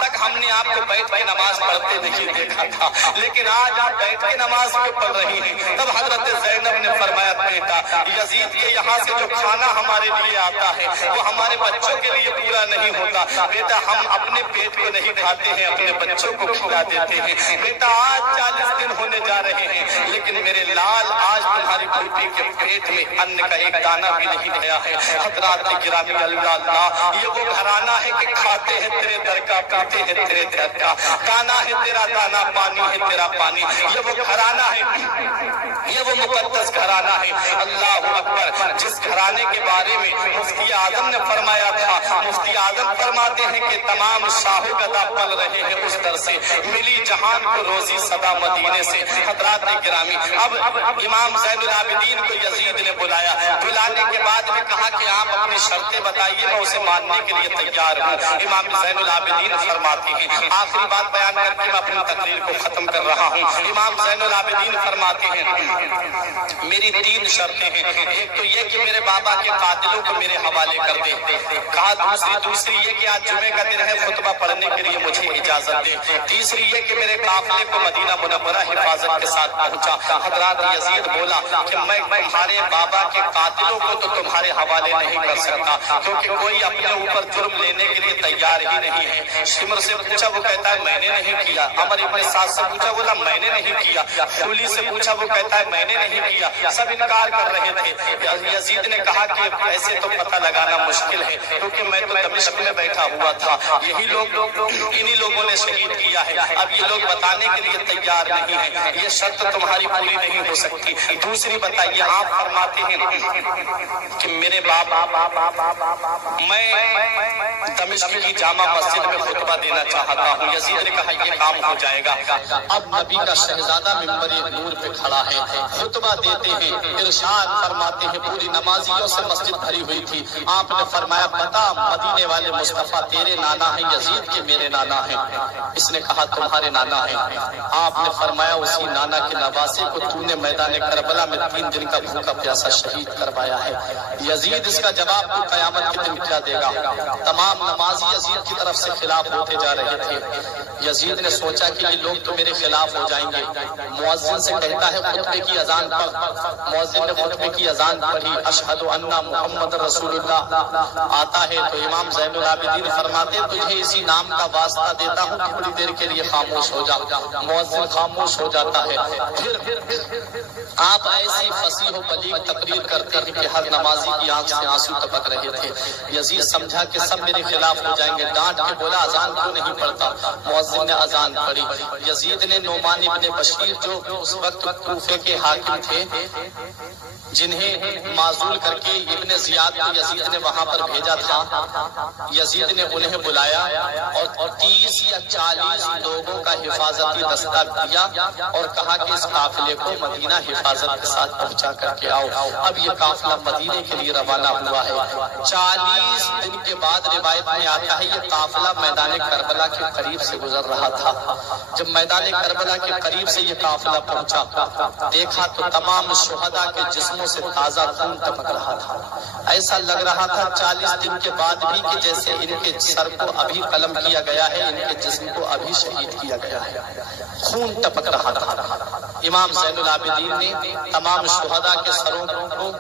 तक हमने आपको बैठ के नमाज पढ़ते नहीं देखा था, लेकिन आज आप बैठ के नमाज क्यों पढ़ रही हैं? तब हजरत ज़ैनब ने फरमाया, बेटा यजीद के यहाँ से जो खाना हमारे लिए आता है वो हमारे बच्चों के लिए पूरा नहीं होता। बेटा हम अपने पेट को नहीं खाते हैं, अपने बच्चों को खिला देते हैं। बेटा आज 40 दिन होने जा रहे हैं, लेकिन मेरे लाल आज तुम्हारी बेटी के पेट में अन्न का एक दाना भी नहीं गया है। हज़रात गिरामी, अल्लाह, ये वो घराना है कि खाते हैं तेरे दर का, पीते हैं तेरे दर का, दाना है तेरा दाना, पानी है तेरा पानी। ये वो घराना है, ये वो मुकद्दस घराना है। अल्लाह अकबर, जिस घराने के बारे में मुफ्ती आजम ने फरमाया था, मुफ्ती आजम फरमाते हैं कि तमाम शाह गदा पल रहे हैं उस दर से, मिली जहान को रोजी सदा मदीने से। हज़रात गिरामी, अब इमाम ज़ैनुल आबिदीन को यजीद ने बुलाया। बुलाने के बाद में कहा कि आप अपनी शर्तें बताइए, मैं उसे मानने के लिए तैयार हूँ। इमाम ज़ैनुल आबिदीन फरमाते हैं, आखिरी बात बयान करके मैं अपनी तकरीर को खत्म कर रहा हूँ। इमाम ज़ैनुल आबिदीन फरमाते हैं, मेरी 3 शर्तें हैं। एक तो ये कि मेरे बाबा के कातिलों को मेरे हवाले कर दे। कहा दूसरी ये कि आज जुमे का दिन है, खुतबा पढ़ने के लिए मुझे इजाजत दे। तीसरी ये कि मेरे काफिले को मदीना मुनव्वरा हिफाजत के साथ पहुंचा। हज़रात यजीद बोला कि मैं तुम्हारे बाबा के कातिलों को तो तुम्हारे हवाले नहीं कर सकता, क्योंकि कोई अपने ऊपर जुर्म लेने के लिए तैयार ही नहीं है। शिमर से पूछा, वो कहता है मैंने नहीं किया। अमर इब्न साद से पूछा, बोला मैंने नहीं किया। फूली से पूछा, वो कहता है मैंने नहीं किया। सब इनकार कर रहे थे। यजीद ने कहा कि ऐसे तो पता लगाना मुश्किल है, क्योंकि मैं तो दमिश्क में बैठा हुआ था, यही लोग इन्हीं लोगों ने शहीद किया है। अब ये लोग बताने के लिए तैयार नहीं है, ये शर्त तुम्हारी पूरी नहीं हो सकती। दूसरी बताइए, आप फरमाते हैं कि मेरे बाबा, मैं दमिश्क की जामा मस्जिद में खुतबा देना चाहता हूँ। यजीद ने कहा ये काम हो जाएगा। अब नबी का शहजादा मिंबर नूर पे खड़ा है, खुतबा देते हैं, इरशाद फरमाते हैं, पूरी नमाजियों से मस्जिद भरी हुई थी। आपने फरमाया, बता मदीने वाले मुस्तफा तेरे नाना है यजीद के मेरे नाना है? इसने कहा तुम्हारे नाना है। आपने फरमाया, उसी नाना के नवासे को तूने मैदान करबला में 3 दिन का भूखा प्यासा शहीद करवाया है। यजीद इसका जवाब तो कयामत के दिन क्या देगा? तमाम नमाजी यजीद की तरफ से खिलाफ होते जा रहे थे। यजीद ने सोचा कि ये लोग तो मेरे खिलाफ हो जाएंगे। मुअज्जिन से कहता है, खुतबे की अजान पढ़। मुअज्जिन ने खुतबे की अजान पढ़ी, अशहदु अन्ना मुहम्मद रसूलुल्लाह। आता है तो इमाम ज़ैनुल आबिदीन फरमाते, तुझे इसी नाम का वास्ता देता हूँ कि थोड़ी देर के लिए खामोश हो जा। मुअज्जिन खामोश हो जाता है। फिर आप ऐसी फसीह व बलीग तकरीर करते हैं कि हर नमाजी की आंख से आंसू टपक रहे थे। यजीद समझा कि सब मेरे खिलाफ हो जाएंगे, डांट के बोला, अजान क्यों नहीं पढ़ता? मुअज्जिन ने अजान पढ़ी। यजीद ने नोमान इब्न बशीर, जो उस वक्त कूफे के हाकिम थे, جنہیں معزول کر کے ابن زیاد کو یزید نے وہاں پر بھیجا تھا، یزید نے انہیں بلایا اور 30 یا 40 لوگوں کا حفاظتی دستہ دیا اور کہا کہ اس قافلے کو مدینہ حفاظت کے ساتھ پہنچا کر کے آؤ۔ اب یہ قافلہ مدینے کے لیے روانہ ہوا ہے۔ 40 دن کے بعد روایت میں آتا ہے یہ قافلہ میدان کربلا کے قریب سے گزر رہا تھا۔ جب میدان کربلا کے قریب سے یہ قافلہ پہنچا، دیکھا تو تمام شہداء کے جسموں سے تازہ خون ٹپک رہا تھا۔ ایسا لگ رہا تھا 40 دن کے بعد بھی کہ جیسے ان کے سر کو ابھی قلم کیا گیا ہے، ان کے جسم کو ابھی شہید کیا گیا ہے، خون ٹپک رہا تھا۔ امام زین العابدین نے تمام شہداء کے سروں کو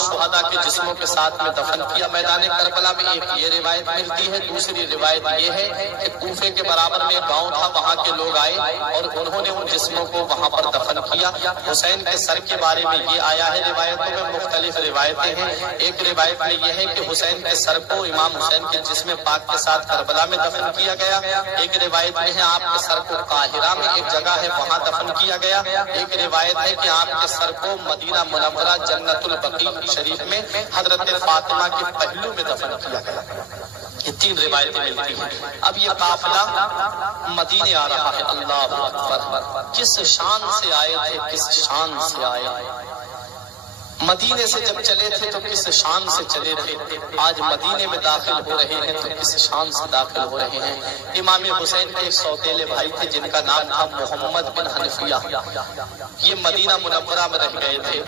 شہداء کے جسموں کے ساتھ میں دفن کیا میدان کربلا میں۔ ایک یہ روایت ملتی ہے، دوسری روایت یہ ہے کہ کوفے کے برابر میں گاؤں تھا، وہاں کے لوگ آئے اور انہوں نے ان جسموں کو وہاں پر دفن کیا۔ حسین کے سر کے بارے میں یہ آیا ہے، روایتوں میں مختلف روایتیں ہیں۔ ایک روایت میں یہ ہے کہ حسین کے سر کو امام حسین کے جسم پاک کے ساتھ کربلا میں دفن کیا گیا۔ ایک روایت میں ہے آپ کے سر کو قاہرہ میں ایک جگہ ہے وہاں دفن کیا گیا۔ ایک روایت ہے کہ آپ کے سر کو مدینہ منورہ جنت البقیع شریف میں حضرت فاطمہ کے پہلو میں دفن کیا گیا۔ یہ 3 روایتیں ملتی ہیں۔ اب یہ قافلہ مدینے آ رہا ہے۔ اللہ اکبر، کس شان سے آئے تھے، کس شان سے آئے۔ مدینے سے جب چلے تھے تو کس شان سے چلے تھے، آج مدینے میں داخل ہو رہے ہیں تو کس شان سے داخل ہو رہے ہیں۔ امام حسین کے ایک سوتیلے بھائی تھے جن کا نام تھا محمد بن حنفیہ، یہ مدینہ منورہ میں رہ گئے تھے۔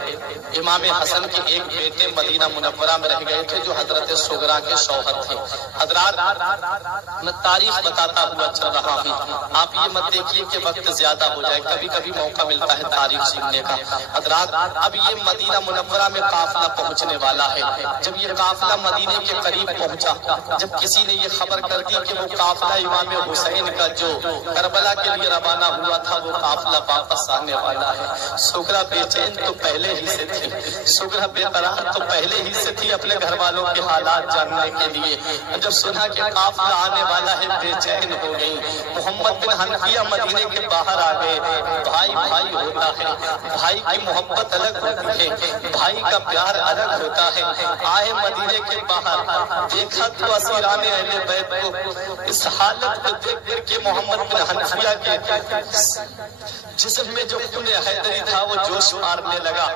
امام حسن کے ایک بیٹے مدینہ منورہ میں رہ گئے تھے جو حضرت سغرا کے شوہر تھے۔ حضرات، میں تاریخ بتاتا ہوا چل رہا ہوں، آپ یہ مت دیکھیے کہ وقت زیادہ ہو جائے، کبھی کبھی موقع ملتا ہے تاریخ سیکھنے کا۔ حضرات، اب یہ مدینہ منورہ میں قافلہ پہنچنے والا ہے۔ جب یہ قافلہ مدینے کے قریب پہنچا، جب کسی نے یہ خبر کر دی کہ وہ قافلہ امام حسین کا جو کربلا کے لیے روانہ ہوا تھا وہ قافلہ واپس آنے والا ہے، سغرا بے چین تو پہلے ہی سے تھی، سغرا بے قرار تو پہلے ہی سے تھی اپنے گھر والوں کے حالات جاننے کے لیے۔ جب سنا کہ قافلہ آنے والا ہے بے چین ہو گئی۔ محمد بن حنفیہ مدینے کے باہر آ گئے۔ بھائی بھائی ہوتا ہے، بھائی کی محبت الگ ہوتی ہے، بھائی کا پیار الگ ہوتا ہے۔ آئے مدینے کے باہر، دیکھا تو اسیران اہل بیت کو اس حالت کو دیکھ کر کے محمد بن حنفیہ کے جسم میں جو خون حیدری تھا وہ جوش مارنے لگا۔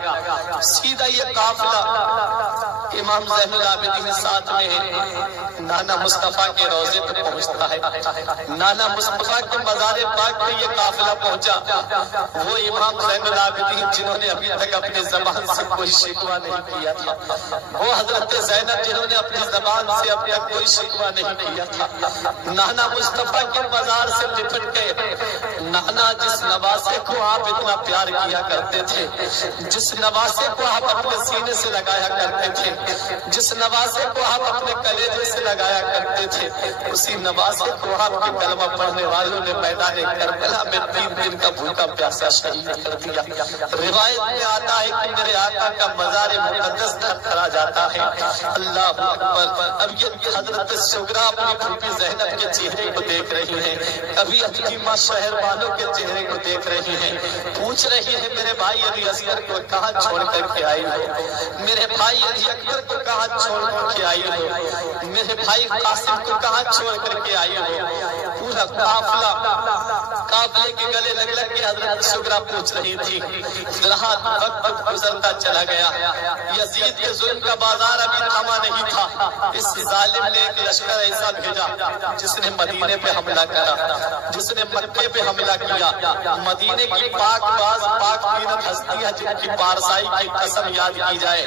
سیدھا یہ قافلہ امام زین العابدین ساتھ میں ہے، نانا مصطفیٰ کے روضے پہ پہنچتا ہے۔ نانا مصطفیٰ کے مزار پاک پہ یہ قافلہ پہنچا۔ وہ امام زین العابدین جنہوں نے ابھی تک اپنی زبان سے کوئی شکوہ نہیں کیا تھا، وہ حضرت زینب جنہوں نے اپنی زبان سے اب تک کوئی شکوہ نہیں کیا تھا، نانا مصطفیٰ کے مزار سے لپٹ گئے۔ نانا جس نواسے کو آپ اتنا پیار کیا کرتے تھے، جس نواسے کو آپ اپنے سینے سے لگایا کرتے تھے، جس نواسے کو آپ اپنے کلیجے سے لگایا کرتے تھے، اسی نواسے کو آپ کے کلمہ پڑھنے والوں نے میدان کربلا میں 3 دن کا بھوکا پیاسا شہید کر دیا۔ روایت میں آتا ہے کہ میرے آقا کا مزار مقدس تھرتھرا جاتا ہے۔ اللہ اکبر۔ اب یہ حضرت سغرا اپنی پھوپھی زینب کے چہرے کو دیکھ رہی ہیں، کبھی اپنی ماں شہر والوں کے چہرے کو دیکھ رہی ہیں، پوچھ رہی ہے میرے بھائی علی اصغر کو کہاں چھوڑ کر کے آئی ہو، میرے بھائی علی اکبر کو کہاں چھوڑ کر کے آئی ہو، میرے بھائی قاسم کو کہاں چھوڑ کر کے آئی ہو۔ پورا قافلے کے گلے لگ کے حضرت سغرا پوچھ رہی تھی۔ وقت گزرتا چلا گیا، یزید کے ظلم کا بازار ابھی تھما نہیں تھا۔ اس ظالم نے ایک لشکر ایسا بھیجا جس نے مدینے پہ حملہ کرا، جس نے مکے پہ حملہ کیا۔ مدینے کی پاک باز پاک بینت ہستیاں جن کی پارسائی کی قسم یاد کی جائے،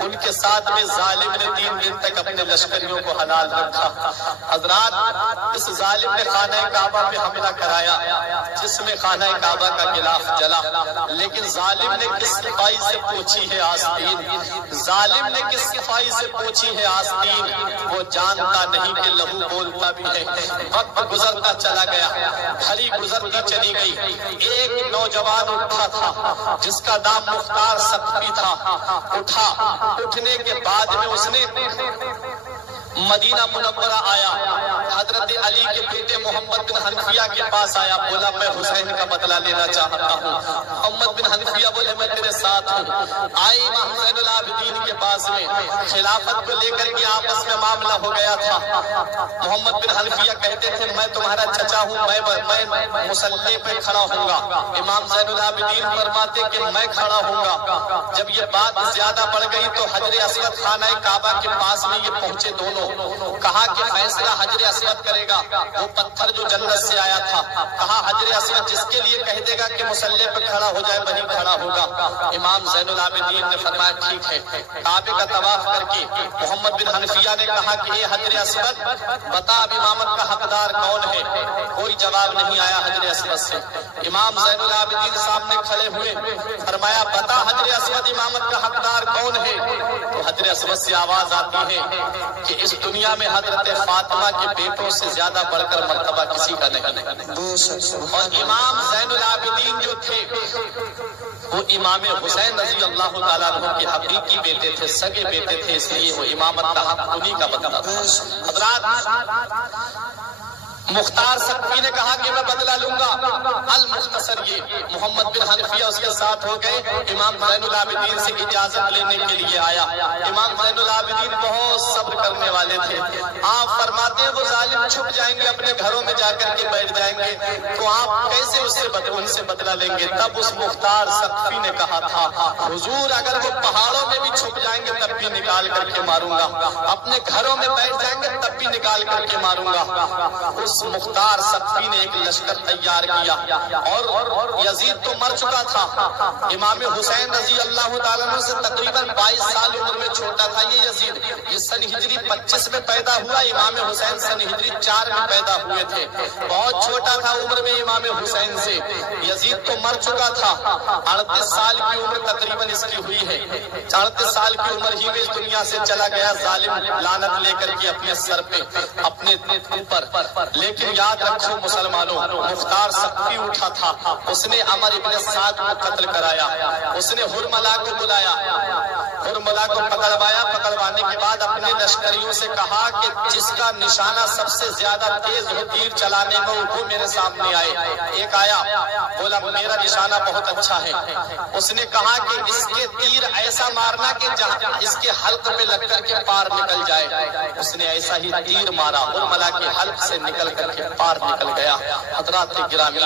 ان کے ساتھ میں ظالم نے 3 دن تک اپنے لشکریوں کو حلال رکھا۔ حضرات، اس ظالم نے خانہ کعبہ پہ حملہ کرایا جس میں خانہ کعبہ کا غلاف جلا، لیکن ظالم نے کس صفائی سے پوچھی ہے آستین، ظالم نے کس صفائی سے پوچھی ہے آستین، وہ جانتا نہیں کہ لہو بولتا بھی ہے۔ وقت گزرتا چلا گیا، گھڑی گزرتی چلی گئی۔ ایک نوجوان اٹھا تھا جس کا نام مختار سقفی تھا، اٹھا، اٹھنے کے بعد میں اس نے مدینہ منورہ آیا، حضرت علی کے بیٹے محمد بن حنفیہ کے پاس آیا، بولا میں حسین کا بدلہ لینا چاہتا ہوں۔ محمد بن حنفیہ بولے میں تیرے ساتھ ہوں۔ آئے امام زین العابدین کے پاس میں، خلافت کو لے کر کے آپس میں معاملہ ہو گیا تھا۔ محمد بن حنفیہ کہتے تھے میں تمہارا چچا ہوں، میں مسلح پہ کھڑا ہوں گا۔ امام زین العابدین فرماتے کہ میں کھڑا ہوں گا۔ جب یہ بات زیادہ بڑھ گئی تو حجر اسود خانہ کعبہ کے پاس میں یہ پہنچے دونوں، کہا کہ فیصلہ حجر اسود کرے گا، وہ پتھر جو جنت سے آیا تھا، کہا حجر اسود جس کے لیے کہہ دے گا کہ مسلح پہ کھڑا ہو جائے وہی کھڑا ہوگا۔ امام زین العابدین نے فرمایا ٹھیک ہے۔ کعبے کا طواف کر کے محمد بن حنفیہ نے کہا کہ اے حجر اسود بتا اب امامت کا حقدار کون ہے؟ کوئی جواب نہیں آیا حجر اسود سے۔ امام زین العابدین سامنے کھڑے ہوئے، فرمایا بتا حجر اسود امامت کا حقدار کون ہے؟ تو حجر اسود سے آواز آتی ہے کہ اس دنیا میں حضرت فاطمہ کے بیٹوں سے زیادہ بڑھ کر مرتبہ کسی کا نہیں۔ اور امام زین العابدین جو تھے وہ امام حسین رضی اللہ تعالیٰ عنہ کے حقیقی بیٹے تھے، سگے بیٹے تھے، اس لیے وہ امامت کا حق انہی کا بنتا تھا۔ حضرات مختار سقفی نے کہا کہ میں بدلہ لوں گا۔ المختصر یہ محمد بن حنفیہ اس کے ساتھ ہو گئے، امام زین العابدین سے اجازت لینے کے لیے آیا۔ امام زین العابدین بہت صبر کرنے والے تھے۔ آپ فرماتے ہیں وہ ظالم چھپ جائیں گے، اپنے گھروں میں جا کر کے بیٹھ جائیں گے، تو آپ کیسے ان سے بدلہ لیں گے؟ تب اس مختار سقفی نے کہا تھا حضور اگر وہ پہاڑوں میں بھی چھپ جائیں گے تب بھی نکال کر کے ماروں گا، اپنے گھروں میں بیٹھ جائیں گے تب بھی نکال کر کے ماروں گا۔ اس مختار سقفی نے ایک لشکر تیار کیا، اور یزید تو مر چکا تھا، امام حسین رضی اللہ تعالیٰ عنہ سے تقریباً 22 سال عمر میں چھوٹا تھا یہ یزید۔ یہ سن ہجری 25 میں پیدا ہوا، امام حسین سن ہجری 4 میں پیدا ہوئے تھے، بہت چھوٹا تھا عمر میں امام حسین سے۔ یزید تو مر چکا تھا، 38 سال کی عمر تقریباً اس کی ہوئی ہے، 38 سال کی عمر ہی میں اس دنیا سے چلا گیا ظالم، لعنت لے کر کے اپنے سر پہ، اپنے اوپر۔ لیکن یاد رکھو مسلمانوں، مختار سقفی اٹھا تھا، اس نے عمر ابن سعد کو قتل کرایا، اس نے ہرملا کو بلایا، ہرملا کو پکڑوایا، پکڑوانے کے بعد اپنے لشکریوں سے کہا کہ جس کا نشانہ سب سے زیادہ تیز ہو تیر چلانے میں وہ میرے سامنے آئے۔ ایک آیا، بولا میرا نشانہ بہت اچھا ہے، اس نے کہا کہ اس کے تیر ایسا مارنا کہ جہاں اس کے حلق پہ لگ کر کے پار نکل جائے۔ اس نے ایسا ہی تیر مارا، ہرملا کے حلق سے نکل کر کے پار نکل گیا۔ حضرات گرامی،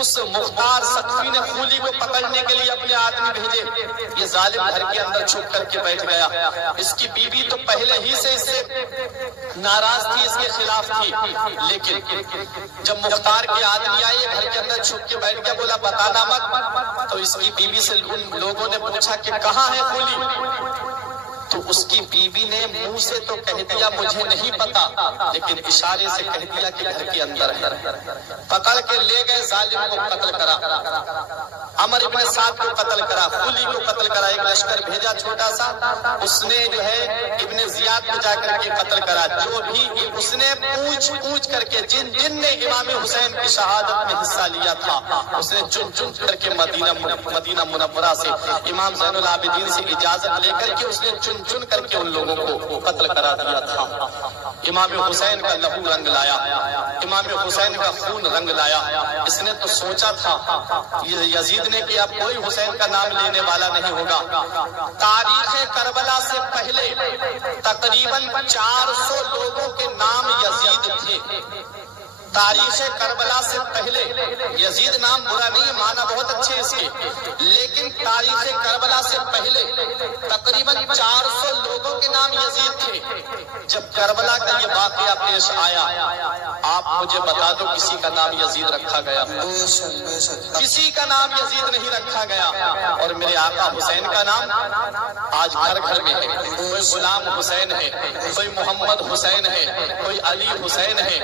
اس مختار سقفی نے خولی کو پکڑنے کے لیے اپنے آدمی بھیجے، یہ ظالم گھر کے اندر چھپ کر کے بیٹھ گیا۔ اس کی بیوی تو پہلے ہی سے اس سے ناراض تھی، اس کے خلاف تھی، لیکن جب مختار کے آدمی آئے گھر کے اندر چھپ کے بیٹھ گیا، بولا بتانا مت۔ تو اس کی بیوی سے ان لوگوں نے پوچھا کہ کہاں ہے خولی؟ تو اس کی بیوی نے منہ سے تو کہہ دیا مجھے نہیں پتا، لیکن اشارے سے کہہ دیا کہ گھر کے اندر ہے۔ پکڑ کے لے گئے، ظالم کو قتل کرا، عمر ابن سعد کو قتل کرا، خولی کو قتل کرا۔ ایک لشکر بھیجا چھوٹا سا، اس نے جو ہے ابن زیاد کو جا کر کے قتل کرا۔ جو بھی اس نے پوچھ کر کے جن نے امام حسین کی شہادت میں حصہ لیا تھا، اس نے چن کر کے مدینہ منورہ سے امام زین العابدین سے اجازت لے کر کے اس نے چن کر کے ان لوگوں کو قتل کرا دیا تھا۔ امام حسین کا لہو رنگ لایا، امام حسین کا خون رنگ لایا۔ اس نے تو سوچا تھا یزید نے کہ اب کوئی حسین کا نام لینے والا نہیں ہوگا۔ تاریخ کربلا سے پہلے تقریباً 400 لوگوں کے نام یزید تھے۔ تاریخ کربلا سے پہلے، یزید نام برا نہیں، معنی بہت اچھے اس کے، لیکن تاریخ کربلا سے پہلے تقریباً 400 لوگوں کے نام یزید تھے۔ جب کربلا کا یہ واقعہ پیش آیا، آپ مجھے بتا دو کسی کا نام یزید رکھا گیا؟ کسی کا نام یزید نہیں رکھا گیا۔ اور میرے آقا حسین کا نام آج گھر گھر میں ہے، کوئی غلام حسین ہے، کوئی محمد حسین ہے، کوئی علی حسین ہے۔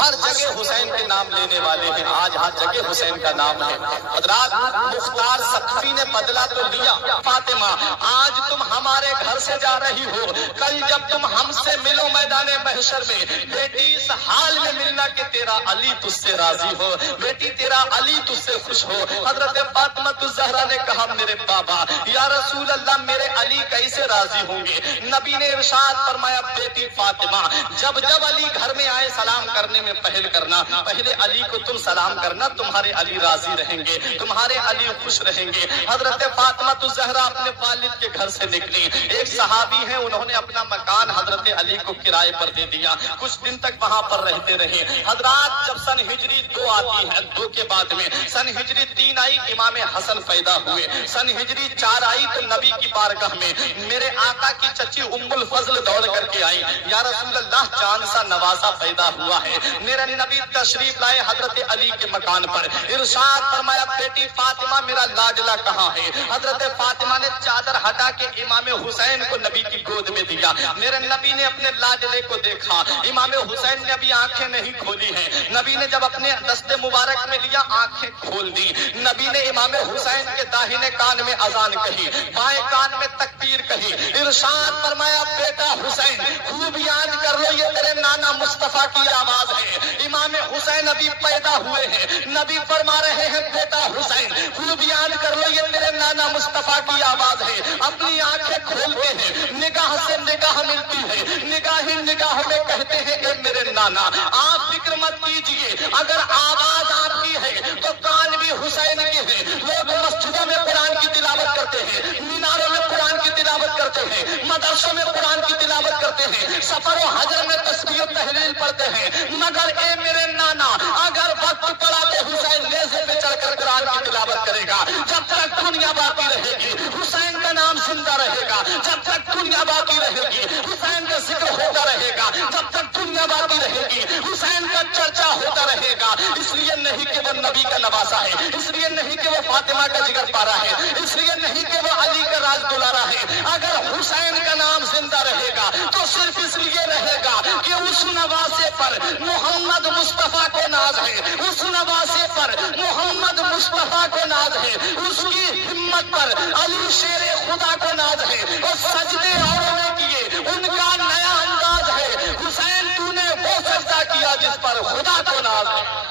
ہر جگہ حسین کے نام لینے والے ہیں، آج ہر جگہ حسین کا نام ہے۔ حضرات مختار سقفی نے بدلہ تو لیا، فاطمہ آج تم ہمارے گھر سے جا رہی ہو، کل جب تم ہم سے ملو میدان محشر میں، بیٹی اس حال میں ملنا کہ تیرا علی تجھ سے راضی ہو، بیٹی تیرا علی تجھ سے خوش ہو۔ حضرت فاطمہ الزہرا نے کہا میرے بابا یا رسول اللہ میرے علی کیسے راضی ہوں گے؟ نبی نے ارشاد فرمایا بیٹی فاطمہ جب جب علی گھر میں آئے سلام کرنے میں پہل کرنا، پہلے علی کو تم سلام کرنا، تمہارے علی راضی رہیں گے، تمہارے علی خوش رہیں گے۔ حضرت فاطمہ الزہرا اپنے والد کے گھر سے نکلی، ایک صحابی ہیں انہوں نے اپنا مکان حضرت علی کو کرائے پر دے دیا، کچھ دن تک وہاں پر رہتے رہے۔ حضرات جب سن ہجری 2 آتی ہے، 2 کے بعد میں سن ہجری 3 آئی، امام حسن پیدا ہوئے، سن ہجری 4 آئی تو نبی کی بارگاہ میں میرے آقا کی چچی ام الفضل دوڑ کر کے آئی، یا رسول اللہ چاند سا نوازا پیدا ہوا ہے۔ میرے نبی تشریف لائے حضرت علی کے مکان پر، ارشاد فرمایا بیٹی فاطمہ میرا لاڈلا کہاں ہے؟ حضرت فاطمہ نے چادر ہٹا کے امام حسین کو نبی کی گود میں دیا۔ میرے نبی نے اپنے لاڈلے کو دیکھا، امام حسین نے ابھی آنکھیں نہیں کھولی ہیں، نبی نے جب اپنے دست مبارک میں لیا آنکھیں کھول دی، نبی نے امام حسین کے داہنے کان میں اذان کہی، بائیں کان میں تکبیر کہی، ارشاد فرمایا بیٹا حسین خوب یاد کر لو یہ تیرے نانا مصطفیٰ کی آواز ہے۔ امام حسین ابھی پیدا ہوئے ہیں، نبی فرما رہے ہیں بیٹا حسین خوب یاد کر لو یہ تیرے نانا مصطفیٰ کی آواز ہے۔ اپنی آنکھیں کھولتے ہیں، نگاہ سے نگاہ ملتی ہے، نگاہ ہی نگاہ میں کہتے ہیں اے میرے نانا آپ فکر مت کیجئے، اگر آواز آپ کی ہے تو کان بھی حسین کے ہیں۔ لوگ مسجدوں میں قرآن کی تلاوت کرتے ہیں، میناروں میں قرآن کی تلاوت کرتے ہیں، مدرسوں میں قرآن کی تلاوت کرتے ہیں، سفر و حجر میں تسبیح و تحلیل پڑھتے ہیں، مگر اے میرے نانا اگر وقت پڑا تو حسین نیزے پہ چڑھ کر قرآن کی تلاوت کرے گا۔ جب تک دنیا باقی رہے گی حسین کا نام زندہ رہے گا، جب تک دنیا باقی رہے گی حسین کا ذکر ہوتا رہے گا، جب تک دنیا باقی رہے گی حسین کا چرچا ہوتا رہے گا۔ اس لیے نہیں کہ وہ نبی کا نواسا ہے، اس لیے نہیں کہ وہ فاطمہ کا جگر پارا ہے، اس لیے نہیں کہ وہ علی کا راز دلارا ہے، اگر حسین کا نام زندہ رہے گا تو صرف اس لیے رہے گا کہ اس نواسے پر محمد مصطفیٰ کو ناز ہے، اس نواسے پر محمد مصطفیٰ کو ناز ہے، اس کی ہمت پر علی شیر خدا کو ناز ہے، اور سجدے اوروں نے کیے ان کا نیا انداز ہے، حسین تو نے وہ سجدہ کیا جس پر خدا کو ناز ہے۔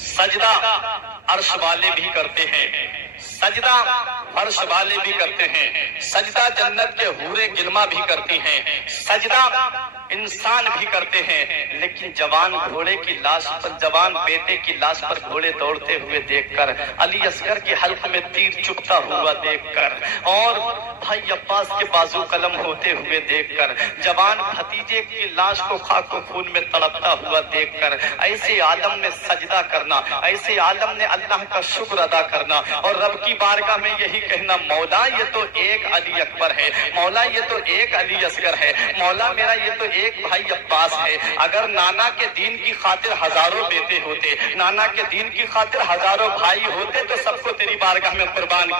سجدہ عرش والے بھی کرتے ہیں، سجدہ عرش والے بھی کرتے ہیں، سجدہ جنت کے حورے گلما بھی کرتی ہیں، سجدہ انسان بھی کرتے ہیں، لیکن جوان گھوڑے کی لاش پر، جوان بیٹے کی لاش پر گھوڑے دوڑتے ہوئے دیکھ کر، علی اصغر کے حلق میں تیر چبھتا ہوا دیکھ کر، اور بھائی عباس کے بازو قلم ہوتے ہوئے دیکھ کر، جوان بھتیجے کی لاش کو خاک و خون میں تڑپتا ہوا دیکھ کر، ایسے عالم میں سجدہ کرنا، ایسے عالم نے اللہ کا شکر ادا کرنا اور رب کی بارگاہ میں یہی کہنا مولا یہ تو ایک علی اکبر ہے، مولا یہ تو ایک علی اصغر ہے، مولا میرا یہ تو ایک بھائی عباس ہے۔ اگر نانا کے دین کی خاطر ہزاروں بیٹے ہوتے، نانا کے دین کی خاطر ہزاروں بھائی ہوتے تو سب کو تیری بارگاہ میں قربان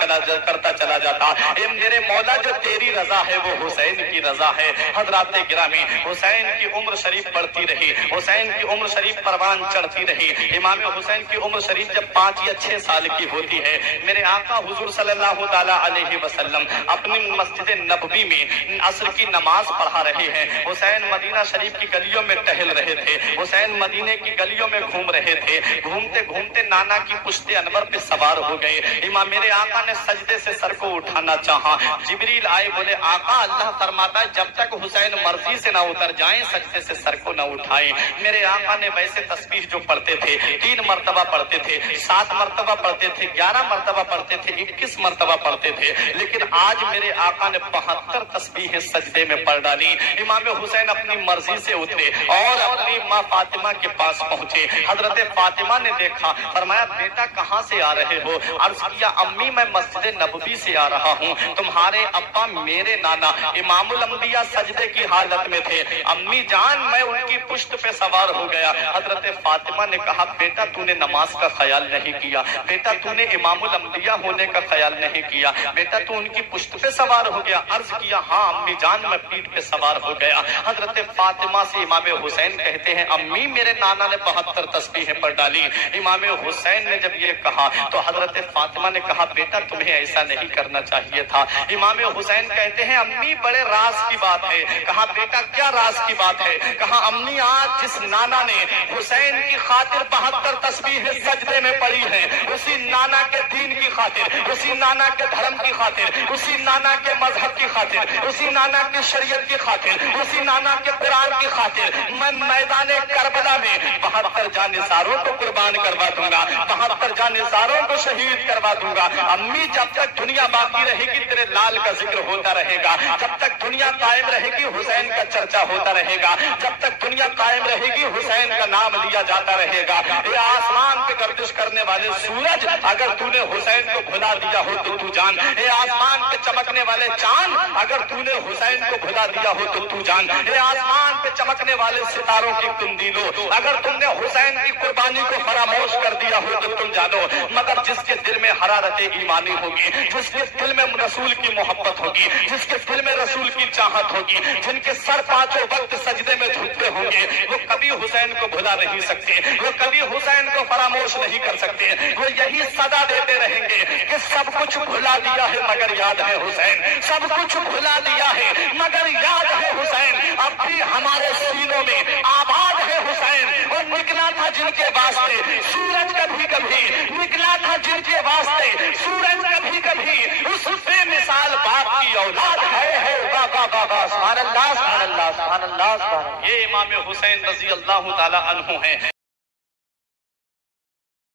کرتا چلا جاتا۔ اے میرے مولا جو تیری رضا ہے وہ حسین کی رضا ہے۔ حضرات گرامی حسین کی عمر شریف بڑھتی رہی، حسین کی عمر شریف پروان چڑھتی رہی۔ امام حسین کی عمر شریف جب 5 یا 6 سال کی ہوتی ہے، میرے آقا حضور صلی اللہ تعالی علیہ وسلم اپنی مسجد نبوی میں عصر کی نماز پڑھا رہے ہیں۔ حسین مدینہ شریف کی گلیوں میں ٹہل رہے تھے، حسین مدینے کی گلیوں میں گھوم رہے تھے، گھومتے گھومتے نانا کی پشت انور پہ سوار ہو گئے۔ امام میرے آقا نے سجدے سے سر کو اٹھانا چاہا، جبریل آئے بولے آقا اللہ فرماتا ہے جب تک حسین مرضی سے نہ اتر جائیں سجدے سے سر کو نہ اٹھائیں۔ میرے آقا نے ویسے تسبیح جو پڑھتے تھے 3 مرتبہ پڑھتے تھے، 7 مرتبہ پڑھتے تھے، 11 مرتبہ پڑھتے تھے، 21 مرتبہ پڑھتے تھے، لیکن آج میرے آقا نے 72 تسبیحیں سجدے میں پڑھ ڈالی۔ امام حسین اپنی مرضی سے اترے اور اپنی ماں فاطمہ کے پاس پہنچے۔ حضرت فاطمہ نے دیکھا، فرمایا بیٹا کہاں سے آ رہے ہو؟ عرض کیا امی میں مسجد نبوی سے آ رہا ہوں، تمہارے ابا میرے نانا امام امام الانبیاء سجدے کی حالت میں تھے، امی جان میں ان کی پشت پہ سوار ہو گیا۔ حضرت فاطمہ نے کہا بیٹا تو نے نماز کا خیال نہیں کیا، بیٹا تو نے امام الانبیاء ہونے کا خیال نہیں کیا، بیٹا تو ان کی پشت پہ سوار ہو گیا؟ عرض کیا ہاں امی جان میں پیٹھ پہ سوار ہو گیا۔ حضرت فاطمہ سے امام حسین کہتے ہیں امی میرے نانا نے 72 تسبیحیں پڑھ ڈالی۔ امام حسین نے جب یہ کہا تو حضرت فاطمہ نے کہا بیٹا تمہیں ایسا نہیں کرنا چاہیے تھا۔ امام حسین کہتے ہیں امی بڑے راز کی بات ہے۔ کہا بیٹا کیا راز کی بات ہے؟ کہا امی آج جس نانا نے حسین کی خاطر 72 تسبیحیں سجدے میں پڑھی ہیں، اسی نانا کے دین کی خاطر، اسی نانا کے دھرم کی خاطر، اسی نانا کے مذہب کی خاطر، اسی نانا کی شریعت کی خاطر، اسی نانا کے قرآن کی خاطر میں میدان کربلا میں 72 جانثاروں کو قربان کروا دوں گا، 72 جانثاروں کو شہید کروا دوں گا۔ امی جب تک دنیا باقی رہے گی تیرے لال کا ذکر ہوتا رہے گا، جب تک دنیا قائم رہے گی حسین کا چرچا ہوتا رہے گا، جب تک دنیا قائم رہے گی حسین کا نام لیا جاتا رہے گا۔ یہ آسمان پہ گردش کرنے والے سورج اگر تو نے حسین کو بھلا دیا ہو تو جان، یہ آسمان پہ چمکنے والے چاند اگر تو نے حسین کو بھلا دیا ہو تو جان، یہ آسمان پہ چمکنے والے ستاروں کی قندیلوں اگر تم نے حسین کی قربانی کو فراموش کر دیا ہو تو تم جانو، مگر جس کے دل میں حرارت ایمانی ہوگی، جس کے دل میں رسول کی محبت ہوگی، جس کے دل میں رسول کی چاہت ہوگی، جن کے سر پانچوں وقت سجدے میں جھکتے ہوں گے، وہ کبھی حسین کو بھلا نہیں سکتے، وہ کبھی حسین کو فراموش نہیں کر سکتے، وہ یہی صدا دیتے رہیں گے کہ سب کچھ بھلا دیا ہے مگر یاد ہے حسین، سب کچھ بھلا دیا ہے مگر یاد ہے حسین، اب بھی ہمارے سینوں میں آباد ہے حسین۔ اور نکلا تھا جن کے واسطے سورج کبھی کبھی، نکلا تھا جن کے واسطے سورج کبھی کبھی، اس بے مثال باپ کی اولاد ہے۔ واہ واہ واہ واہ، سبحان اللہ سبحان اللہ سبحان اللہ سبحان اللہ۔ یہ امام حسین رضی اللہ تعالی عنہ ہیں۔